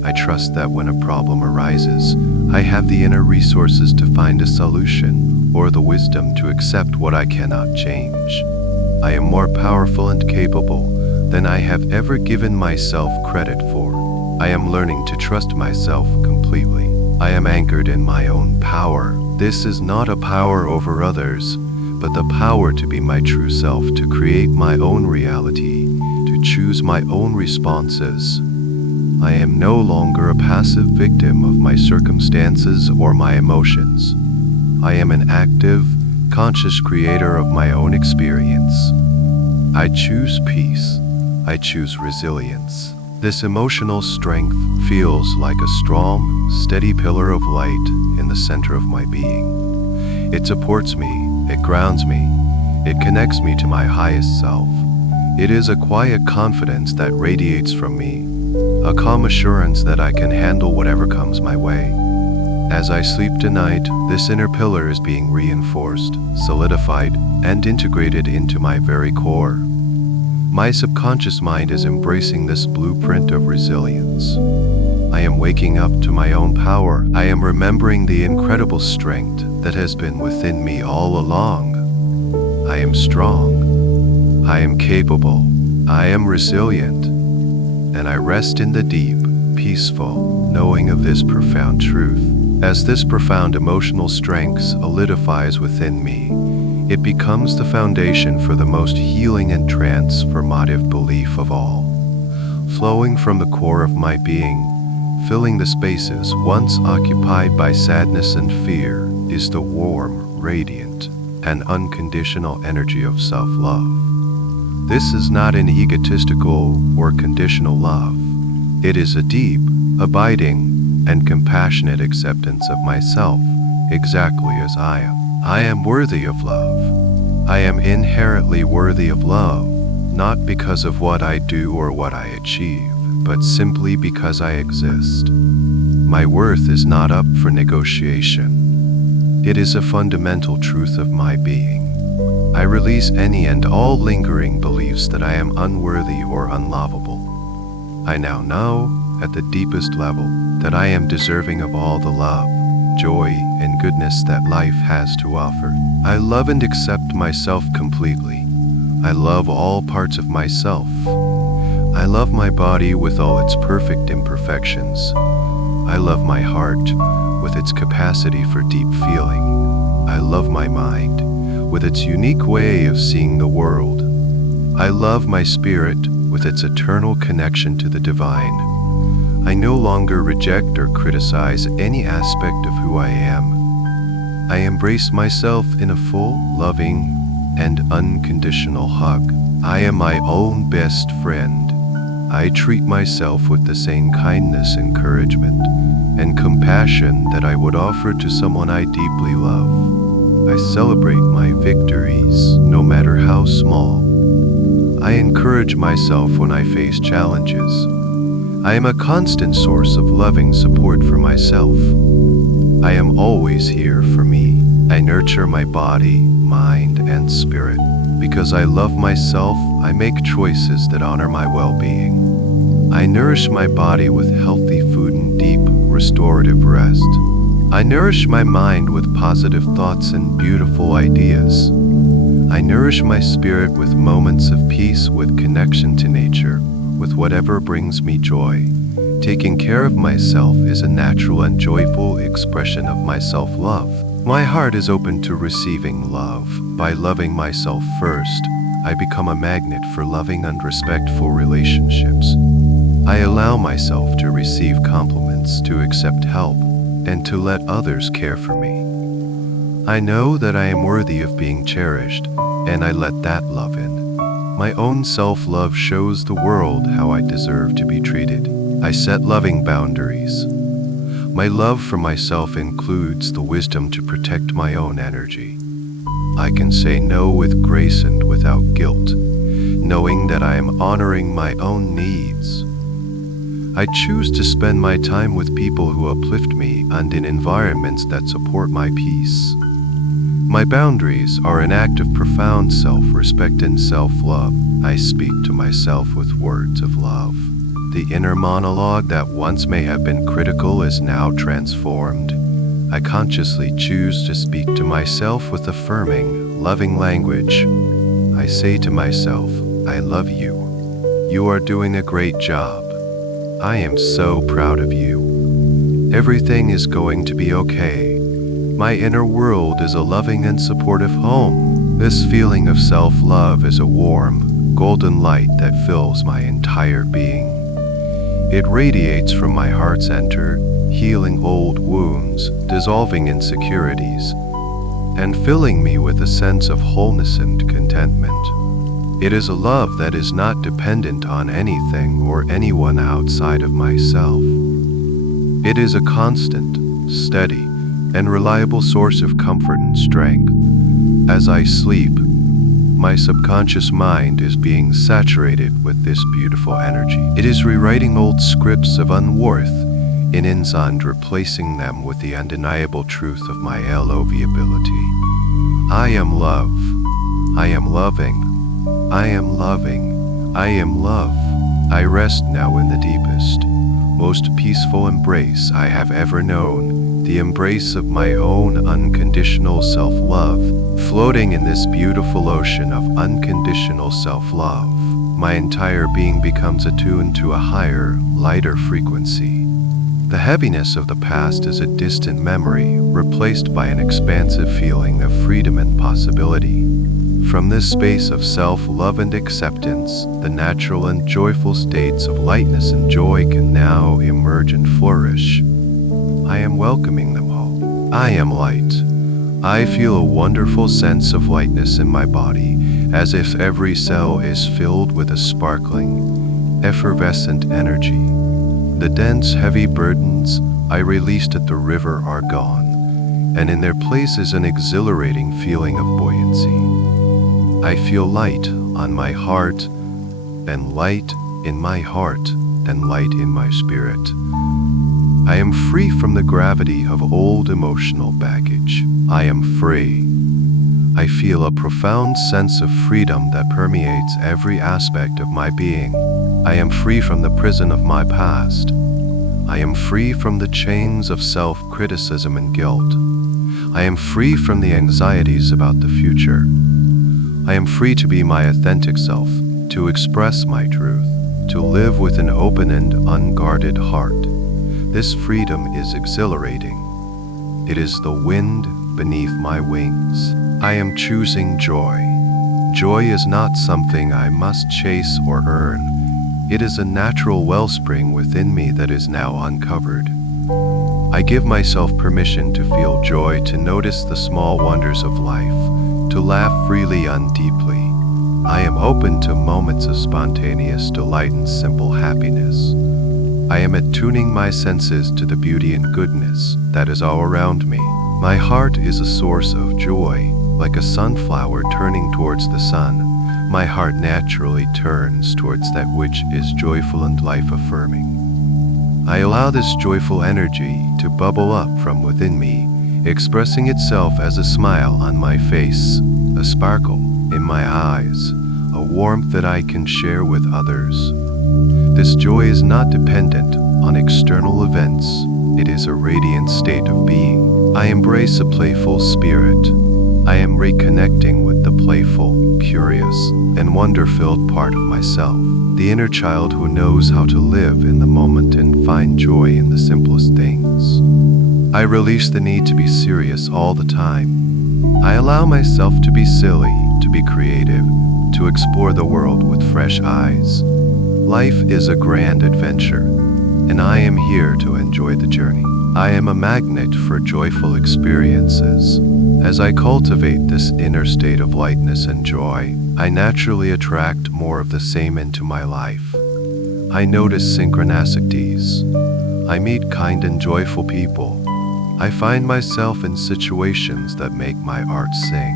I trust that when a problem arises, I have the inner resources to find a solution, or the wisdom to accept what I cannot change. I am more powerful and capable than I have ever given myself credit for. I am learning to trust myself completely. I am anchored in my own power. This is not a power over others, but the power to be my true self, to create my own reality, to choose my own responses. I am no longer a passive victim of my circumstances or my emotions. I am an active, conscious creator of my own experience. I choose peace. I choose resilience. This emotional strength feels like a strong, steady pillar of light in the center of my being. It supports me, it grounds me, it connects me to my highest self. It is a quiet confidence that radiates from me, a calm assurance that I can handle whatever comes my way. As I sleep tonight, this inner pillar is being reinforced, solidified, and integrated into my very core. My subconscious mind is embracing this blueprint of resilience. I am waking up to my own power. I am remembering the incredible strength that has been within me all along. I am strong. I am capable. I am resilient. And I rest in the deep, peaceful knowing of this profound truth. As this profound emotional strength solidifies within me, it becomes the foundation for the most healing and transformative belief of all. Flowing from the core of my being, filling the spaces once occupied by sadness and fear, is the warm, radiant, and unconditional energy of self-love. This is not an egotistical or conditional love. It is a deep, abiding, and compassionate acceptance of myself exactly as I am. I am worthy of love. I am inherently worthy of love, not because of what I do or what I achieve, but simply because I exist. My worth is not up for negotiation. It is a fundamental truth of my being. I release any and all lingering beliefs that I am unworthy or unlovable. I now know, at the deepest level, that I am deserving of all the love, joy, and goodness that life has to offer. I love and accept myself completely. I love all parts of myself. I love my body with all its perfect imperfections. I love my heart with its capacity for deep feeling. I love my mind with its unique way of seeing the world. I love my spirit with its eternal connection to the divine. I no longer reject or criticize any aspect of who I am. I embrace myself in a full, loving, and unconditional hug. I am my own best friend. I treat myself with the same kindness, encouragement, and compassion that I would offer to someone I deeply love. I celebrate my victories, no matter how small. I encourage myself when I face challenges. I am a constant source of loving support for myself. I am always here for me. I nurture my body, mind, and spirit. Because I love myself, I make choices that honor my well-being. I nourish my body with healthy food and deep, restorative rest. I nourish my mind with positive thoughts and beautiful ideas. I nourish my spirit with moments of peace, with connection to nature, with whatever brings me joy. Taking care of myself is a natural and joyful expression of my self-love. My heart is open to receiving love. By loving myself first, I become a magnet for loving and respectful relationships. I allow myself to receive compliments, to accept help, and to let others care for me. I know that I am worthy of being cherished, and I let that love in. My own self-love shows the world how I deserve to be treated. I set loving boundaries. My love for myself includes the wisdom to protect my own energy. I can say no with grace and without guilt, knowing that I am honoring my own needs. I choose to spend my time with people who uplift me and in environments that support my peace. My boundaries are an act of profound self-respect and self-love. I speak to myself with words of love. The inner monologue that once may have been critical is now transformed. I consciously choose to speak to myself with affirming, loving language. I say to myself, I love you. You are doing a great job. I am so proud of you. Everything is going to be okay. My inner world is a loving and supportive home. This feeling of self-love is a warm, golden light that fills my entire being. It radiates from my heart center, healing old wounds, dissolving insecurities, and filling me with a sense of wholeness and contentment. It is a love that is not dependent on anything or anyone outside of myself. It is a constant, steady, and reliable source of comfort and strength. As I sleep, my subconscious mind is being saturated with this beautiful energy. It is rewriting old scripts of unworth in and replacing them with the undeniable truth of my love ability. I am love. I am loving. I am loving. I am love. I rest now in the deepest, most peaceful embrace I have ever known, the embrace of my own unconditional self-love, floating in this beautiful ocean of unconditional self-love. My entire being becomes attuned to a higher, lighter frequency. The heaviness of the past is a distant memory, replaced by an expansive feeling of freedom and possibility. From this space of self-love and acceptance, the natural and joyful states of lightness and joy can now emerge and flourish. I am welcoming them all. I am light. I feel a wonderful sense of lightness in my body, as if every cell is filled with a sparkling, effervescent energy. The dense, heavy burdens I released at the river are gone, and in their place is an exhilarating feeling of buoyancy. I feel light on my heart, and light in my heart, and light in my spirit. I am free from the gravity of old emotional baggage. I am free. I feel a profound sense of freedom that permeates every aspect of my being. I am free from the prison of my past. I am free from the chains of self-criticism and guilt. I am free from the anxieties about the future. I am free to be my authentic self, to express my truth, to live with an open and unguarded heart. This freedom is exhilarating. It is the wind beneath my wings. I am choosing joy. Joy is not something I must chase or earn. It is a natural wellspring within me that is now uncovered. I give myself permission to feel joy, to notice the small wonders of life, to laugh freely and deeply. I am open to moments of spontaneous delight and simple happiness. I am attuning my senses to the beauty and goodness that is all around me. My heart is a source of joy, like a sunflower turning towards the sun. My heart naturally turns towards that which is joyful and life-affirming. I allow this joyful energy to bubble up from within me, expressing itself as a smile on my face, a sparkle in my eyes, a warmth that I can share with others. This joy is not dependent on external events. It is a radiant state of being. I embrace a playful spirit. I am reconnecting with the playful, curious, and wonder-filled part of myself, the inner child who knows how to live in the moment and find joy in the simplest things. I release the need to be serious all the time. I allow myself to be silly, to be creative, to explore the world with fresh eyes. Life is a grand adventure, and I am here to enjoy the journey. I am a magnet for joyful experiences. As I cultivate this inner state of lightness and joy, I naturally attract more of the same into my life. I notice synchronicities. I meet kind and joyful people. I find myself in situations that make my heart sing.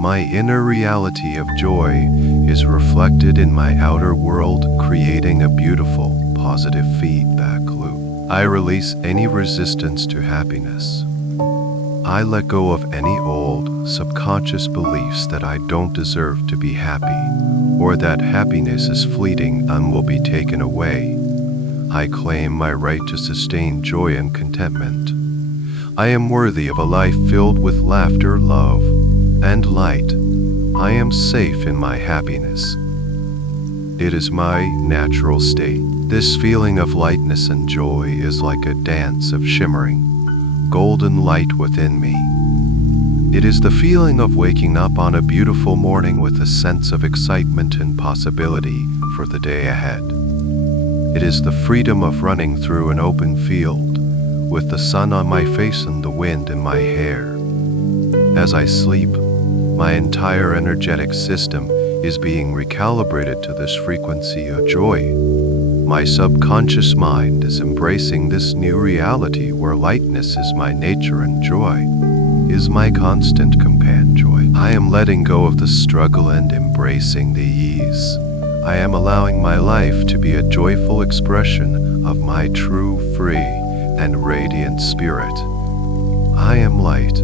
My inner reality of joy is reflected in my outer world, creating a beautiful, positive feedback loop. I release any resistance to happiness. I let go of any old, subconscious beliefs that I don't deserve to be happy, or that happiness is fleeting and will be taken away. I claim my right to sustain joy and contentment. I am worthy of a life filled with laughter, love, and light. I am safe in my happiness. It is my natural state. This feeling of lightness and joy is like a dance of shimmering, golden light within me. It is the feeling of waking up on a beautiful morning with a sense of excitement and possibility for the day ahead. It is the freedom of running through an open field, with the sun on my face and the wind in my hair. As I sleep, my entire energetic system is being recalibrated to this frequency of joy. My subconscious mind is embracing this new reality where lightness is my nature and joy is my constant companion. Joy. I am letting go of the struggle and embracing the ease. I am allowing my life to be a joyful expression of my true, free, and radiant spirit. I am light.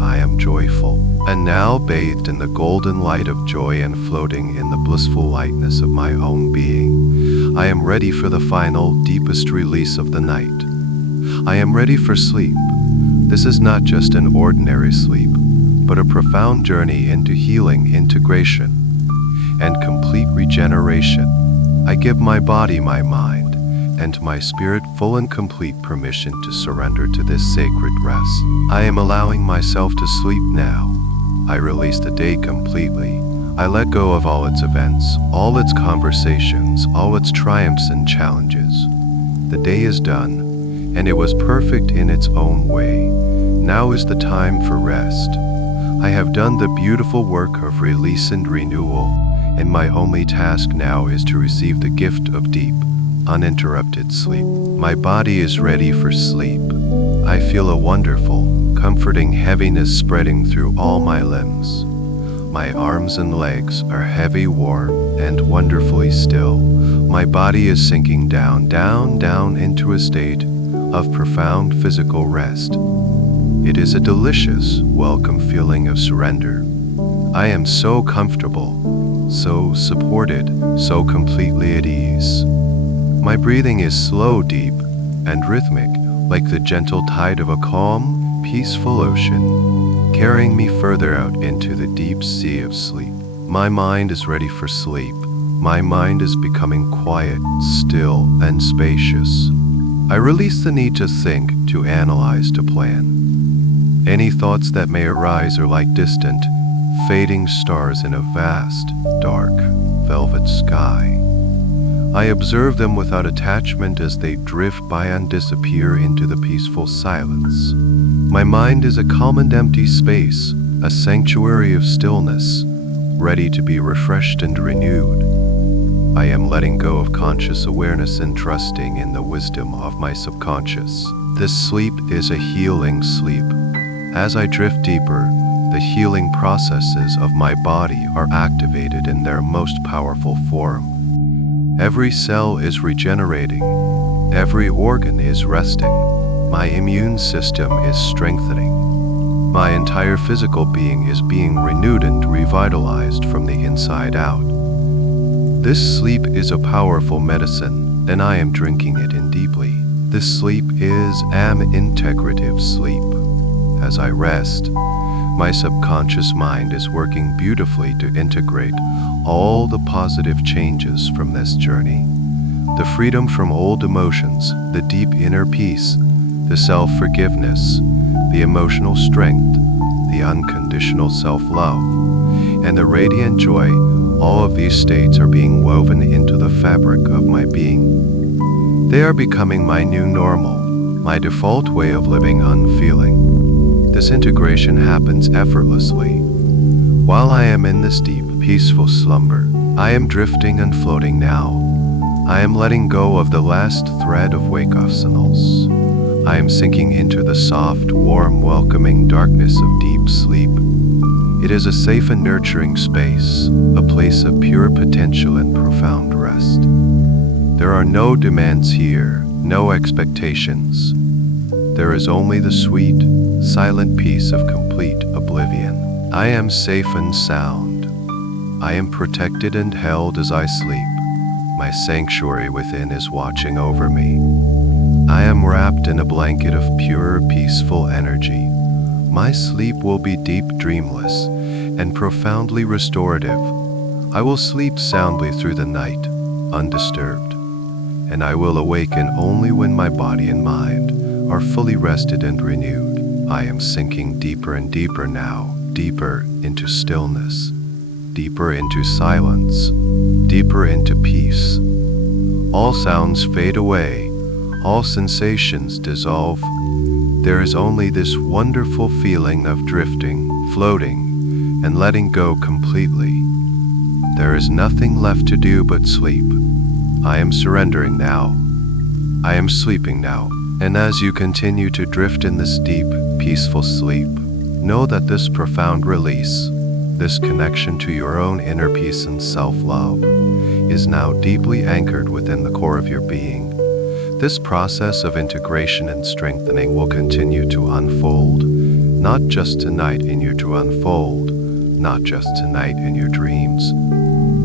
I am joyful. And now, bathed in the golden light of joy and floating in the blissful lightness of my own being, I am ready for the final, deepest release of the night. I am ready for sleep. This is not just an ordinary sleep, but a profound journey into healing, integration, and complete regeneration. I give my body, my mind, and my spirit full and complete permission to surrender to this sacred rest. I am allowing myself to sleep now. I release the day completely. I let go of all its events, all its conversations, all its triumphs and challenges. The day is done, and it was perfect in its own way. Now is the time for rest. I have done the beautiful work of release and renewal, and my only task now is to receive the gift of deep, uninterrupted sleep. My body is ready for sleep. I feel a wonderful, comforting heaviness spreading through all my limbs. My arms and legs are heavy, warm, and wonderfully still. My body is sinking down, down, down into a state of profound physical rest. It is a delicious, welcome feeling of surrender. I am so comfortable, so supported, so completely at ease. My breathing is slow, deep, and rhythmic, like the gentle tide of a calm, peaceful ocean, carrying me further out into the deep sea of sleep. My mind is ready for sleep. My mind is becoming quiet, still, and spacious. I release the need to think, to analyze, to plan. Any thoughts that may arise are like distant, fading stars in a vast, dark, velvet sky. I observe them without attachment as they drift by and disappear into the peaceful silence. My mind is a calm and empty space, a sanctuary of stillness, ready to be refreshed and renewed. I am letting go of conscious awareness and trusting in the wisdom of my subconscious. This sleep is a healing sleep. As I drift deeper, the healing processes of my body are activated in their most powerful form. Every cell is regenerating. Every organ is resting. My immune system is strengthening. My entire physical being is being renewed and revitalized from the inside out. This sleep is a powerful medicine, and I am drinking it in deeply. This sleep is an integrative sleep. As I rest, my subconscious mind is working beautifully to integrate all the positive changes from this journey. The freedom from old emotions, the deep inner peace, the self-forgiveness, the emotional strength, the unconditional self-love, and the radiant joy, all of these states are being woven into the fabric of my being. They are becoming my new normal, my default way of living and feeling. This integration happens effortlessly. While I am in this deep, peaceful slumber, I am drifting and floating now. I am letting go of the last thread of wakefulness. I am sinking into the soft, warm, welcoming darkness of deep sleep. It is a safe and nurturing space, a place of pure potential and profound rest. There are no demands here, no expectations. There is only the sweet, silent peace of complete oblivion. I am safe and sound. I am protected and held as I sleep. My sanctuary within is watching over me. I am wrapped in a blanket of pure, peaceful energy. My sleep will be deep, dreamless, and profoundly restorative. I will sleep soundly through the night, undisturbed, and I will awaken only when my body and mind are fully rested and renewed. I am sinking deeper and deeper now, deeper into stillness, deeper into silence, deeper into peace. All sounds fade away, all sensations dissolve. There is only this wonderful feeling of drifting, floating, and letting go completely. There is nothing left to do but sleep. I am surrendering now. I am sleeping now. And as you continue to drift in this deep, peaceful sleep, know that this profound release, this connection to your own inner peace and self-love, is now deeply anchored within the core of your being. This process of integration and strengthening will continue to unfold, not just tonight in your not just tonight in your dreams,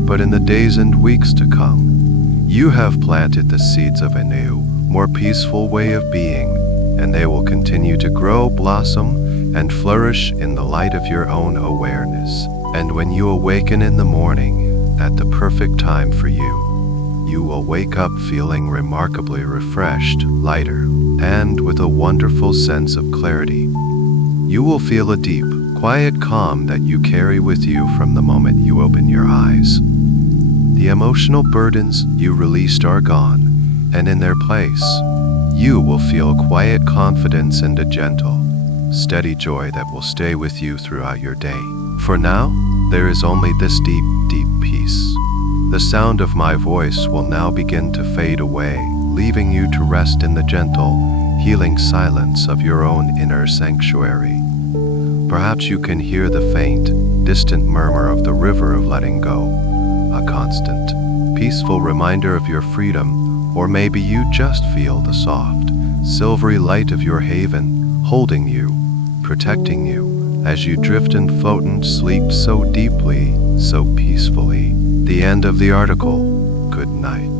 but in the days and weeks to come. You have planted the seeds of a new, more peaceful way of being, and they will continue to grow, blossom, and flourish in the light of your own awareness. And when you awaken in the morning, at the perfect time for you, you will wake up feeling remarkably refreshed, lighter, and with a wonderful sense of clarity. You will feel a deep, quiet calm that you carry with you from the moment you open your eyes. The emotional burdens you released are gone, and in their place, you will feel quiet confidence and a gentle, steady joy that will stay with you throughout your day. For now, there is only this deep, deep peace. The sound of my voice will now begin to fade away, leaving you to rest in the gentle, healing silence of your own inner sanctuary. Perhaps you can hear the faint, distant murmur of the river of letting go, a constant, peaceful reminder of your freedom, or maybe you just feel the soft, silvery light of your haven, holding you, protecting you, as you drift and float and sleep so deeply, so peacefully. The end of the article. Good night.